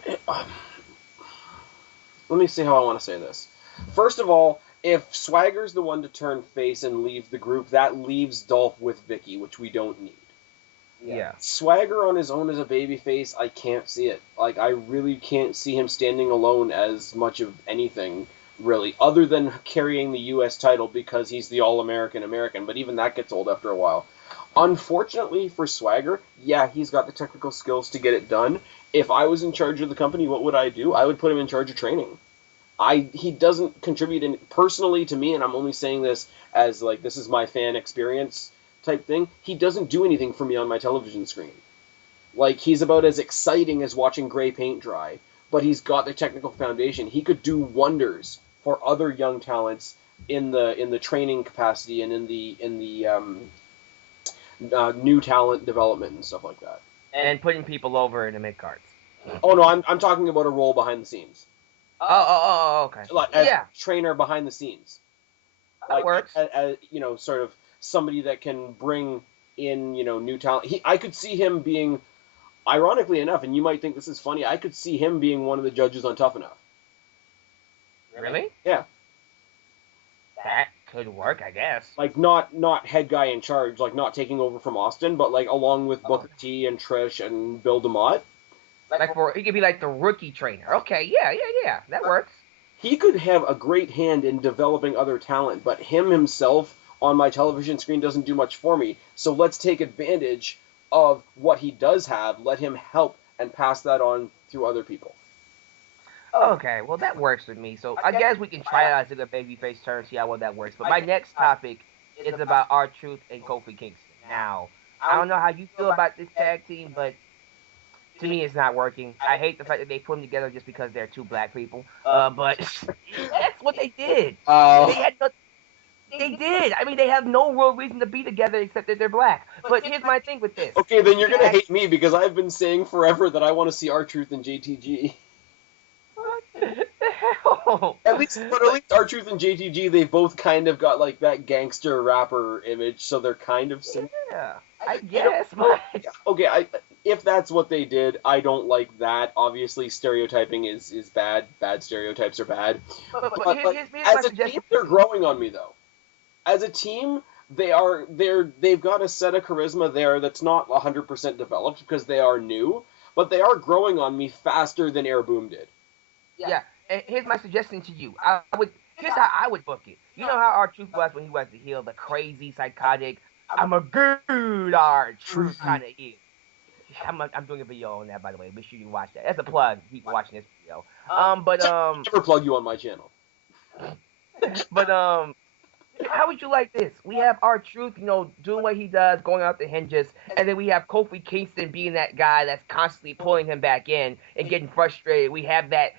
let me see how I want to say this. First of all, if Swagger's the one to turn face and leave the group, that leaves Dolph with Vicky, which we don't need. Yeah. Swagger on his own as a babyface, I can't see it. Like, I really can't see him standing alone as much of anything really, other than carrying the U.S. title because he's the All-American American, but even that gets old after a while. Unfortunately for Swagger, yeah, he's got the technical skills to get it done. If I was in charge of the company, what would I do? I would put him in charge of training. He doesn't contribute personally to me, and I'm only saying this as like this is my fan experience type thing. He doesn't do anything for me on my television screen. Like, he's about as exciting as watching gray paint dry, but he's got the technical foundation. He could do wonders for other young talents in the training capacity and in the new talent development and stuff like that. And putting people over in the mid cards. Oh no, I'm talking about a role behind the scenes. Okay. Like as trainer behind the scenes. That works. As, sort of somebody that can bring in, new talent. I could see him being, ironically enough, and you might think this is funny, I could see him being one of the judges on Tough Enough. Really? Yeah. That could work, I guess. Like, not head guy in charge, like, not taking over from Austin, but, like, along with Booker T and Trish and Bill DeMott. Like, he could be, like, the rookie trainer. Okay, yeah, that works. He could have a great hand in developing other talent, but him himself on my television screen doesn't do much for me. So let's take advantage of what he does have, let him help, and pass that on through other people. Okay, well, that works with me. So I guess we can try it out as a babyface turn, see how well that works. But my next topic is about R-Truth and Kofi Kingston. Now, I don't know how you feel about this tag team, but to me, it's not working. I hate the fact that they put them together just because they're two black people. But that's what they did. They did. I mean, they have no real reason to be together except that they're black. But here's my thing with this. Okay, then you're going to hate me because I've been saying forever that I want to see R-Truth and JTG. What the hell? At least R-Truth and JTG, they both kind of got like that gangster rapper image, so they're kind of similar. Yeah, I guess, but... Okay, if that's what they did, I don't like that. Obviously, stereotyping is bad. Bad stereotypes are bad. But as a team, they're growing on me, though. As a team, they've got a set of charisma there that's not 100% developed because they are new, but they are growing on me faster than Air Boom did. Yeah, and here's my suggestion to you. Here's how I would book it. You know how R-Truth was when he was the heel, the crazy, psychotic, I'm a good R-Truth kind of heel. I'm doing a video on that, by the way. Make sure you watch that. That's a plug. Keep watching this video. Never plug you on my channel. But how would you like this? We have R-Truth, doing what he does, going out the hinges, and then we have Kofi Kingston being that guy that's constantly pulling him back in and getting frustrated. We have that,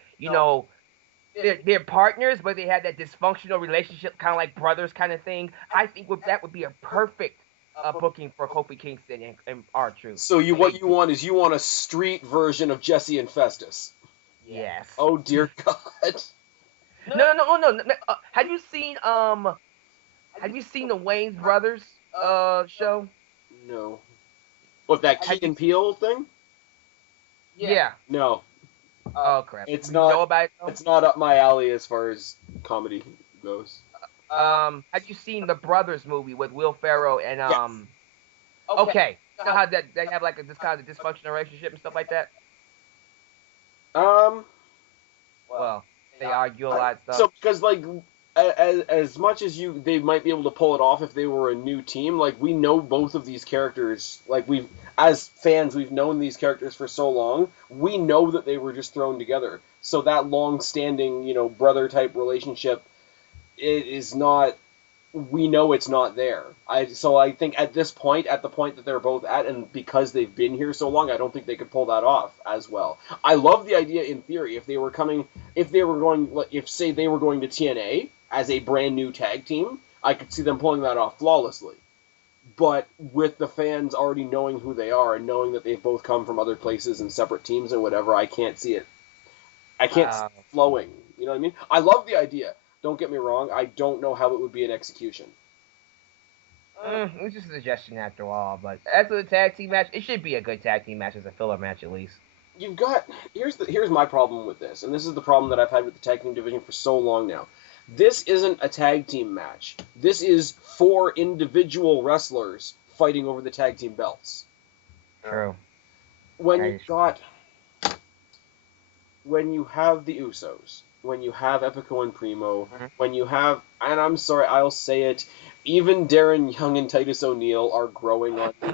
they're partners, but they have that dysfunctional relationship, kind of like brothers kind of thing. I think that would be a perfect booking for Kofi Kingston and R-Truth. So what you want is a street version of Jesse and Festus. Yes. Oh dear God. No. Have you seen the Wayne's Brothers show? No. What, that Key and Peele thing? Yeah. No. Oh crap. It's You know not. about it, though? It's not up my alley as far as comedy goes. Have you seen the Brothers movie with Will Ferrell and Yes. Okay. You know how they have like this kind of dysfunctional relationship and stuff like that? Well, they argue a lot of stuff. So because like as much as they might be able to pull it off if they were a new team, like we know both of these characters, like as fans we've known these characters for so long, we know that they were just thrown together. So that long-standing, brother type relationship is not. We know it's not there. So I think at this point, at the point that they're both at, and because they've been here so long, I don't think they could pull that off as well. I love the idea in theory. If they were going to TNA as a brand new tag team, I could see them pulling that off flawlessly. But with the fans already knowing who they are and knowing that they've both come from other places and separate teams and whatever, I can't see it. I can't see it flowing. You know what I mean? I love the idea. Don't get me wrong, I don't know how it would be an execution. It's just a suggestion after all, but as for the tag team match, it should be a good tag team match as a filler match at least. Here's my problem with this, and this is the problem that I've had with the tag team division for so long now. This isn't a tag team match. This is 4 individual wrestlers fighting over the tag team belts. True. When you have the Usos, when you have Epico and Primo, Mhm. when you have, and I'm sorry, I'll say it, even Darren Young and Titus O'Neil are growing on me.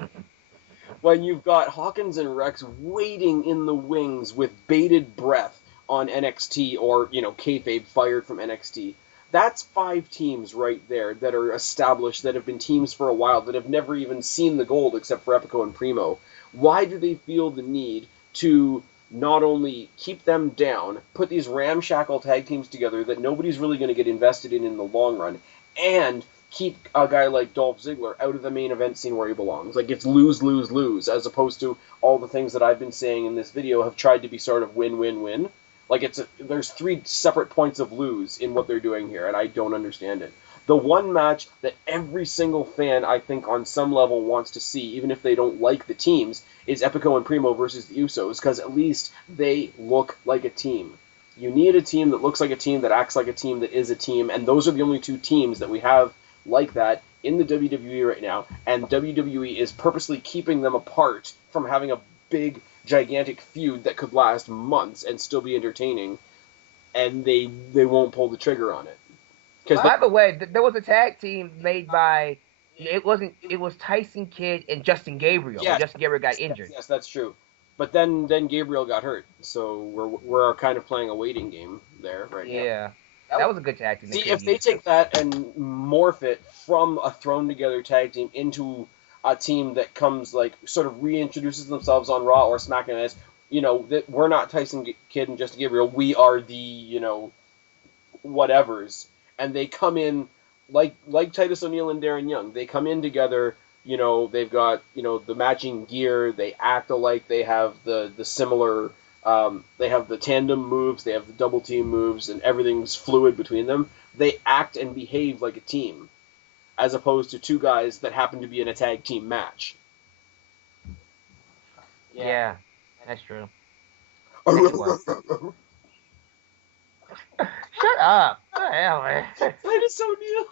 When you've got Hawkins and Rex waiting in the wings with bated breath on NXT or, kayfabe fired from NXT. That's 5 teams right there that are established, that have been teams for a while, that have never even seen the gold except for Epico and Primo. Why do they feel the need to not only keep them down, put these ramshackle tag teams together that nobody's really going to get invested in the long run, and keep a guy like Dolph Ziggler out of the main event scene where he belongs? Like, it's lose, lose, lose, as opposed to all the things that I've been saying in this video have tried to be sort of win, win, win. Like, there's 3 separate points of lose in what they're doing here, and I don't understand it. The one match that every single fan, I think, on some level wants to see, even if they don't like the teams, is Epico and Primo versus the Usos, because at least they look like a team. You need a team that looks like a team, that acts like a team, that is a team, and those are the only 2 teams that we have like that in the WWE right now, and WWE is purposely keeping them apart from having a big, gigantic feud that could last months and still be entertaining, and they won't pull the trigger on it. By the way, there was a tag team made by, it was Tyson Kidd and Justin Gabriel, but Yes, Justin Gabriel got injured. yes, that's true. But then Gabriel got hurt, so we're kind of playing a waiting game there right now. Yeah, that was a good tag team. See, if they take that and morph it from a thrown together tag team into a team that comes, like, sort of reintroduces themselves on Raw or SmackDown as, that we're not Tyson Kidd and Justin Gabriel, we are the, whatevers, and they come in like Titus O'Neil and Darren Young. They come in together. They've got the matching gear. They act alike. They have the similar. They have the tandem moves. They have the double team moves, and everything's fluid between them. They act and behave like a team, as opposed to 2 guys that happen to be in a tag team match. Yeah, that's true. Shut up! What the hell, man? Titus O'Neil.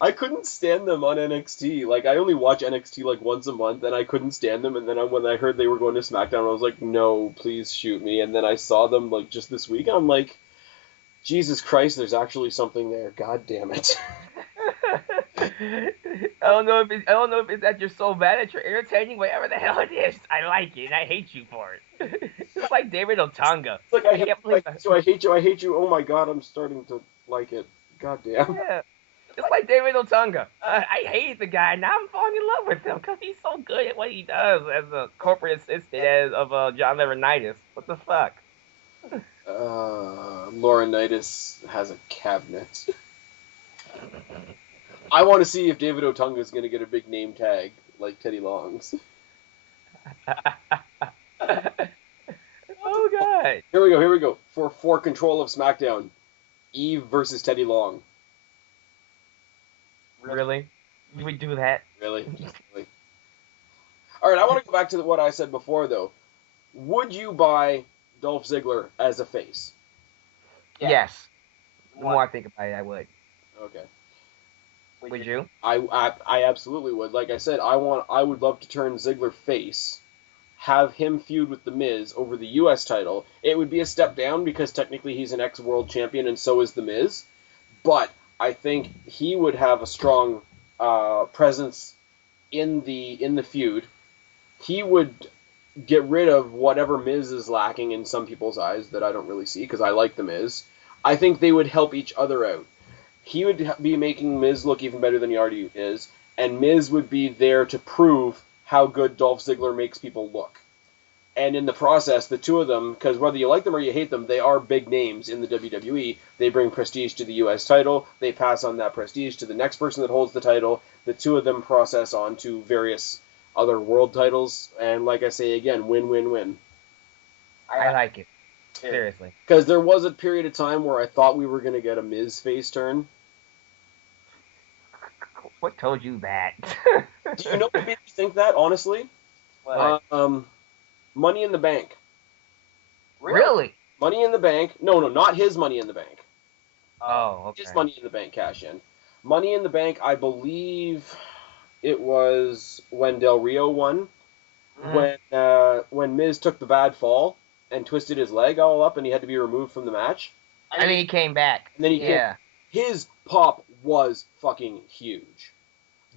I couldn't stand them on NXT. Like, I only watch NXT like once a month, and I couldn't stand them. And then when I heard they were going to SmackDown, I was like, no, please shoot me. And then I saw them like just this week, and I'm like, Jesus Christ, there's actually something there. God damn it. I don't know if it's that you're so bad at you're entertaining, whatever the hell it is. I like it, and I hate you for it. It's like David Otunga. It's like, I hate you. Oh my God, I'm starting to like it. God damn. Yeah. It's like David Otunga. I hate the guy. Now I'm falling in love with him because he's so good at what he does as a corporate assistant of John Laurinaitis. What the fuck? Laurinaitis has a cabinet. I want to see if David Otunga is going to get a big name tag like Teddy Long's. Oh God! Here we go. For control of SmackDown, Eve versus Teddy Long. Really? We do that? Really? All right, I want to go back to what I said before, though. Would you buy Dolph Ziggler as a face? Yes. The more I think about it, I would. Okay. Would you? I absolutely would. Like I said, I would love to turn Ziggler face, have him feud with The Miz over the U.S. title. It would be a step down because technically he's an ex-world champion and so is The Miz, but I think he would have a strong presence in the feud. He would get rid of whatever Miz is lacking in some people's eyes that I don't really see because I like The Miz. I think they would help each other out. He would be making Miz look even better than he already is, and Miz would be there to prove how good Dolph Ziggler makes people look. And in the process, the 2 of them, because whether you like them or you hate them, they are big names in the WWE. They bring prestige to the U.S. title. They pass on that prestige to the next person that holds the title. The 2 of them process on to various other world titles. And like I say again, win, win, win. I like it. Seriously. Because there was a period of time where I thought we were going to get a Miz face turn. What told you that? Do you know what made me think that, honestly? What? Money in the Bank. Really? Money in the Bank. No, not his Money in the Bank. Oh, okay. His Money in the Bank cash in. Money in the Bank, I believe it was when Del Rio won. Mm-hmm. When Miz took the bad fall. and twisted his leg all up, and he had to be removed from the match. And then he came back. And then he came. His pop was fucking huge.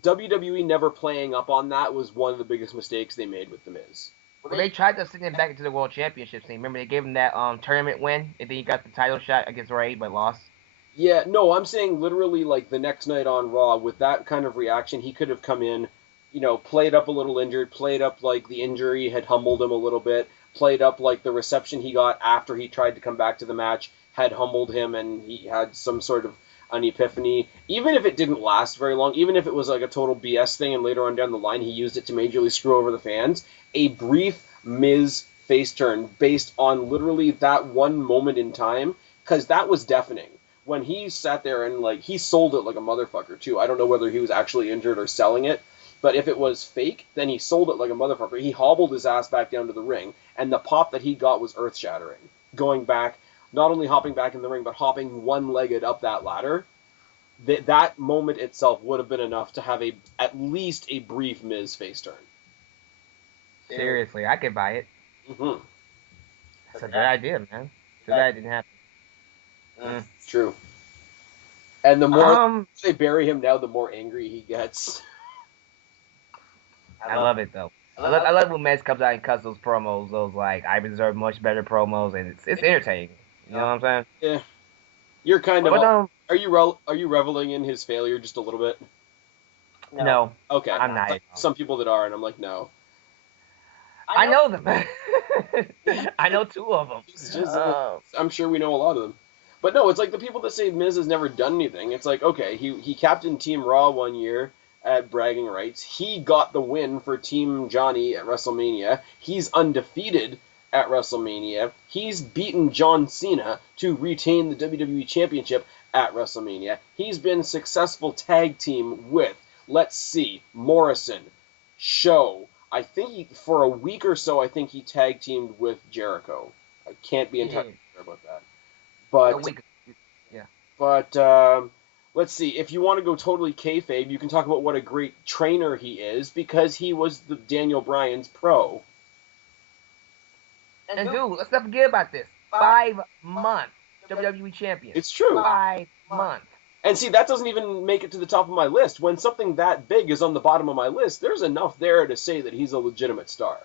WWE never playing up on that was one of the biggest mistakes they made with The Miz. Well, they tried to send him back into the World Championship scene. Remember, they gave him that tournament win, and then he got the title shot against Ray, but lost. Yeah, no, I'm saying literally like the next night on Raw, with that kind of reaction, he could have come in, played up a little injured, played up like the injury had humbled him a little bit, played up like the reception he got after he tried to come back to the match had humbled him, and he had some sort of an epiphany. Even if it didn't last very long, even if it was like a total BS thing and later on down the line he used it to majorly screw over the fans, a brief Miz face turn based on literally that one moment in time, because that was deafening. When he sat there and like he sold it like a motherfucker too. I don't know whether he was actually injured or selling it, but if it was fake, then he sold it like a motherfucker. He hobbled his ass back down to the ring, and the pop that he got was earth-shattering. Going back, not only hopping back in the ring, but hopping one-legged up that ladder. That moment itself would have been enough to have at least a brief Miz face turn. Seriously, I could buy it. Mm-hmm. That's a good idea, man. Too bad it didn't happen. True. And the more they bury him now, the more angry he gets. I love it, though. I love when Miz comes out and cuts those promos, those, like, I deserve much better promos, and it's entertaining. You know what I'm saying? Yeah. You're kind of... But, are you reveling in his failure just a little bit? No. Okay. I'm not. Some people that are, and I'm like, no. I know them. I know two of them. I'm sure we know a lot of them. But no, it's like the people that say Miz has never done anything. It's like, okay, he captained Team Raw one year at Bragging Rights. He got the win for Team Johnny at WrestleMania. He's undefeated at WrestleMania. He's beaten John Cena to retain the WWE Championship at WrestleMania. He's been successful tag team with, let's see, Morrison, Show. I think for a week or so, I think he tag teamed with Jericho. I can't be entirely sure about that. But let's see. If you want to go totally kayfabe, you can talk about what a great trainer he is, because he was the Daniel Bryan's pro. And dude, let's not forget about this. 5 months WWE champion. It's true. 5 months. And see, that doesn't even make it to the top of my list. When something that big is on the bottom of my list, there's enough there to say that he's a legitimate star.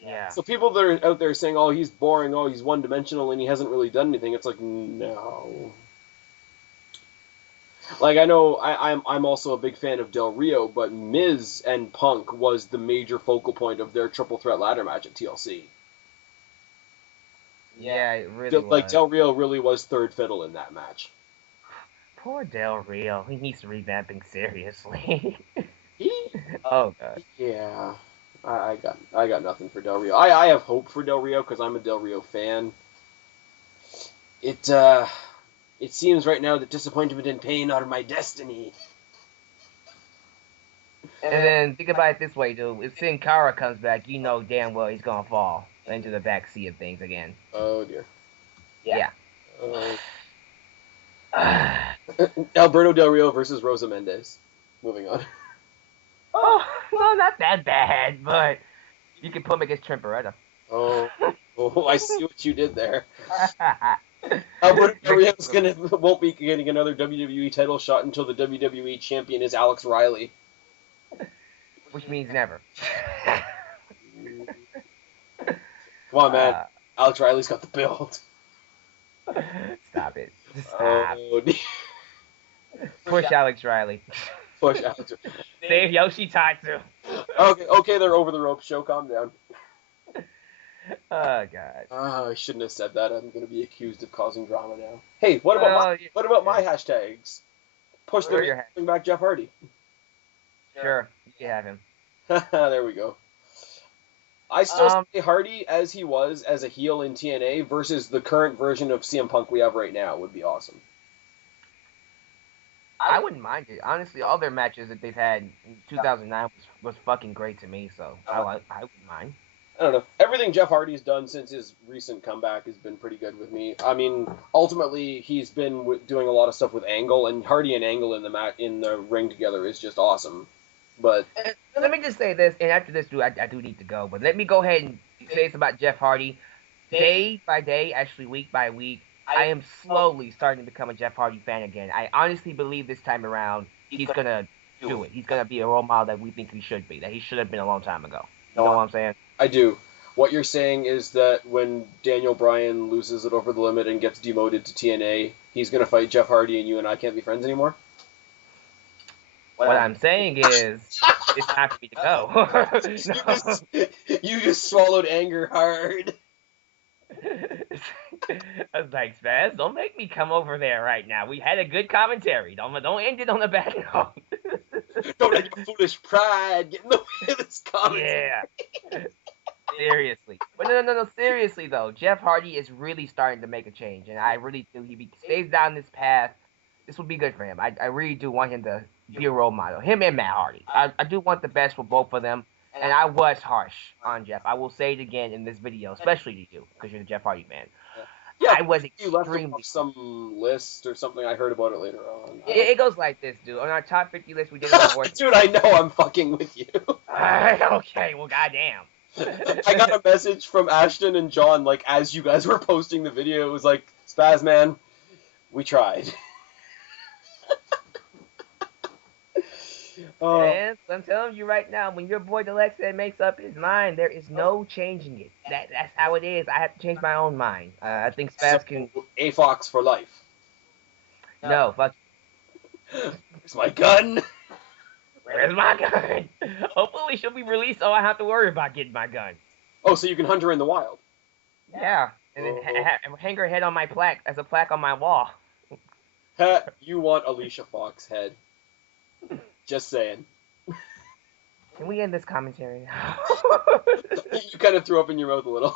Yeah. So people that are out there saying, oh, he's boring, oh, he's one-dimensional, and he hasn't really done anything, it's like, no. Like, I know I'm also a big fan of Del Rio, but Miz and Punk was the major focal point of their triple threat ladder match at TLC. Yeah, it really was. Like, Del Rio really was third fiddle in that match. Poor Del Rio. He needs revamping seriously. He? Oh, God. Yeah. I got nothing for Del Rio. I have hope for Del Rio because I'm a Del Rio fan. It seems right now that disappointment and pain are my destiny. And then think about it this way, dude. If Sin Cara comes back, you know damn well he's gonna fall into the backseat of things again. Oh dear. Yeah. Alberto Del Rio versus Rosa Mendez. Moving on. Oh, well, not that bad, but you can put him against Trent Beretta. Oh, I see what you did there. Alberto Del Rio won't be getting another WWE title shot until the WWE champion is Alex Riley. Which means never. Come on, man. Alex Riley's got the build. Stop it. Stop. Oh, Push Alex Riley. Push Alex Riley. Save Yoshitatsu. Okay, they're over the ropes. Show, calm down. Oh, God. I shouldn't have said that. I'm going to be accused of causing drama now. Hey, what about my hashtags? Push the bring back Jeff Hardy. Sure, you can have him. There we go. I still say Hardy as he was as a heel in TNA versus the current version of CM Punk we have right now would be awesome. I wouldn't mind it. Honestly, all their matches that they've had in 2009 was fucking great to me, so I wouldn't mind. I don't know. Everything Jeff Hardy's done since his recent comeback has been pretty good with me. I mean, ultimately, he's been doing a lot of stuff with Angle, and Hardy and Angle in the ring together is just awesome. But let me just say this, and after this, I do need to go, but let me go ahead and say this about Jeff Hardy. Day by day, actually week by week, I am slowly starting to become a Jeff Hardy fan again. I honestly believe this time around he's gonna do it. He's gonna be a role model that we think he should be. That he should have been a long time ago. You know what I'm saying? I do. What you're saying is that when Daniel Bryan loses it over the limit and gets demoted to TNA, he's gonna fight Jeff Hardy, and you and I can't be friends anymore. What I'm saying is, it's time for me to go. You just swallowed anger hard. I was like, Spaz, don't make me come over there right now. We had a good commentary. Don't end it on a bad note. Don't let your foolish pride get in the way of this commentary. Yeah. Seriously. But no. Seriously, though, Jeff Hardy is really starting to make a change. And I really do. He stays down this path. This will be good for him. I really do want him to be a role model. Him and Matt Hardy. I do want the best for both of them. And I was harsh on Jeff. I will say it again in this video, especially to you, because you're the Jeff Hardy fan. Yeah, I was you left extremely... some list or something. I heard about it later on. It goes like this, dude. On our top 50 list, we did it. Dude, I know I'm fucking with you. Okay, well, goddamn. I got a message from Ashton and John, like, as you guys were posting the video. It was like, Spaz, man, we tried. And I'm telling you right now, when your boy Dalyxman makes up his mind, there is no changing it. That's how it is. I have to change my own mind. I think Spaz can... A Fox for life. No, fuck. Where's my gun? Where's my gun? Hopefully she'll be released so I don't have to worry about getting my gun. Oh, so you can hunt her in the wild. Yeah, and then hang her head on my plaque, as a plaque on my wall. You want Alicia Fox head. Just saying. Can we end this commentary now? You kind of threw up in your mouth a little.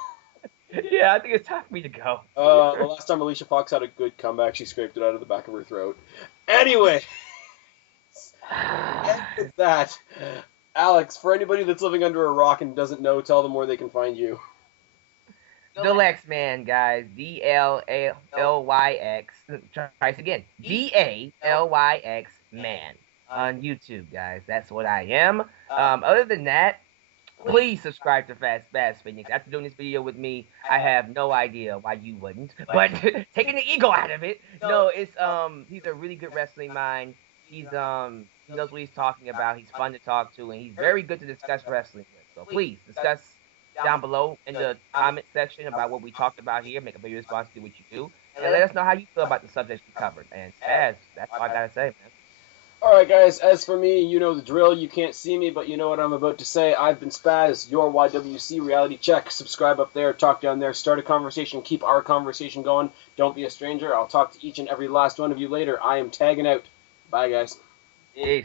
Yeah, I think it's time for me to go. The last time Alicia Fox had a good comeback, she scraped it out of the back of her throat. Anyway, with that, Alex, for anybody that's living under a rock and doesn't know, tell them where they can find you. Dalyxman, guys. Dalyx. Try this again. Dalyx man. On YouTube, guys. That's what I am. Other than that, please subscribe to SpazPhoenix. After doing this video with me, I have no idea why you wouldn't. But taking the ego out of it, no, it's he's a really good wrestling mind. He's he knows what he's talking about. He's fun to talk to, and he's very good to discuss wrestling with. So please discuss down below in the comment section about what we talked about here. Make a video response to what you do, and let us know how you feel about the subjects we covered. And Spaz, that's all I gotta say, man. Alright guys, as for me, you know the drill. You can't see me, but you know what I'm about to say. I've been Spaz, your YWC Reality Check. Subscribe up there, talk down there, start a conversation, keep our conversation going. Don't be a stranger. I'll talk to each and every last one of you later. I am tagging out. Bye guys. Peace.